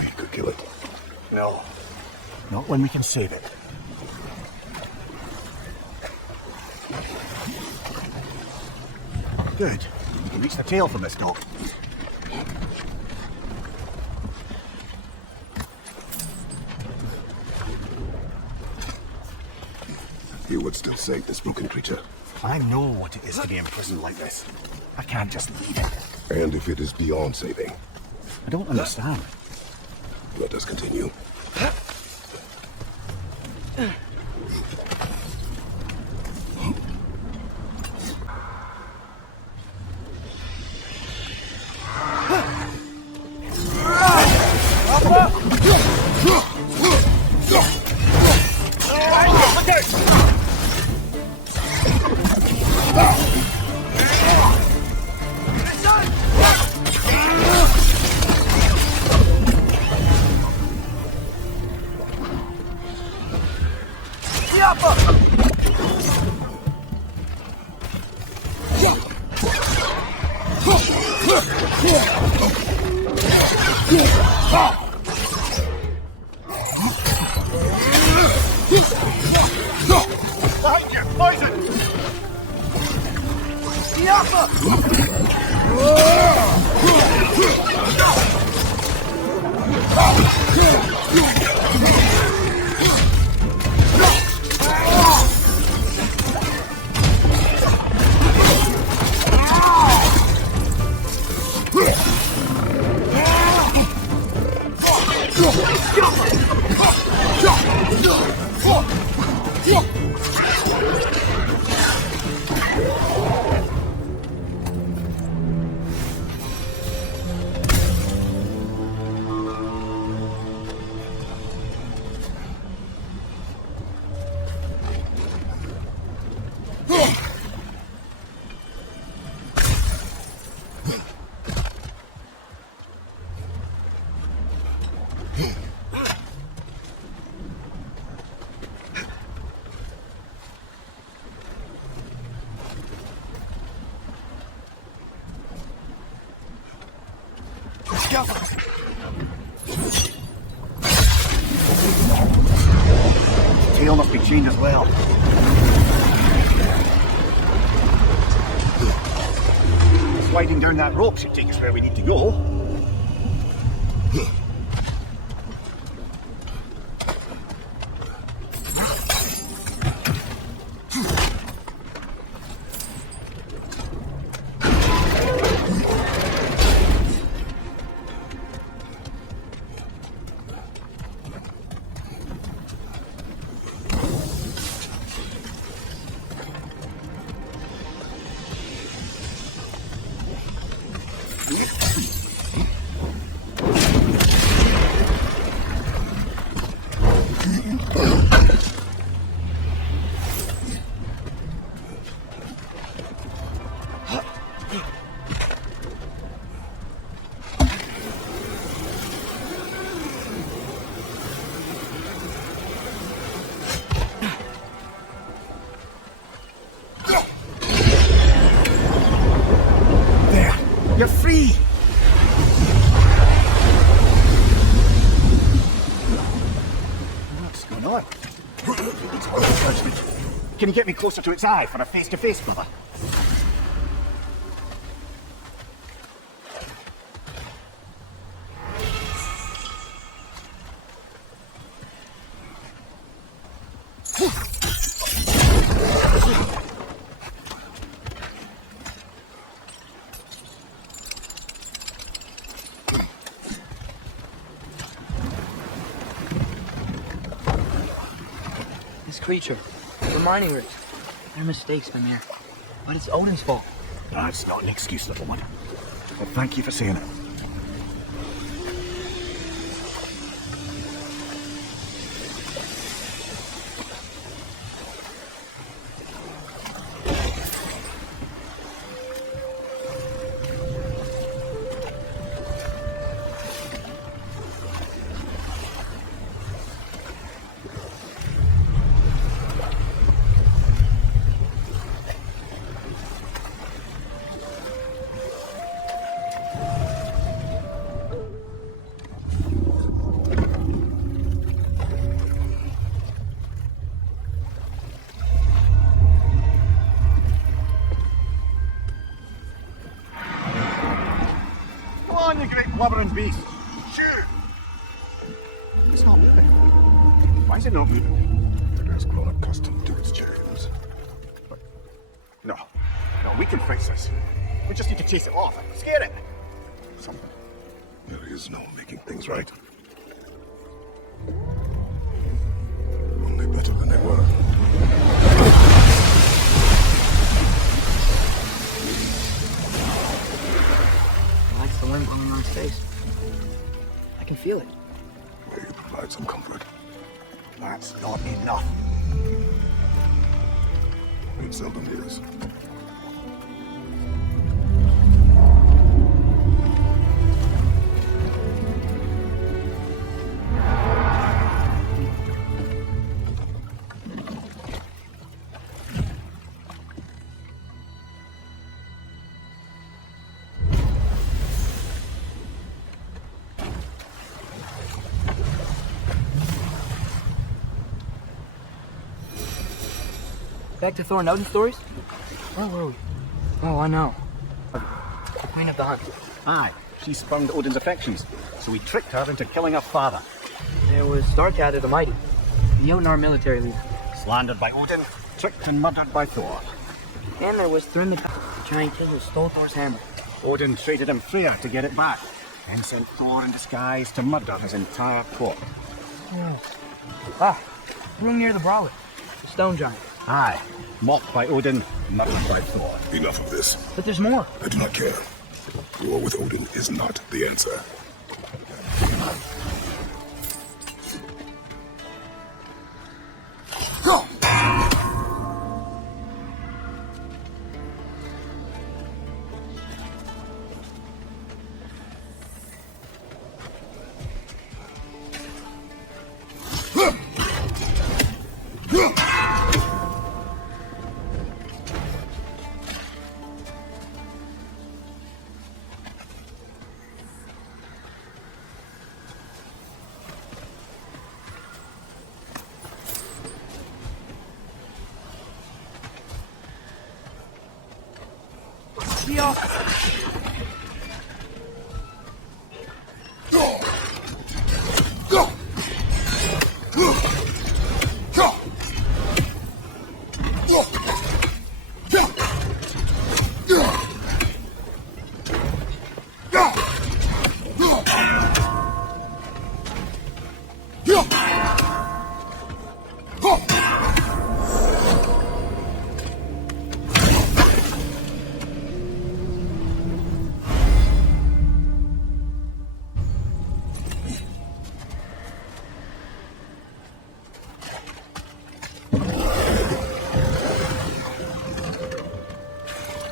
We could kill it. No. Not when we can save it. Good. We can reach the tail from this dog. You would still save this broken creature. I know what it is to be imprisoned like this. I can't just leave it. And if it is beyond saving, I don't understand. let us continue. Tail must be chained as well. Sliding down that rope should take us where we need to go. You're free! What's going on? Can you get me closer to its eye for a face-to-face, brother? Creature. The mining rigs. Their mistakes been there. But it's Odin's fault. That's not an excuse, little one. But thank you for saying it. blubbering beast. Shoot! It's not moving. Why is it not moving? It has grown accustomed to its chains. But, no, we can fix this. We just need to chase it off. Scare it. Something. There is no making things right. Only better than they were. I like the wind blowing on his face. I can feel it. May you provide some comfort. That's not enough. It seldom is. Back to Thor and Odin stories? Where were we? Oh, I know. The Queen of the Hunt. Aye, she spurned Odin's affections, so he tricked her into killing her father. There was Starkadr the Mighty, the Jotnar military leader. Slandered by Odin, tricked and murdered by Thor. And there was Thrym the giant king who stole Thor's hammer. Odin traded him Freya to get it back, and sent Thor in disguise to murder his entire court. Ah, room near the Brawler, the stone giant. Aye, mocked by Odin, murdered by Thor. Enough of this. But there's more. I do not care. War with Odin is not the answer.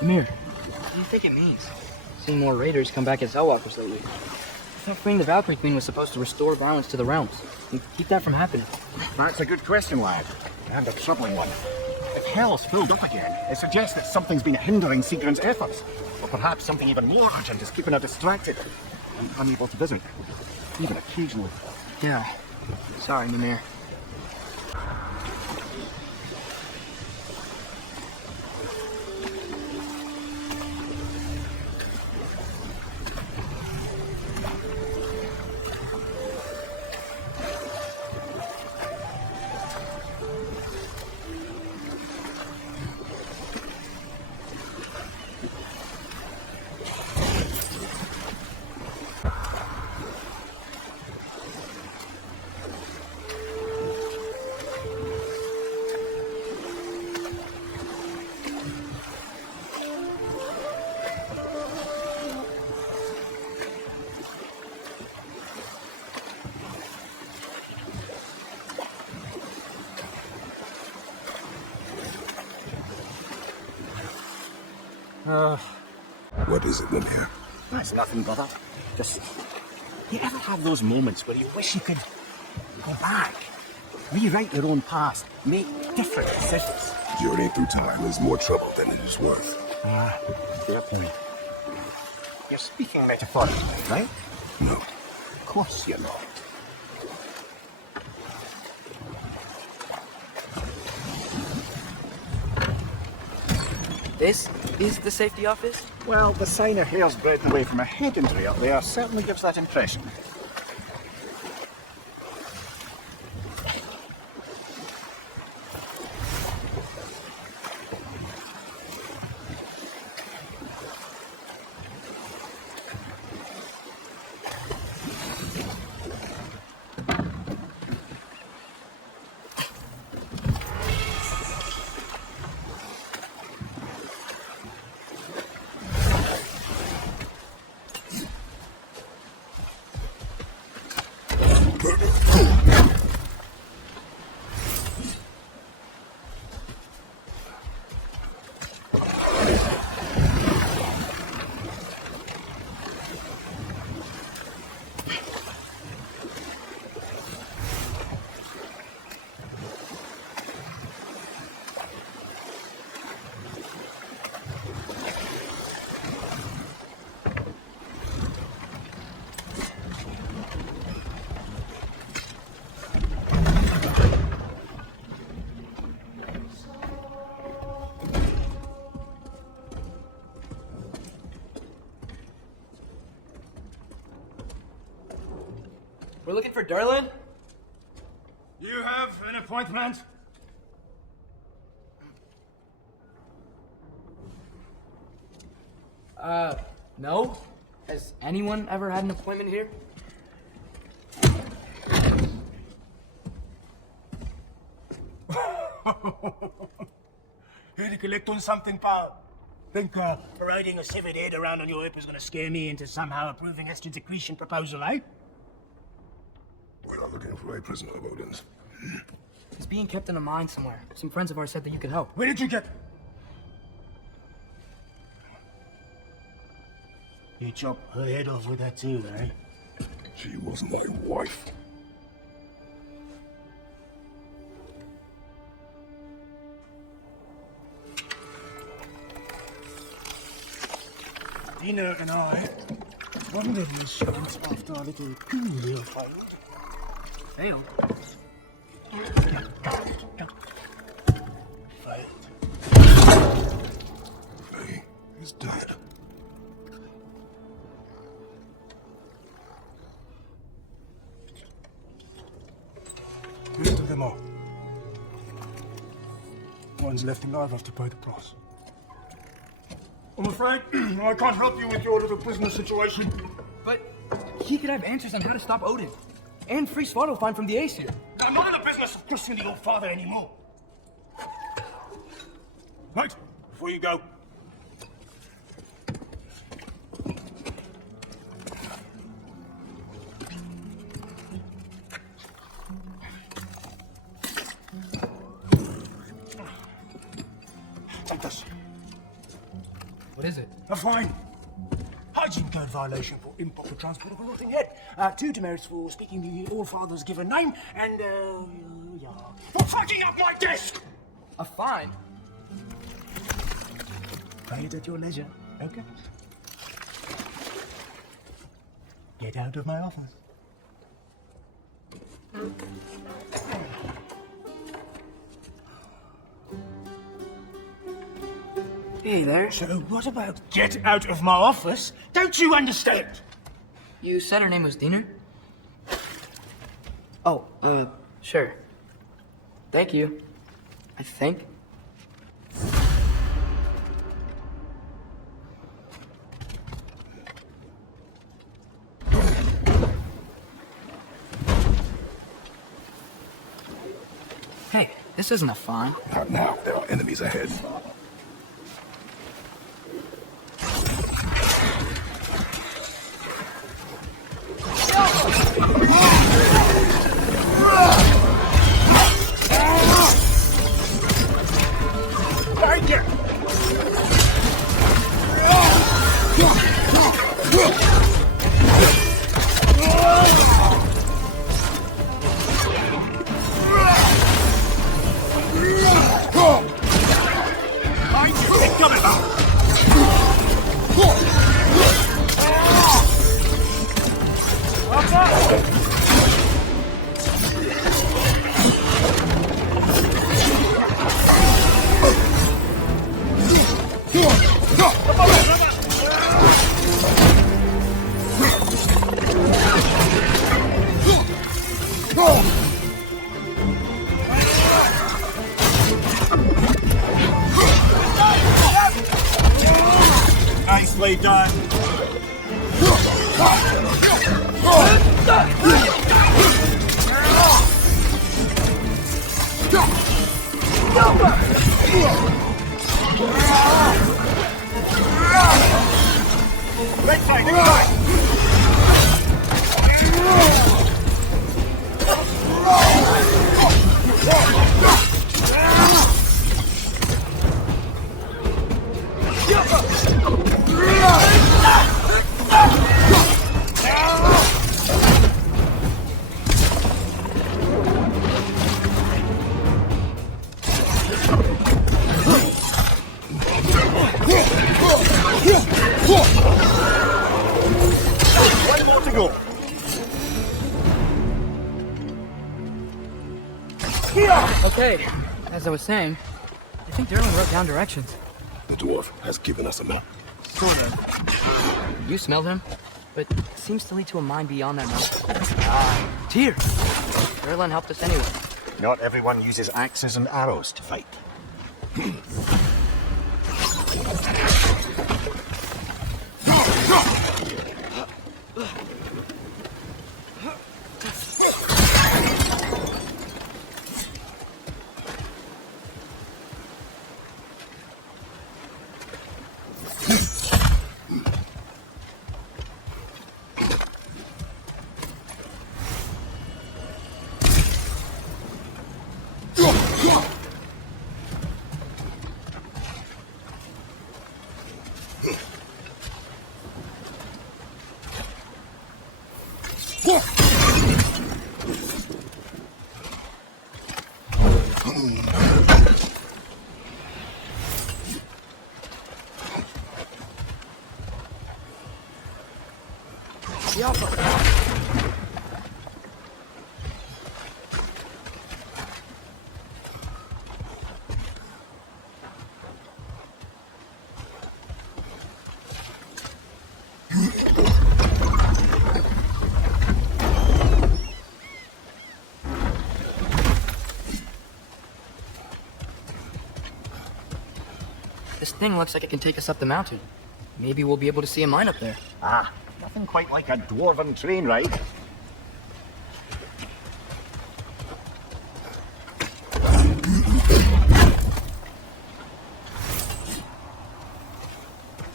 Mimir, what do you think it means? Seeing more raiders come back as Hellwalkers lately. I thought freeing the Valkyrie Queen was supposed to restore balance to the realms and keep that from happening. That's a good question, lad, and a troubling one. If Hell's filled up again, it suggests that something's been hindering Sigrun's efforts, or perhaps something even more urgent is keeping her distracted and unable to visit, even occasionally. Yeah. Sorry, Mimir. What is it, Mimir? That's nothing, brother. Just, you ever have those moments where you wish you could go back, rewrite your own past, make different decisions? Journey through time is more trouble than it is worth. Fair point. You're speaking metaphorically, right? No. Of course you're not. This is the safety office? Well, the sign of hair's breadth away from a head injury up there certainly gives that impression. We're looking for Durlin? You have an appointment? No. Has anyone ever had an appointment here? Here to collect on something, pal. Think parading a severed head around on your hip is going to scare me into somehow approving Estrid's accretion proposal, eh? We are looking for a prisoner of Odin's. He's being kept in a mine somewhere. Some friends of ours said that you could help. Where did you get... You chop her head off with that too, eh? She was my wife. Dina and I wandered in sheds after our little coup failed. Failed? Faye is dead. Most of them are. One's left alive have to pay the price. I'm afraid I can't help you with your little prisoner situation. But he could have answers on how to stop Odin. And free Svartalfheim from the Aesir. I'm not in the business of questioning your father anymore. Right, before you go. Take this. What is it? A fine. Hygiene code violation for improper transport of a rotting head. 2 demerits for speaking the All-Father's given name, and, yeah. For fucking up my desk! A fine? Pay it at your leisure, okay? Get out of my office. Hey there. So what about get out of my office? Don't you understand? You said her name was Diener? Oh, sure. Thank you. I think. Hey, this isn't a farm. Not now. There are enemies ahead. Nicely done. Right side, next side. One more to go. Okay, as I was saying, I think Derlin wrote down directions. The dwarf has given us a map. Sort of. You smelled him, but it seems to lead to a mine beyond that mountain. Tyr! Derlin helped us anyway. Not everyone uses axes and arrows to fight. This thing looks like it can take us up the mountain. Maybe we'll be able to see a mine up there. Ah, nothing quite like a dwarven train ride.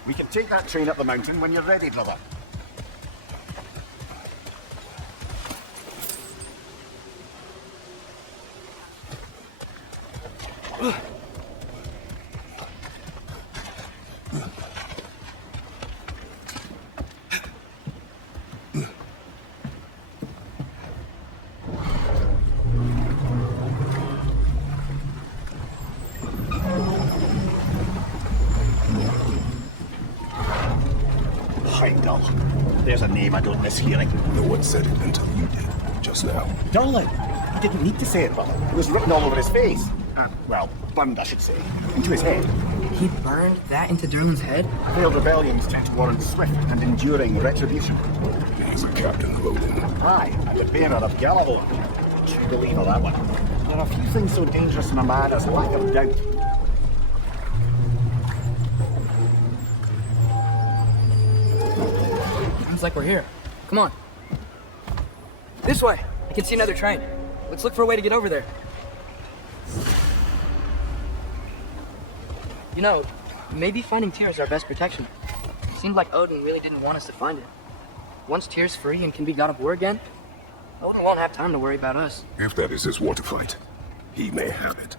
We can take that train up the mountain when you're ready, brother. There's a name I don't miss hearing. No one said it until you did, just now. Darling, he didn't need to say it, brother. It was written all over his face. Well, burned, I should say. Into his head. He burned that into Derlin's head? Failed rebellions tend to warrant swift and enduring retribution. He's a captain of Odin. Aye, and the bearer of Gallivore. True believer, that one. There are few things so dangerous in a man as lack of doubt. Sounds like we're here. Come on. This way. I can see another train. Let's look for a way to get over there. You know, maybe finding Tyr is our best protection. Seemed like Odin really didn't want us to find it. Once Tyr's free and can be god of war again, Odin won't have time to worry about us. If that is his war to fight, he may have it.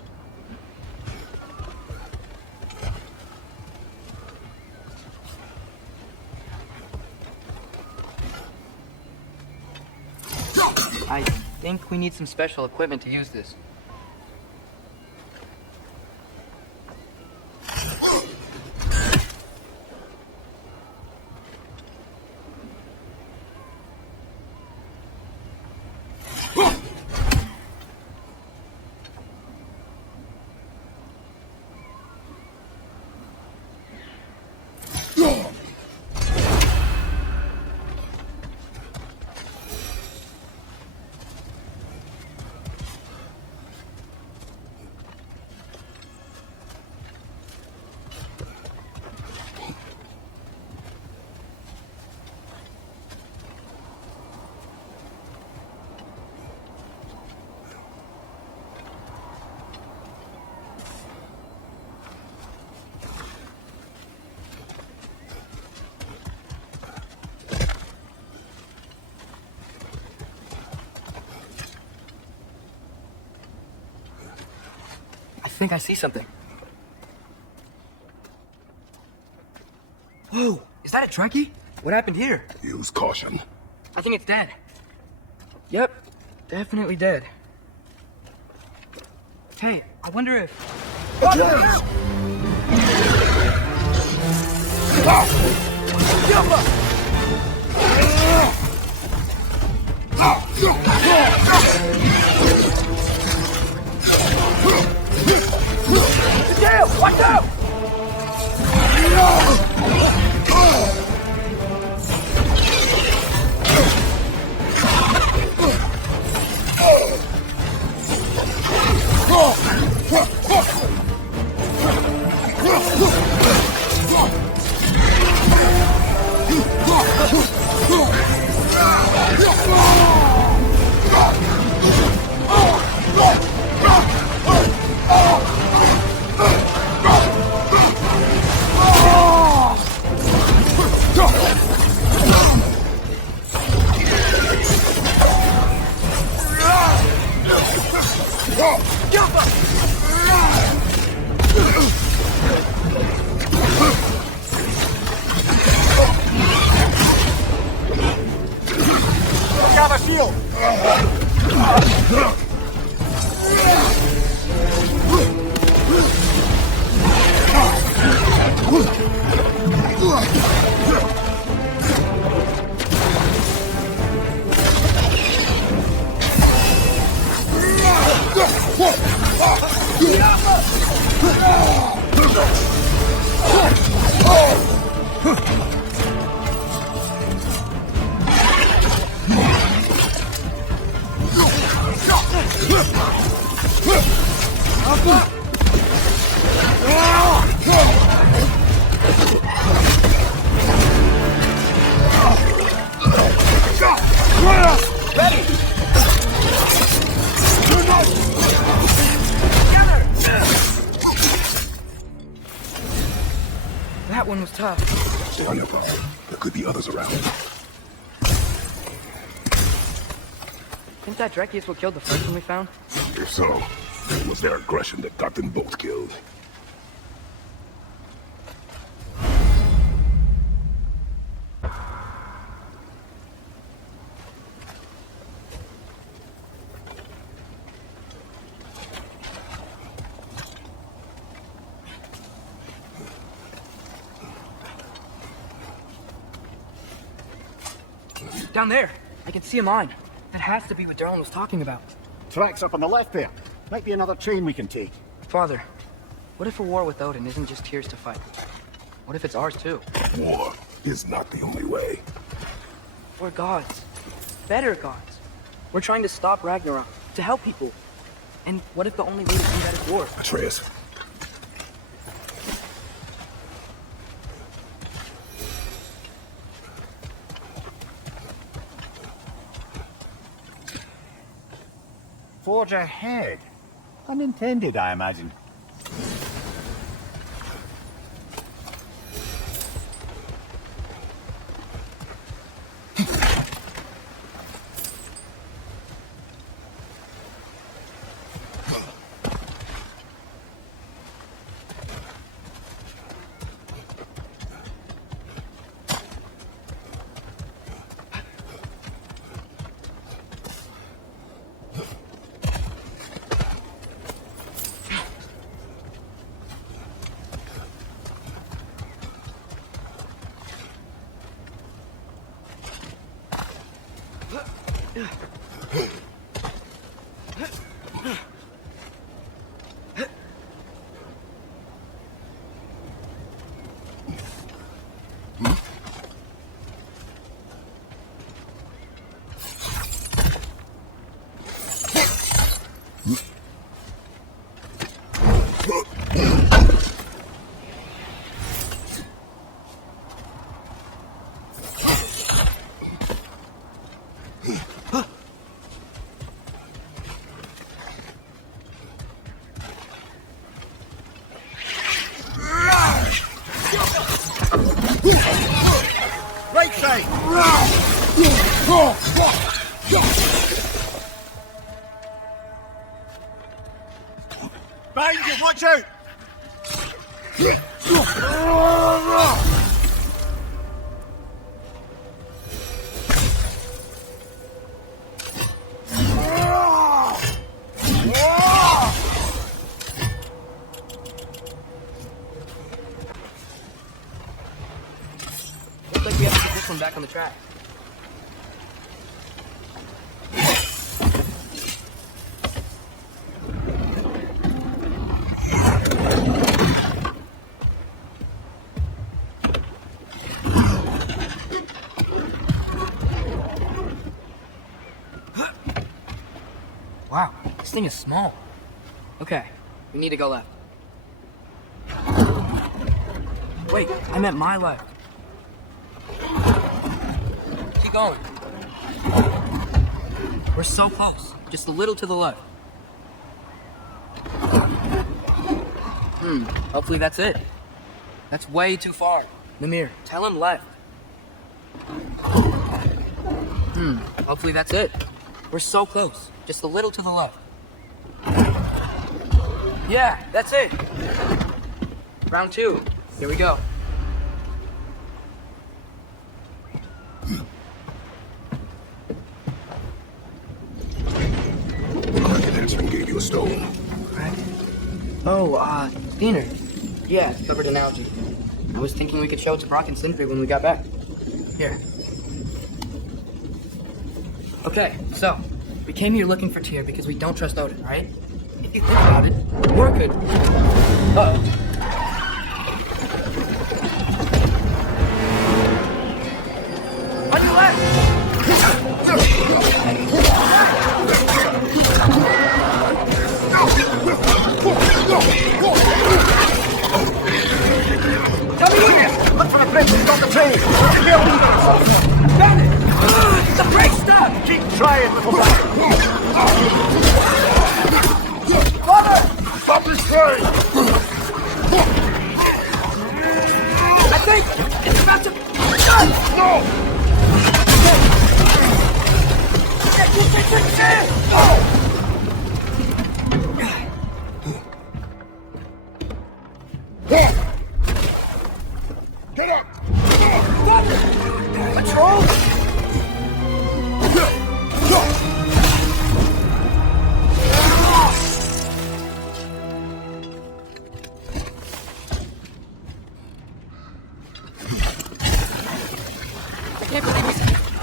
I think we need some special equipment to use this. think I see something. Whoa, is that a Trekkie? What happened here? Use caution. I think it's dead. Yep, definitely dead. Hey, I wonder if... Damn, watch out! That one was tough. Stay on your guard. There could be others around. Think that Trekkie is what killed the first one we found? If so, it was their aggression that got them both killed. Down there. I can see a mine. That has to be what Darren was talking about. Tracks up on the left there. Might be another train we can take. Father, what if a war with Odin isn't just tears to fight? What if it's ours too? War is not the only way. We're gods. Better gods. We're trying to stop Ragnarok, to help people. And what if the only way to do that is war? Atreus. Forge ahead. Unintended, I imagine. Behind you, watch out! Looks like we have to get this one back on the track. Wow, this thing is small. Okay, we need to go left. Wait, I meant my left. Keep going. We're so close. Just a little to the left. Hopefully that's it. That's way too far. Namir, tell him left. Hopefully that's it. We're so close. Just a little to the left. Yeah, that's it. Round 2. Here we go. Answer gave you a stone. Right. Oh, dinner. Yeah, it's covered in algae. I was thinking we could show it to Brock and Sindri when we got back. Here. Okay, so, we came here looking for Tyr because we don't trust Odin, right? If you think about it, we're good. Uh-oh. On your left! Tell me when you look for the bridge and stop the train! Got it! The brake stop! Keep trying, little boy! Father! Stop this train! I think it's about to... No! No! Get up! Patrol? I can't believe he's...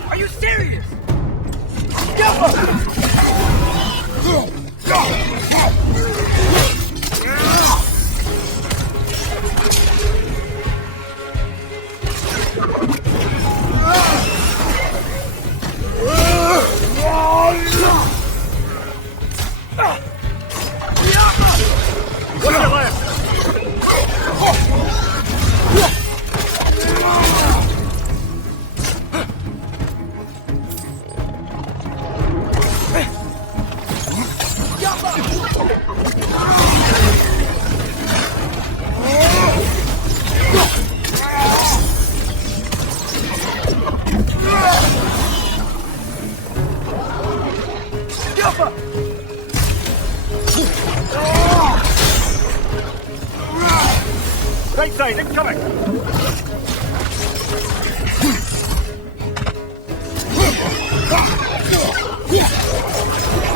Are you serious? Right side, incoming!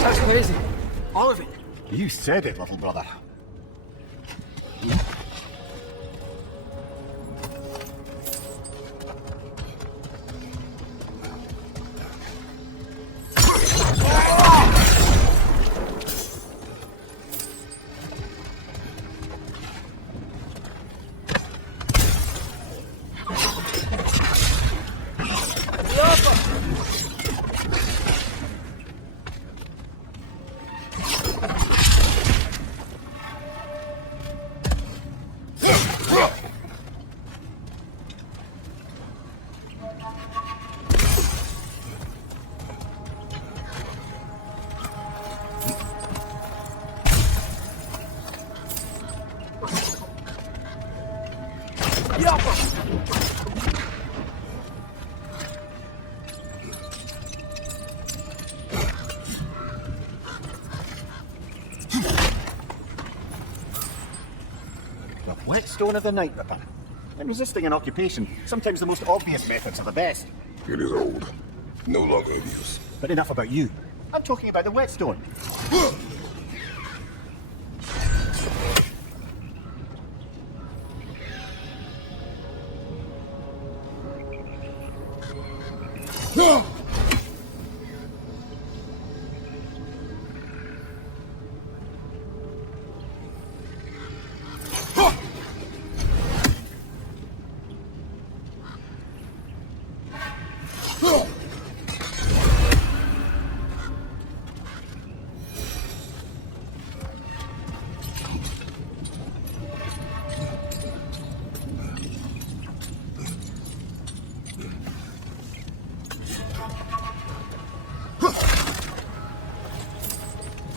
That's crazy. All of it. You said it, little brother. The whetstone of the Night Ripper. In resisting an occupation, sometimes the most obvious methods are the best. It is old. No longer in use. But enough about you. I'm talking about the whetstone.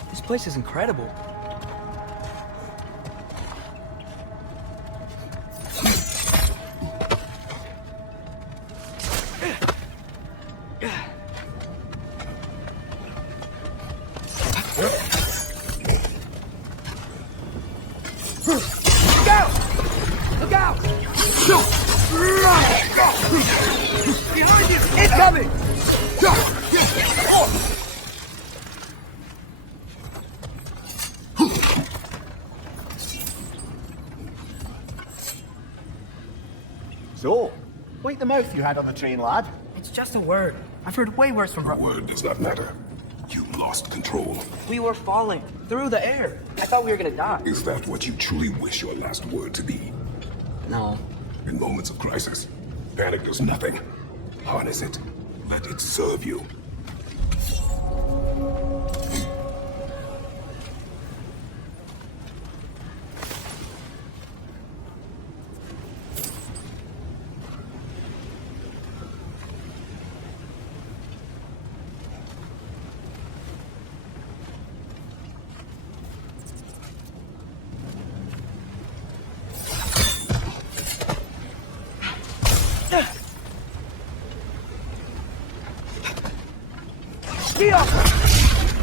This place is incredible. Look out! Behind you! It's coming! So, wait the mouth you had on the train, lad. It's just a word. I've heard way worse from her. Word does not matter. You lost control. We were falling through the air. I thought we were gonna die. Is that what you truly wish your last word to be? No. In moments of crisis, panic does nothing. Harness it. Let it serve you.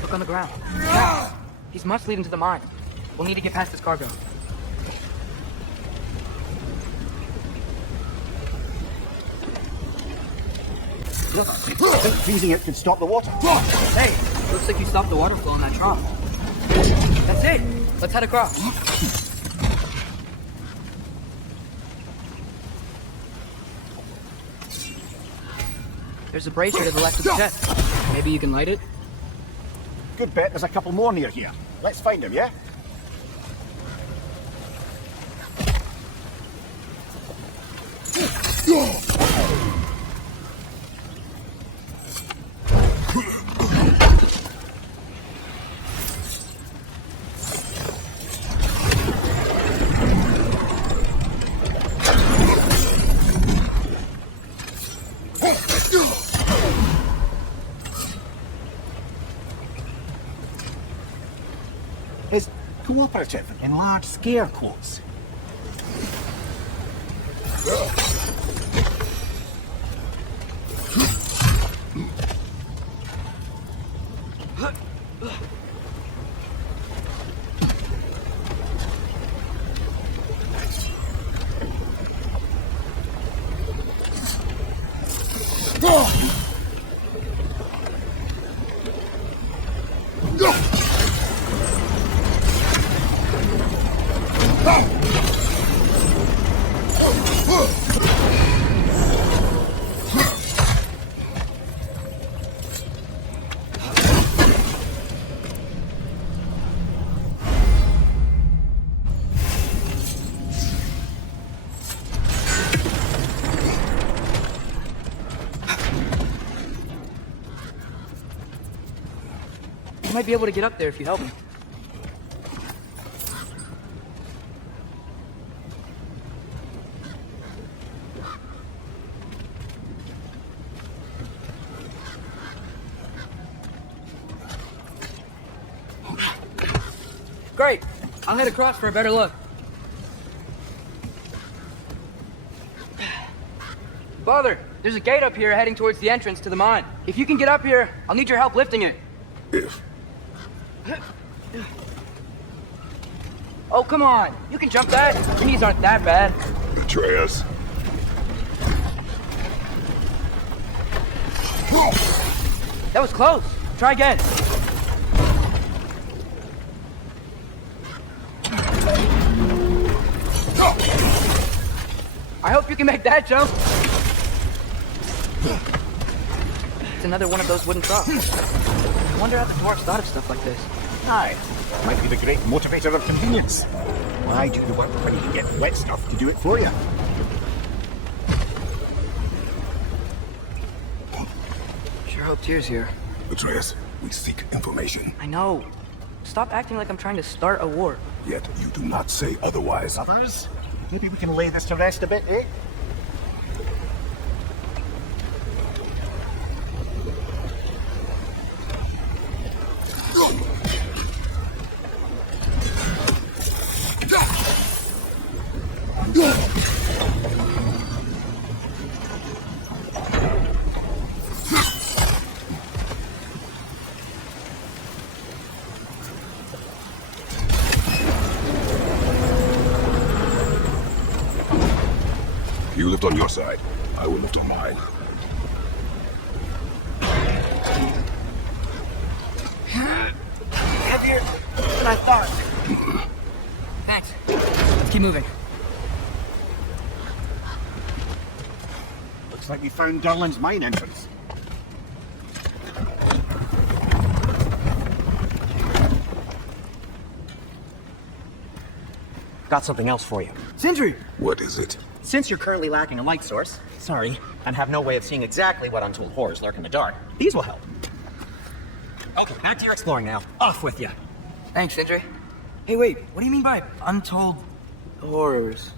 Look on the ground. Now, these must lead into the mine. We'll need to get past this cargo. Look, I think freezing it could stop the water. Hey, looks like you stopped the water flow in that trough. That's it. Let's head across. There's a brazier to the left of the chest. Maybe you can light it? Good bet there's a couple more near here. Let's find them, yeah? Is cooperative in large scare quotes. I might be able to get up there if you help me. Great. I'll head across for a better look. Father, there's a gate up here heading towards the entrance to the mine. If you can get up here, I'll need your help lifting it. If. Oh, come on. You can jump that. Your knees aren't that bad. Atreus. That was close. Try again. I hope you can make that jump. It's another one of those wooden troughs. I wonder how the dwarves thought of stuff like this. Aye, might be the great motivator of convenience. Why do the work when you can get wet stuff to do it for you? Sure hope Tyr's here. Atreus, we seek information. I know. Stop acting like I'm trying to start a war. Yet you do not say otherwise. Others? Maybe we can lay this to rest a bit, eh? You lift on your side. I will lift on mine. Heavier than I thought. Thanks. Let's keep moving. Looks like we found Durlin's mine entrance. Got something else for you. Sindri! What is it? Since you're currently lacking a light source, sorry, and have no way of seeing exactly what untold horrors lurk in the dark, these will help. Okay, back to your exploring now. Off with you. Thanks, Sindri. Hey, wait. What do you mean by untold horrors?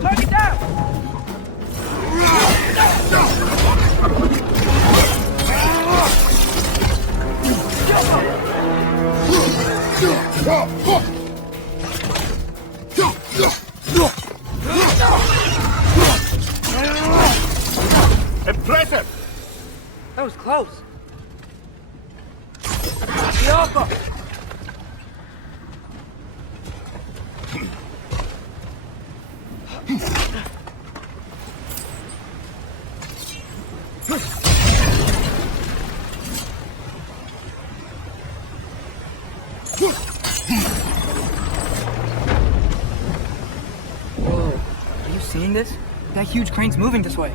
Target down! Impressive! That was close. Yoko! Whoa, are you seeing this? That huge crane's moving this way.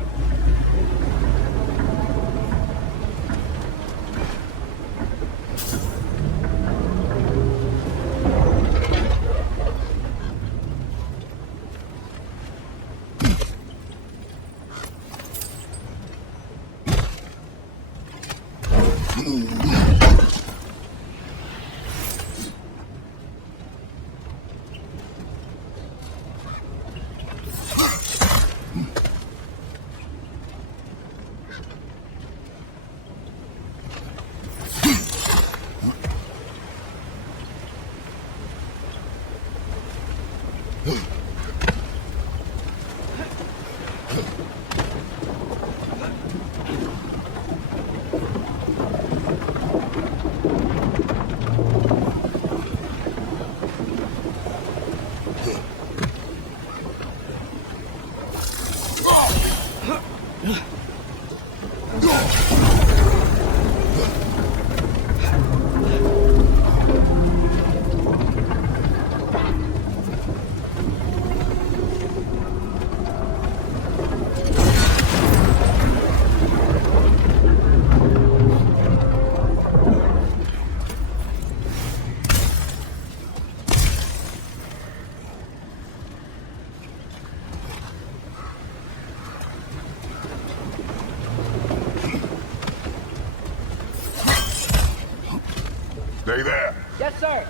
Stay there. Yes, sir.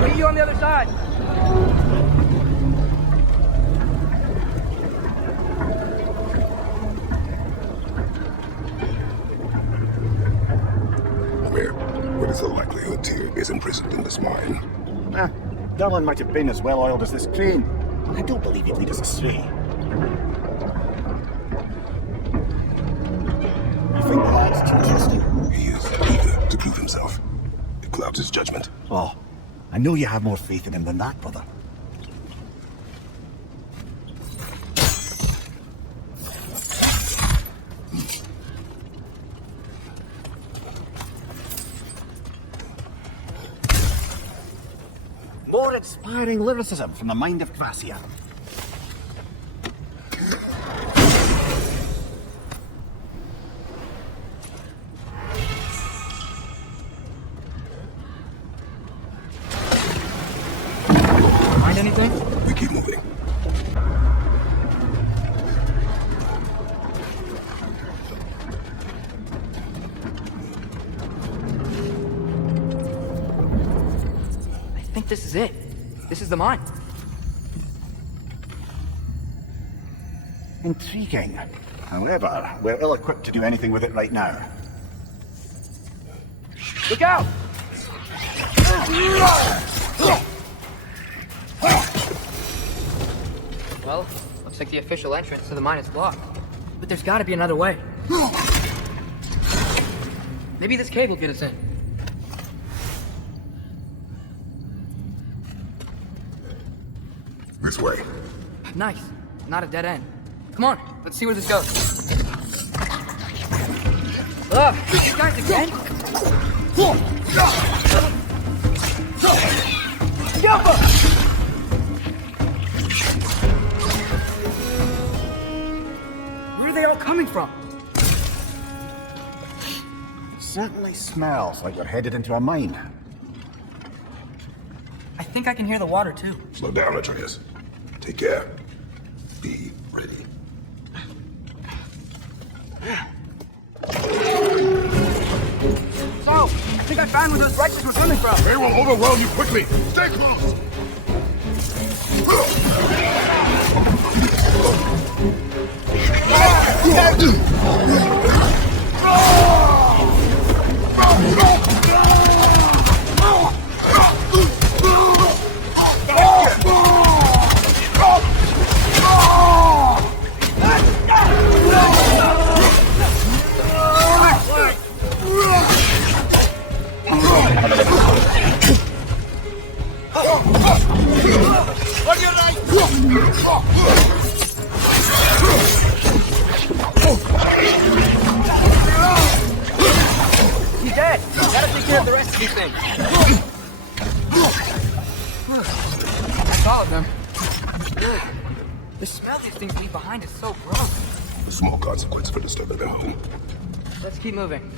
Meet you on the other side. What is the likelihood Tyr is imprisoned in this mine? Darlin might have been as well oiled as this crane. I don't believe he'd lead us astray. I think the lad's too trusting. He is eager to prove himself. It clouds his judgment. Oh, I know you have more faith in him than that, brother. More inspiring lyricism from the mind of Gracia. Find anything? We keep moving. I think this is it. This is the mine. Intriguing. However, we're ill-equipped to do anything with it right now. Look out! Well, looks like the official entrance to the mine is blocked. But there's gotta be another way. Maybe this cave will get us in. This way. Nice. Not a dead end. Come on, let's see where this goes. Ugh, these guys again? Yappa! Where are they all coming from? Certainly smells like we're headed into a mine. I think I can hear the water too. Slow down, Atreus. Take care. Be ready. So, I think I found where those wretches were coming from. They will overwhelm you quickly. Stay close. He's dead. Gotta take care of the rest of these things. I followed them. Good. The smell these things leave behind is so gross. The small consequence for disturbing their home. Let's keep moving.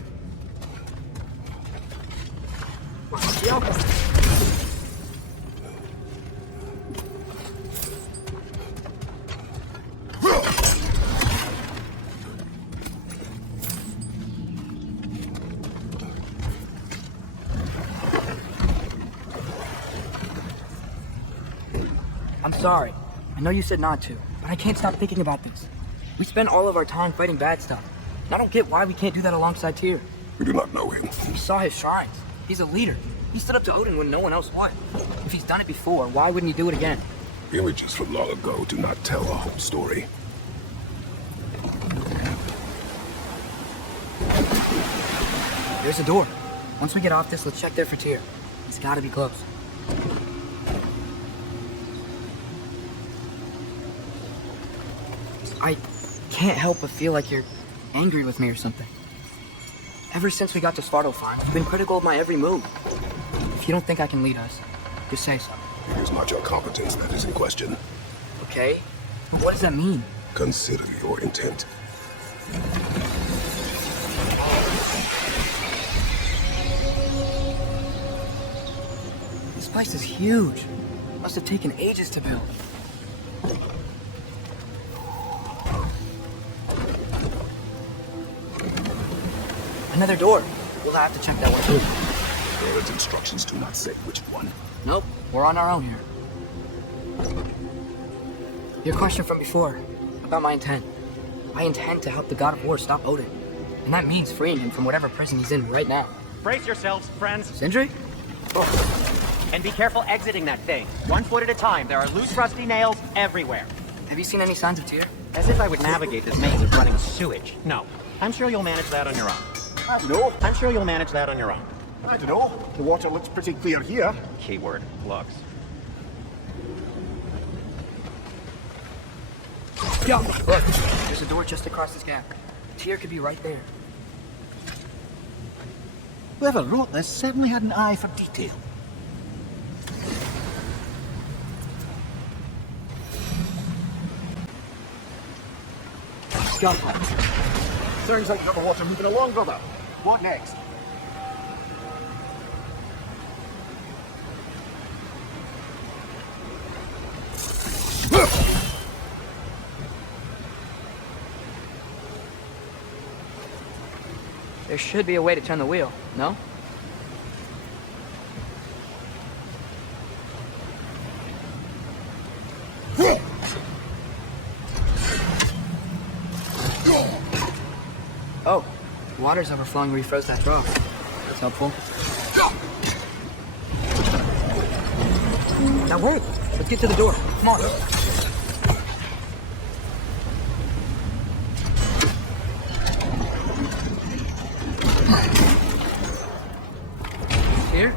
I'm sorry. I know you said not to, but I can't stop thinking about this. We spend all of our time fighting bad stuff. And I don't get why we can't do that alongside Tyr. We do not know him. We saw his shrines. He's a leader. He stood up to Odin when no one else would. If he's done it before, why wouldn't he do it again? Images from long ago do not tell a whole story. There's a door. Once we get off this, let's check there for Tyr. He's gotta be close. I can't help but feel like you're angry with me or something. Ever since we got to Svartalfheim, you've been critical of my every move. If you don't think I can lead us, just say so. It is not your competence that is in question. Okay? But what does that mean? Consider your intent. This place is huge. Must have taken ages to build. Another door. We'll have to check that one too. Aaron's instructions do not say which one. Nope, we're on our own here. Your question from before, about my intent. I intend to help the god of war stop Odin. And that means freeing him from whatever prison he's in right now. Brace yourselves, friends. Sindri? And be careful exiting that thing. 1 foot at a time. There are loose, rusty nails everywhere. Have you seen any signs of Tyr? As if I would navigate this maze of running sewage. No. I'm sure you'll manage that on your own. No, I'm sure you'll manage that on your own. I don't know. The water looks pretty clear here. Keyword, looks. Yo, look, there's a door just across this gap. Tyr could be right there. Whoever wrote this certainly had an eye for detail. Sounds like you got the water moving along, brother. What next? There should be a way to turn the wheel, no? Oh, water's overflowing where you froze that trough. That's helpful. That worked. Let's get to the door. Come on. Here?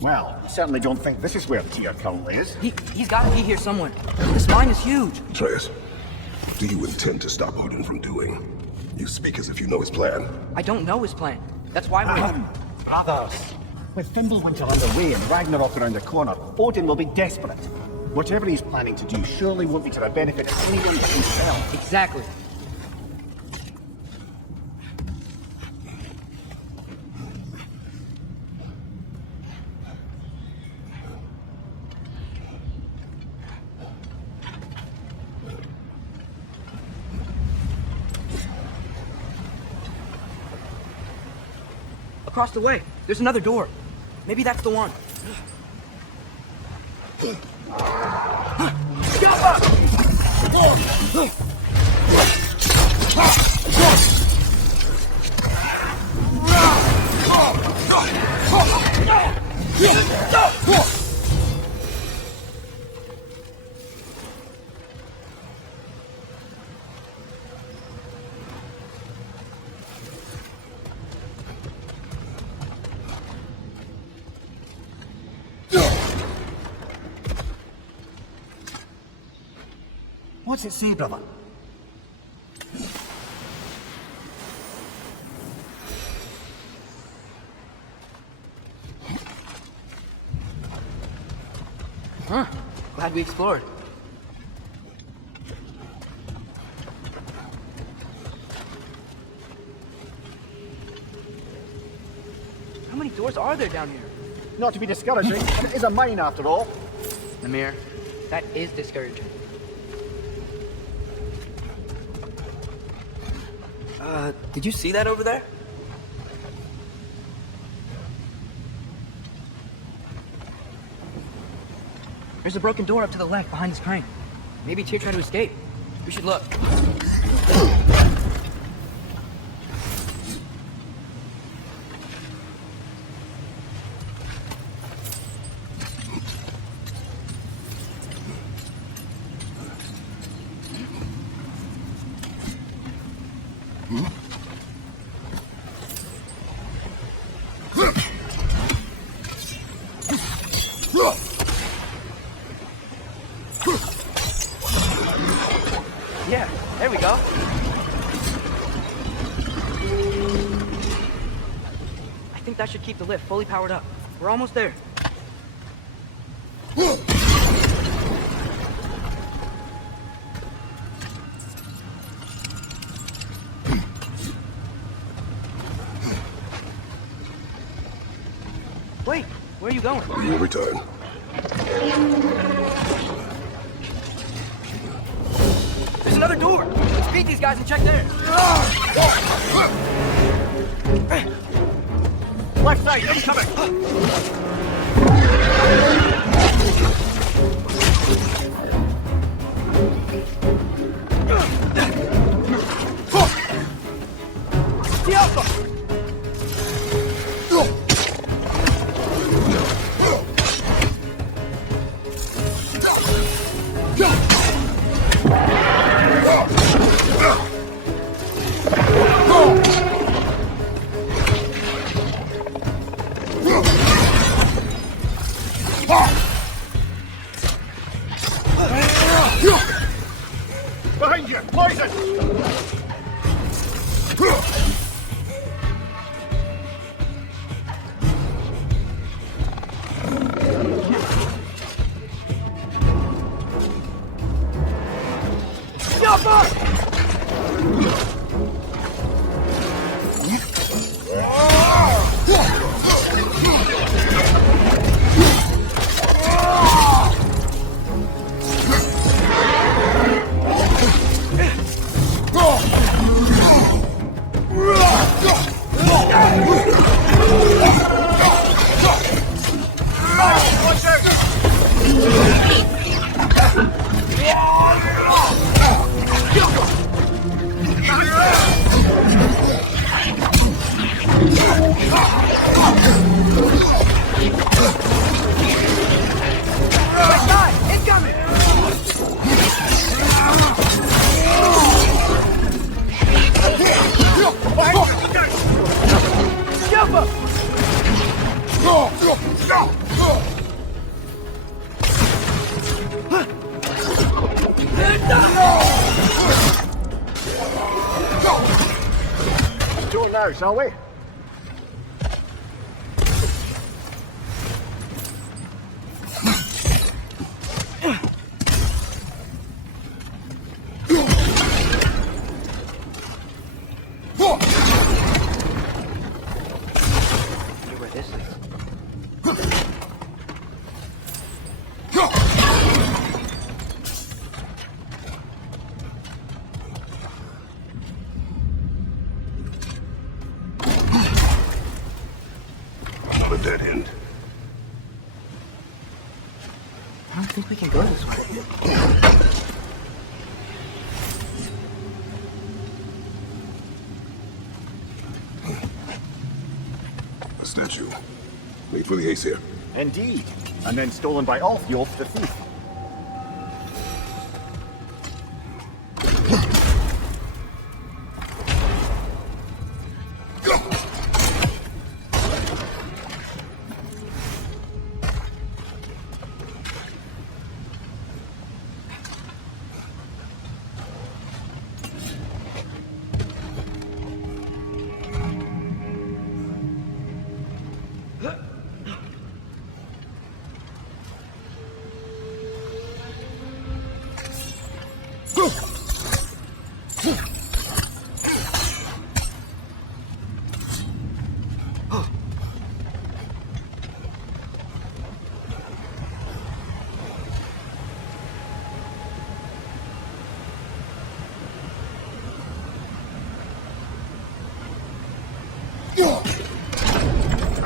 Well, certainly don't think this is where Tyr currently is. He's got to be here somewhere. The spine is huge. Atreus, what do you intend to stop Odin from doing? You speak as if you know his plan. I don't know his plan. That's why we're... Brothers, with Fimbulwinter underway and Ragnarök around the corner, Odin will be desperate. Whatever he's planning to do surely won't be to the benefit of anyone but himself. Exactly. Across the way, there's another door. Maybe that's the one. What's it say, brother? Huh. Glad we explored. How many doors are there down here? Not to be discouraging, but it is a mine after all. Amir, that is discouraging. Did you see that over there? There's a broken door up to the left behind this crane. Maybe Tyr tried to escape. We should look. Yeah, there we go. I think that should keep the lift fully powered up. We're almost there. Wait, where are you going? We will return. guys and check theirs. Left side, incoming! The Alpha! Behind you! Poison! Do it now, shall we? Where this is. A dead end. I don't think we can go this way. A statue. Made for the Aesir. Indeed. And then stolen by Ulfjolf the thief.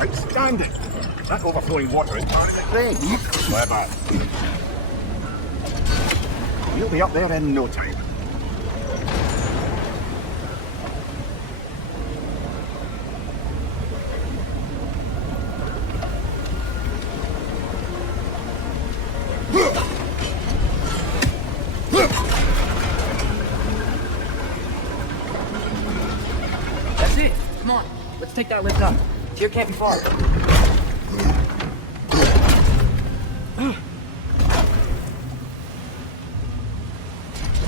Outstanding! That overflowing water is turning it rain. Clever. We'll be up there in no time. That's it. Come on. Let's take that lift up. Here can't be far.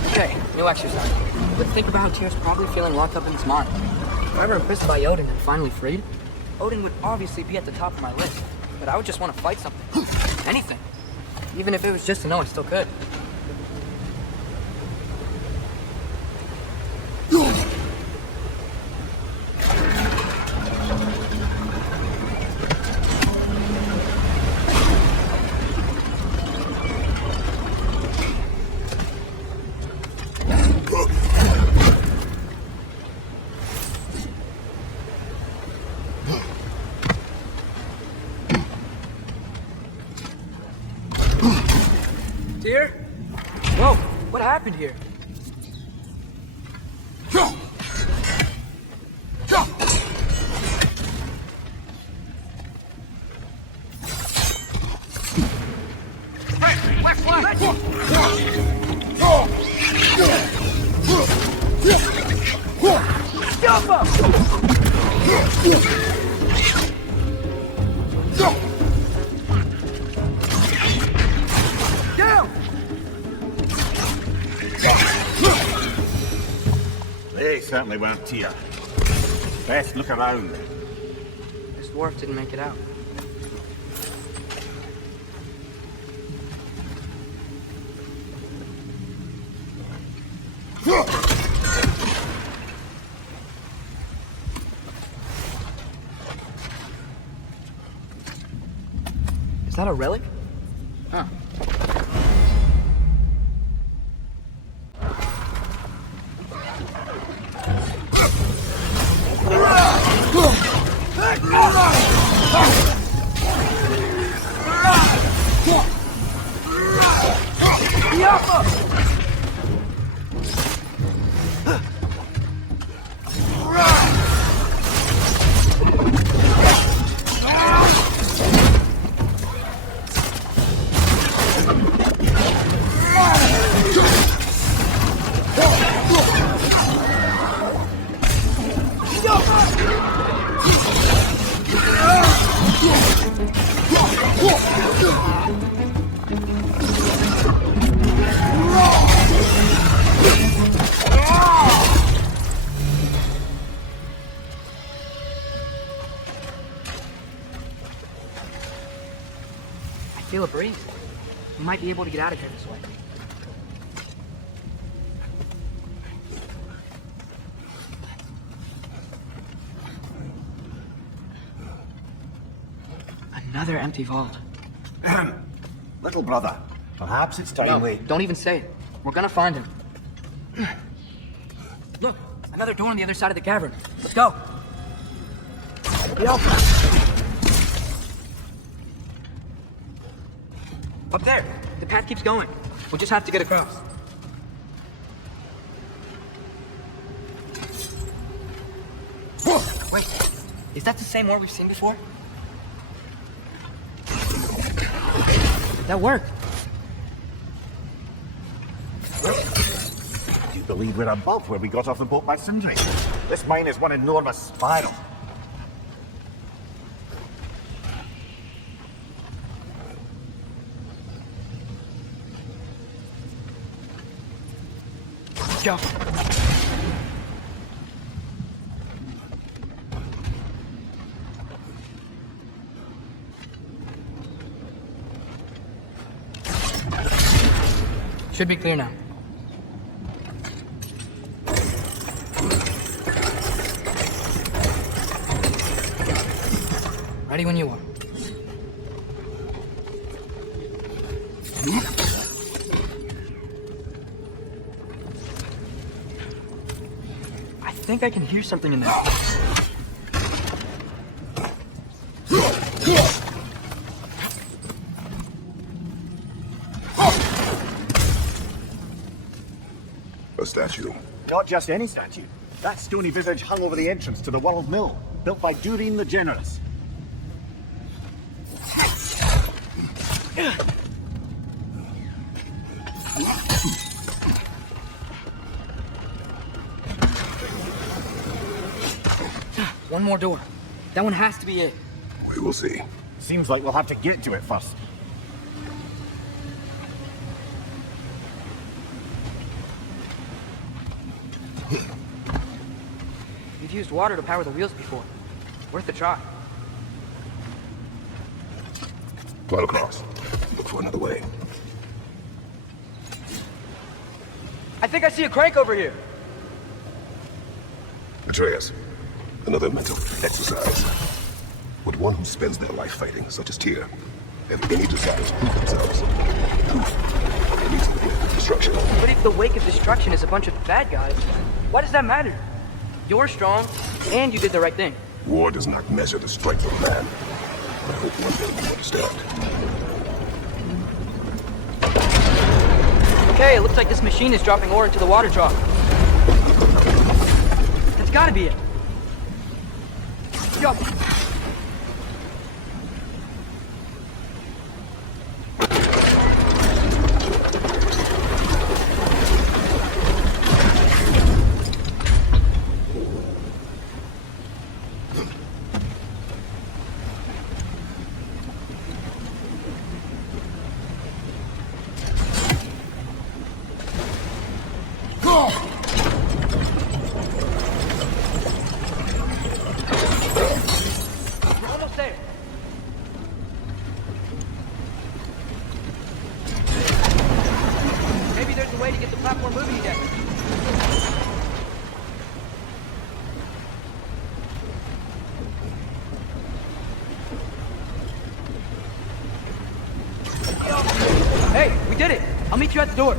Okay, new exercise. Let's think about how Tyr's probably feeling locked up in his mind. If I were imprisoned by Odin and finally freed, Odin would obviously be at the top of my list. But I would just want to fight something. Anything. Even if it was just to know I still could. Dear? Whoa, what happened here? They certainly weren't here. Best look around. This dwarf didn't make it out. Is that a relic? Huh. I feel a breeze. We might be able to get out of here this way. Another empty vault. Little brother, perhaps it's time we... Don't even say it. We're gonna find him. Look, another door on the other side of the cavern. Let's go. Up there. The path keeps going. We'll just have to get across. Wait, is that the same war we've seen before? That worked. Do you believe we're above where we got off the boat by Sindri? This mine is one enormous spiral. Let's go. Should be clear now. Ready when you are. I think I can hear something in there. A statue. Not just any statue. That stony visage hung over the entrance to the World Mill, built by Durin the Generous. One more door. That one has to be it. We will see. Seems like we'll have to get to it first. We've used water to power the wheels before. Worth a try. Climb across. Look for another way. I think I see a crank over here. Atreus, another mental exercise. Would one who spends their life fighting, such as Tyr, have any desire to prove themselves? It leads to the wake of destruction. But if the wake of destruction is a bunch of bad guys, why does that matter? You're strong, and you did the right thing. War does not measure the strength of man. I hope one day you understand. Okay, it looks like this machine is dropping ore into the water jar. That's gotta be it. Yo! You at the door.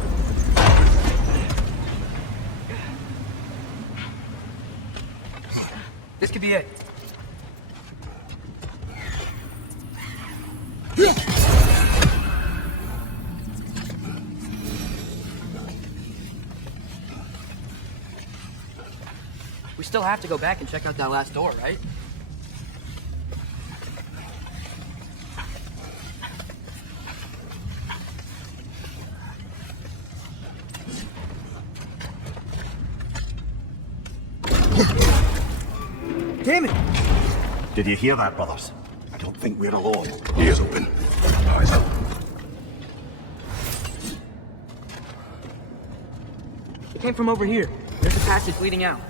This could be it. We still have to go back and check out that last door, right? Damn it! Did you hear that, brothers? I don't think we're alone. Ears open. Eyes out. It came from over here. There's a passage leading out.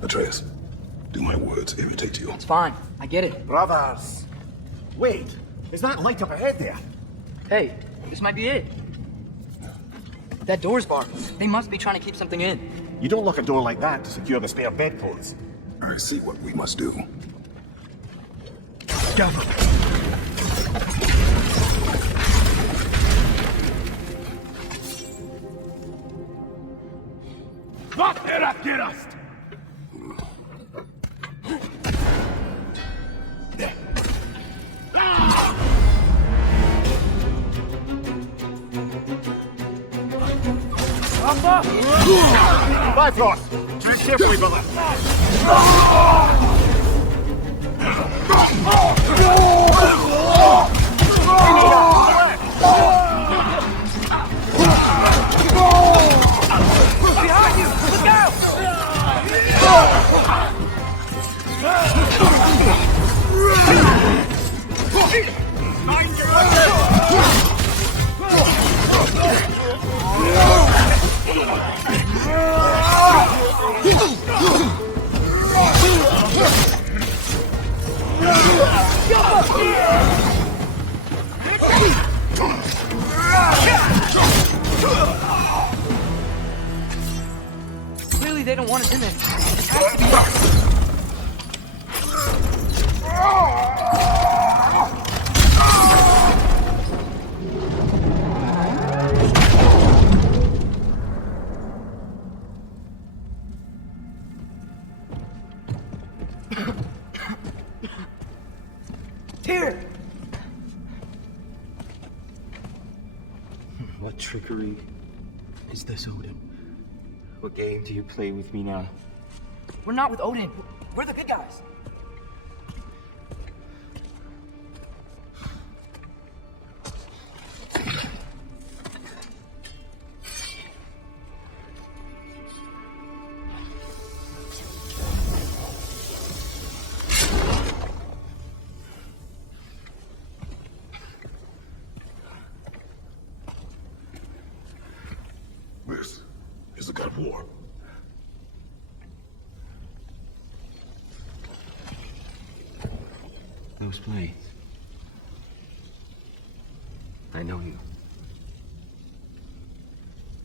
Atreus, do my words irritate you? It's fine. I get it. Brothers! Wait! Is that light up ahead there? Hey, this might be it. That door's barred. They must be trying to keep something in. You don't lock a door like that to secure the spare bedclothes. I see what we must do. Go! Vad är aktivast? Bifrost! Tread carefully, brother! Behind you! Look out! Clearly they don't want us in there. It has to be us. Here! What trickery is this, Odin? What game do you play with me now? We're not with Odin. We're the good guys. This is the god of war. Those blades. I know you.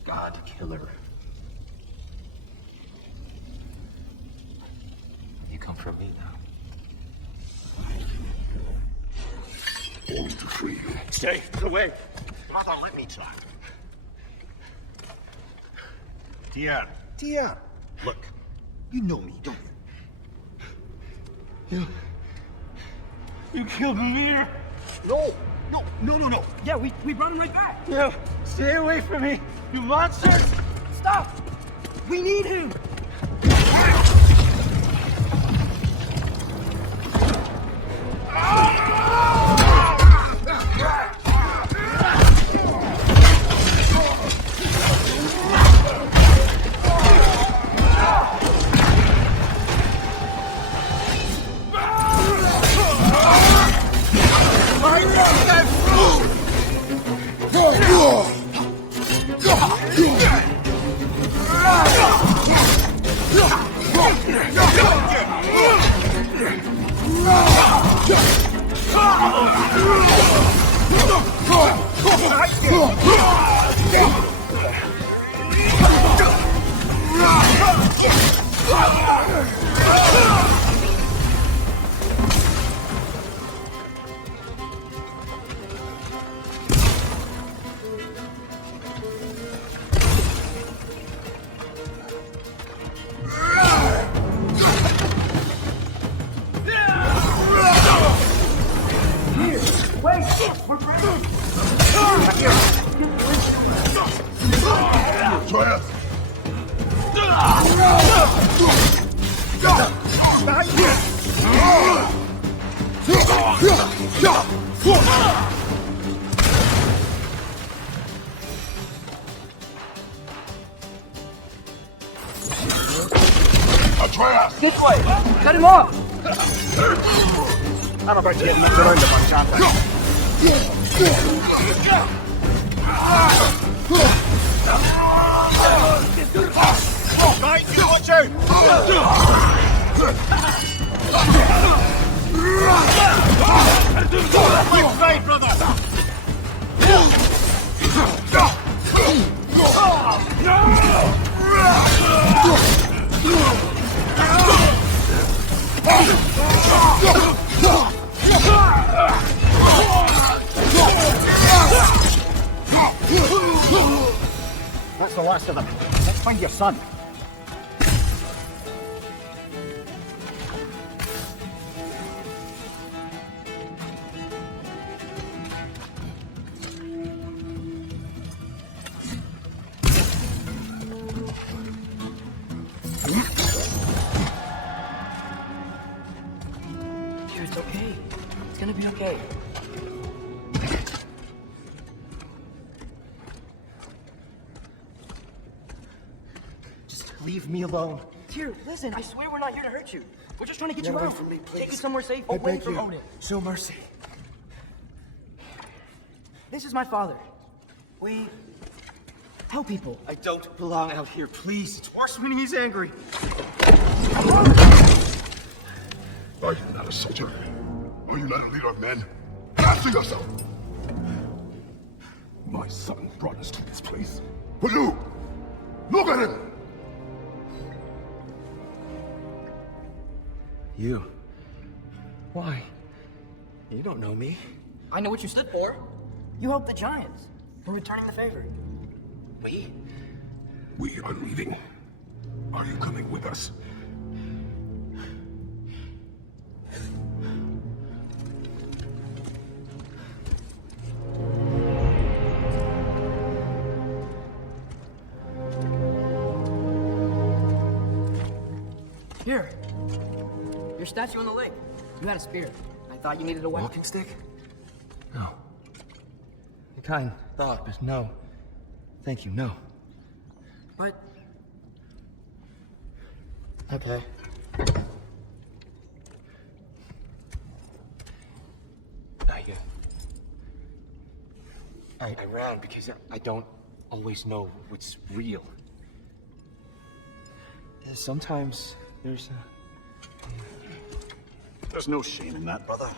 God killer. You come for me now. Only to free you. Stay away! Brother, let me talk. Tia. Look, you know me, don't you? You killed Mir. No! No. Yeah, we brought him right back! No, stay away from me, you monsters! Stop! We need him! Atreus! This way! Cut him off! I'm about to get knocked around a bunch, aren't I? Right, you watch out! Left side, brother! That's the last of them. Let's find your son. Dear, it's okay. It's gonna be okay. Leave me alone. Here, listen, I swear we're not here to hurt you. We're just trying to get Get you away out. from me, please. Take you somewhere safe, I away beg from you. Odin. Show mercy. This is my father. We help people. I don't belong out here, please. It's worse when he's angry. Are you not a soldier? Are you not a leader of men? Answer yourself! My son brought us to this place. For you! Look at him! You. Why? You don't know me. I know what you stood for. You helped the Giants. We're returning the favor. We? We are leaving. Are you coming with us? Here. Your statue on the lake. You had a spear. I thought you needed a weapon. Walking stick? No. A kind thought, but no. Thank you, no. But Okay. I ran because I don't always know what's real. Sometimes there's There's no shame in that, brother.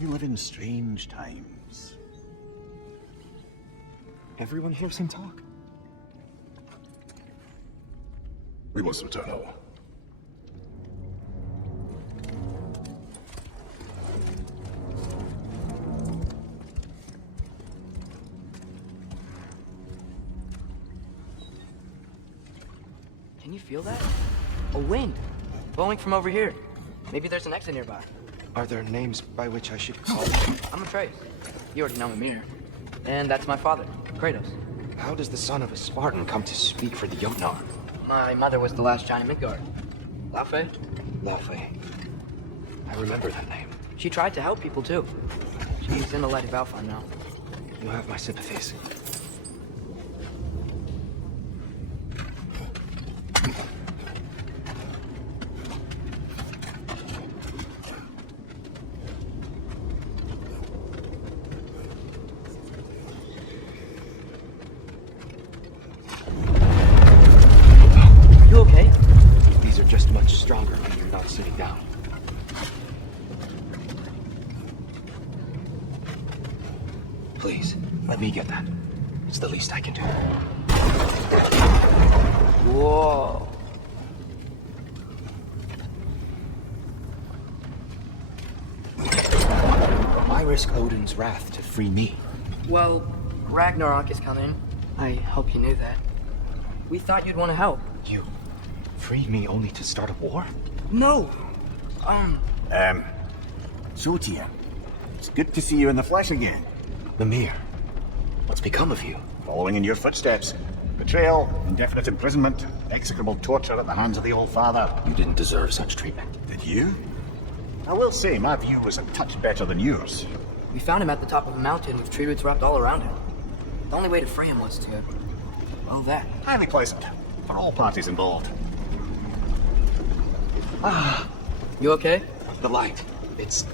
We live in strange times. everyone hears him talk. We must return home. can you feel that? A wind blowing from over here. Maybe there's an exit nearby. Are there names by which I should call? I'm Atreus. You already know Mimir. And that's my father, Kratos. How does the son of a Spartan come to speak for the Jotnar? My mother was the last giant in Midgard. Laufey. Laufey. I remember that name. She tried to help people too. She's in the light of Alpha now. You have my sympathies. You okay? These are just much stronger when you're not sitting down. Please, let me get that. It's the least I can do. Whoa. Why risk Odin's wrath to free me? Well, Ragnarok is coming. I hope you knew that. We thought you'd want to help. You freed me only to start a war? No. So, Tyr, it's good to see you in the flesh again. Mimir, what's become of you? Following in your footsteps. Betrayal, indefinite imprisonment, execrable torture at the hands of the Old Father. You didn't deserve such treatment. Did you? I will say, my view was a touch better than yours. We found him at the top of a mountain with tree roots wrapped all around him. The only way to free him was to... well, that. Highly pleasant, for all parties involved. You okay? The light. It's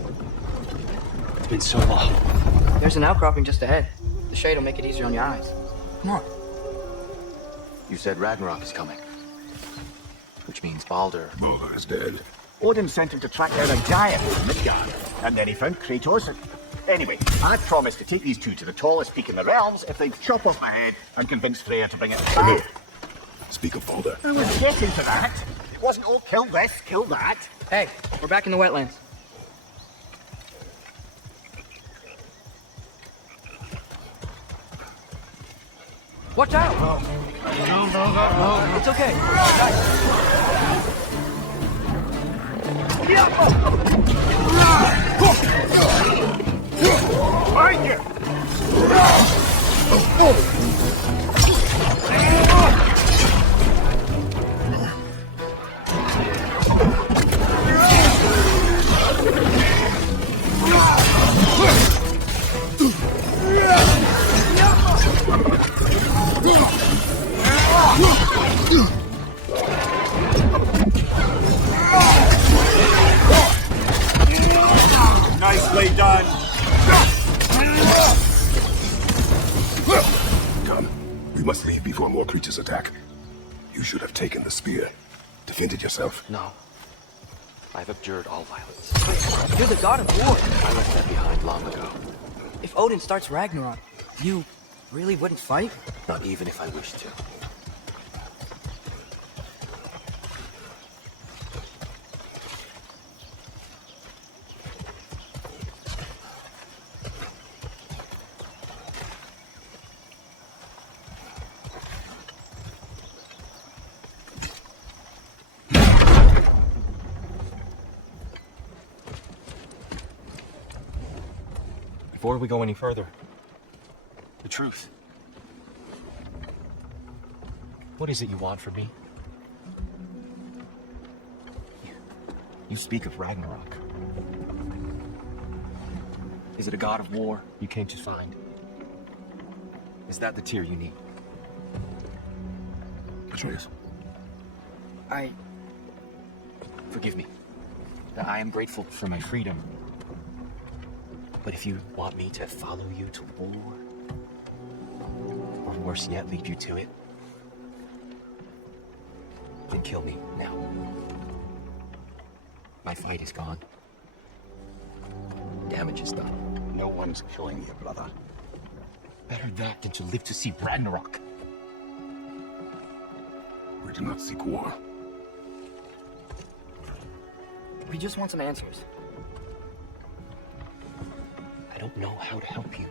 been so long. There's an outcropping just ahead. The shade will make it easier on your eyes. Come on. You said Ragnarok is coming. Which means Baldur. Baldur is dead. Odin sent him to track down a giant from Midgard, and then he found Kratos. Anyway, I promised to take these two to the tallest peak in the realms if they'd chop off my head and convince Freya to bring it back. Speak of Baldur. I was getting to that. It wasn't all kill this, kill that. Hey, we're back in the wetlands. Watch out! It's okay. Right here! Nicely done. Come. We must leave before more creatures attack. You should have taken the spear. Defended yourself. No. I've abjured all violence. You're the god of war. I left that behind long ago. If Odin starts Ragnarok, you really wouldn't fight? Not even if I wished to. Before we go any further, the truth. What is it you want from me? You speak of Ragnarok. Is it a god of war you came to find? Is that the Tyr you need? Atreus. Forgive me. I am grateful for my freedom. But if you want me to follow you to war, or worse yet, lead you to it, then kill me now. My fight is gone. Damage is done. No one's killing you, brother. Better that than to live to see Ragnarok. We do not seek war. We just want some answers. I don't know how to help you.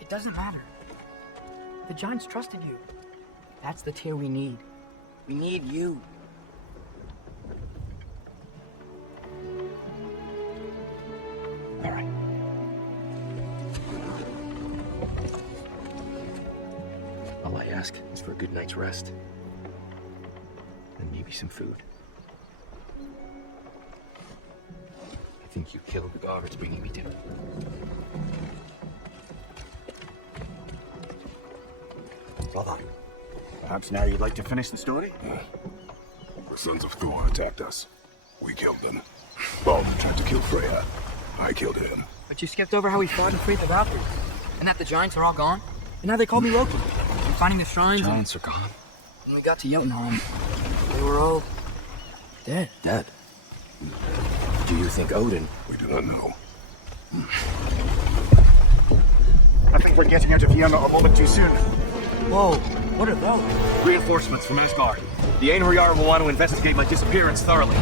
It doesn't matter. The giants trusted you. That's the Tyr we need. We need you. ask is for a good night's rest. And maybe some food. I think you killed the guards bringing me dinner. Brother, perhaps now you'd like to finish the story? The sons of Thor attacked us. We killed them. Balder tried to kill Freya. I killed him. But you skipped over how we fought and freed the Valkyries. And that the giants are all gone. And now they call me Loki. And finding the shrines. Giants are gone. When we got to Jotunheim, they were all dead. Dead? Do you think Odin? We do not know. I think we're getting out of here not a moment too soon. Whoa, what are those? Reinforcements from Asgard. The Einherjar will want to investigate my disappearance thoroughly.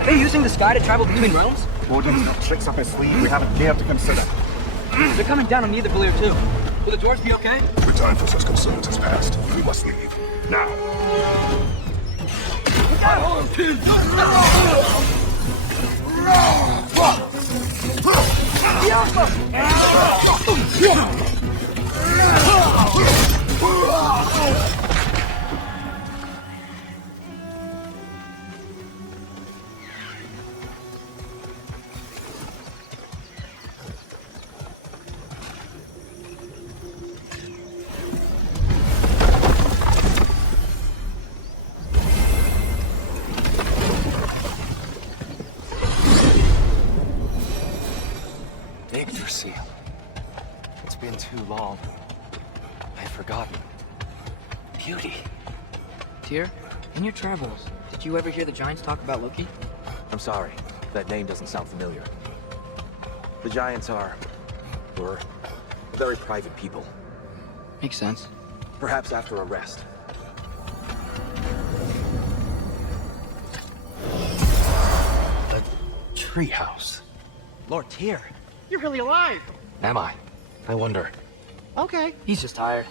Are they using the sky to travel between realms? Odin's got tricks up his sleeve we haven't dared to consider. They're coming down on the Ballir too. Will the dwarves be okay? The time for such concerns has passed. We must leave. Now. It's been too long. I've forgotten. Beauty. Tyr, in your travels, did you ever hear the giants talk about Loki? I'm sorry. That name doesn't sound familiar. The Giants were very private people. Makes sense. Perhaps after a rest. A treehouse. Lord Tyr, you're really alive. Am I? I wonder. Okay. He's just tired.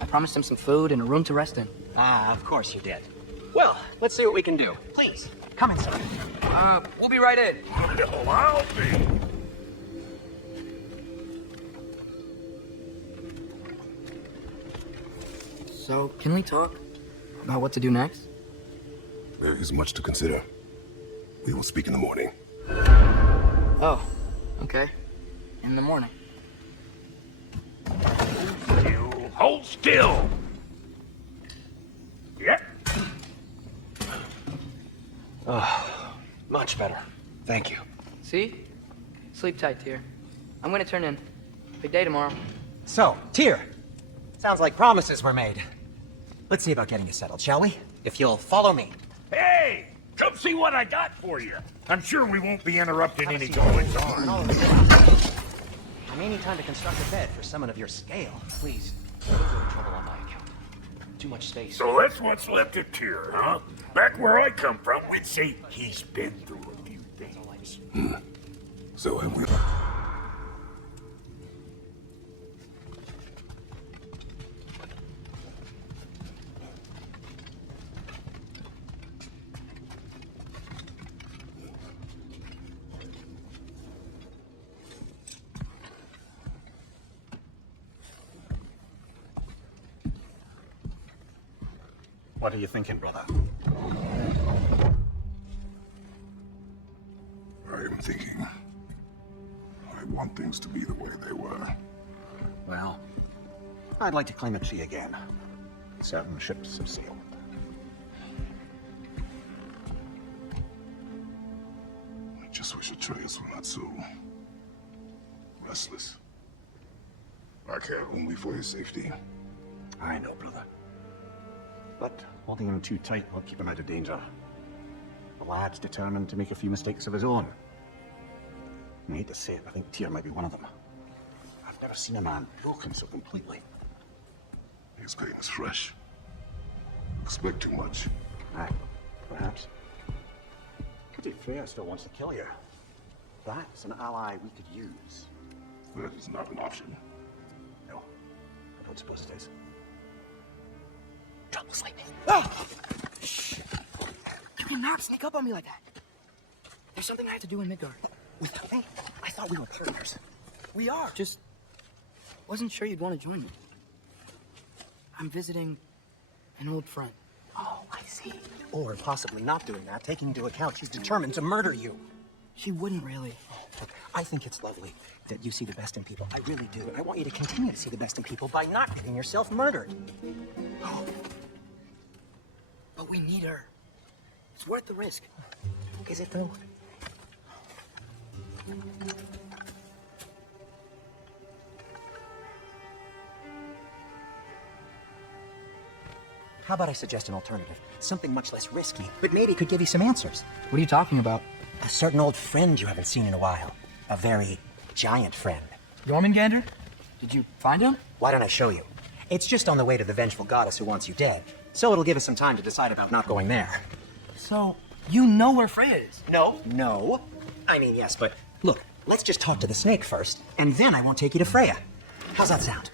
I promised him some food and a room to rest in. Ah, of course you did. Well, let's see what we can do. Please, come inside. We'll be right in. Well, I'll be. So, can we talk about what to do next? There is much to consider. We will speak in the morning. Oh, okay. In the morning. You hold still. Yep. Much better. Thank you. See? Sleep tight, Tyr. I'm gonna turn in. Big day tomorrow. So, Tyr, sounds like promises were made. Let's see about getting you settled, shall we? If you'll follow me. Hey, come see what I got for you. I'm sure we won't be interrupting any goings on. I may need time to construct a bed for someone of your scale. Please, don't go to trouble on my account. Too much space. So that's what's left of Tyr, huh? Back where I come from, we'd say he's been through a few things. So have we. What are you thinking, brother? I am thinking. I want things to be the way they were. Well, I'd like to climb a tree again. Certain ships have sailed. I just wish Atreus were not so restless. I care only for his safety. I know, brother. But holding him too tight will keep him out of danger. The lad's determined to make a few mistakes of his own. I hate to say it, I think Tyr might be one of them. I've never seen a man broken so completely. His pain is fresh. Expect too much. Aye, perhaps. Pity Freya still wants to kill you. That's an ally we could use. That is not an option. No, I don't suppose it is. Trouble sleeping. Oh! Shh! You cannot sneak up on me like that. There's something I have to do in Midgard. Without me? I thought we were partners. We are. Just Wasn't sure you'd want to join me. I'm visiting an old friend. Oh, I see. Or possibly not doing that, taking into account she's determined to murder you. She wouldn't really. Look, I think it's lovely that you see the best in people. I really do. I want you to continue to see the best in people by not getting yourself murdered. But we need her. It's worth the risk. Is it though? How about I suggest an alternative? Something much less risky, but maybe could give you some answers. What are you talking about? A certain old friend you haven't seen in a while. A very giant friend. Jormungandr? Did you find him? Why don't I show you? It's just on the way to the vengeful goddess who wants you dead. So it'll give us some time to decide about not going there. So, you know where Freya is? No. I mean, yes, but look, let's just talk to the snake first, and then I won't take you to Freya. How's that sound?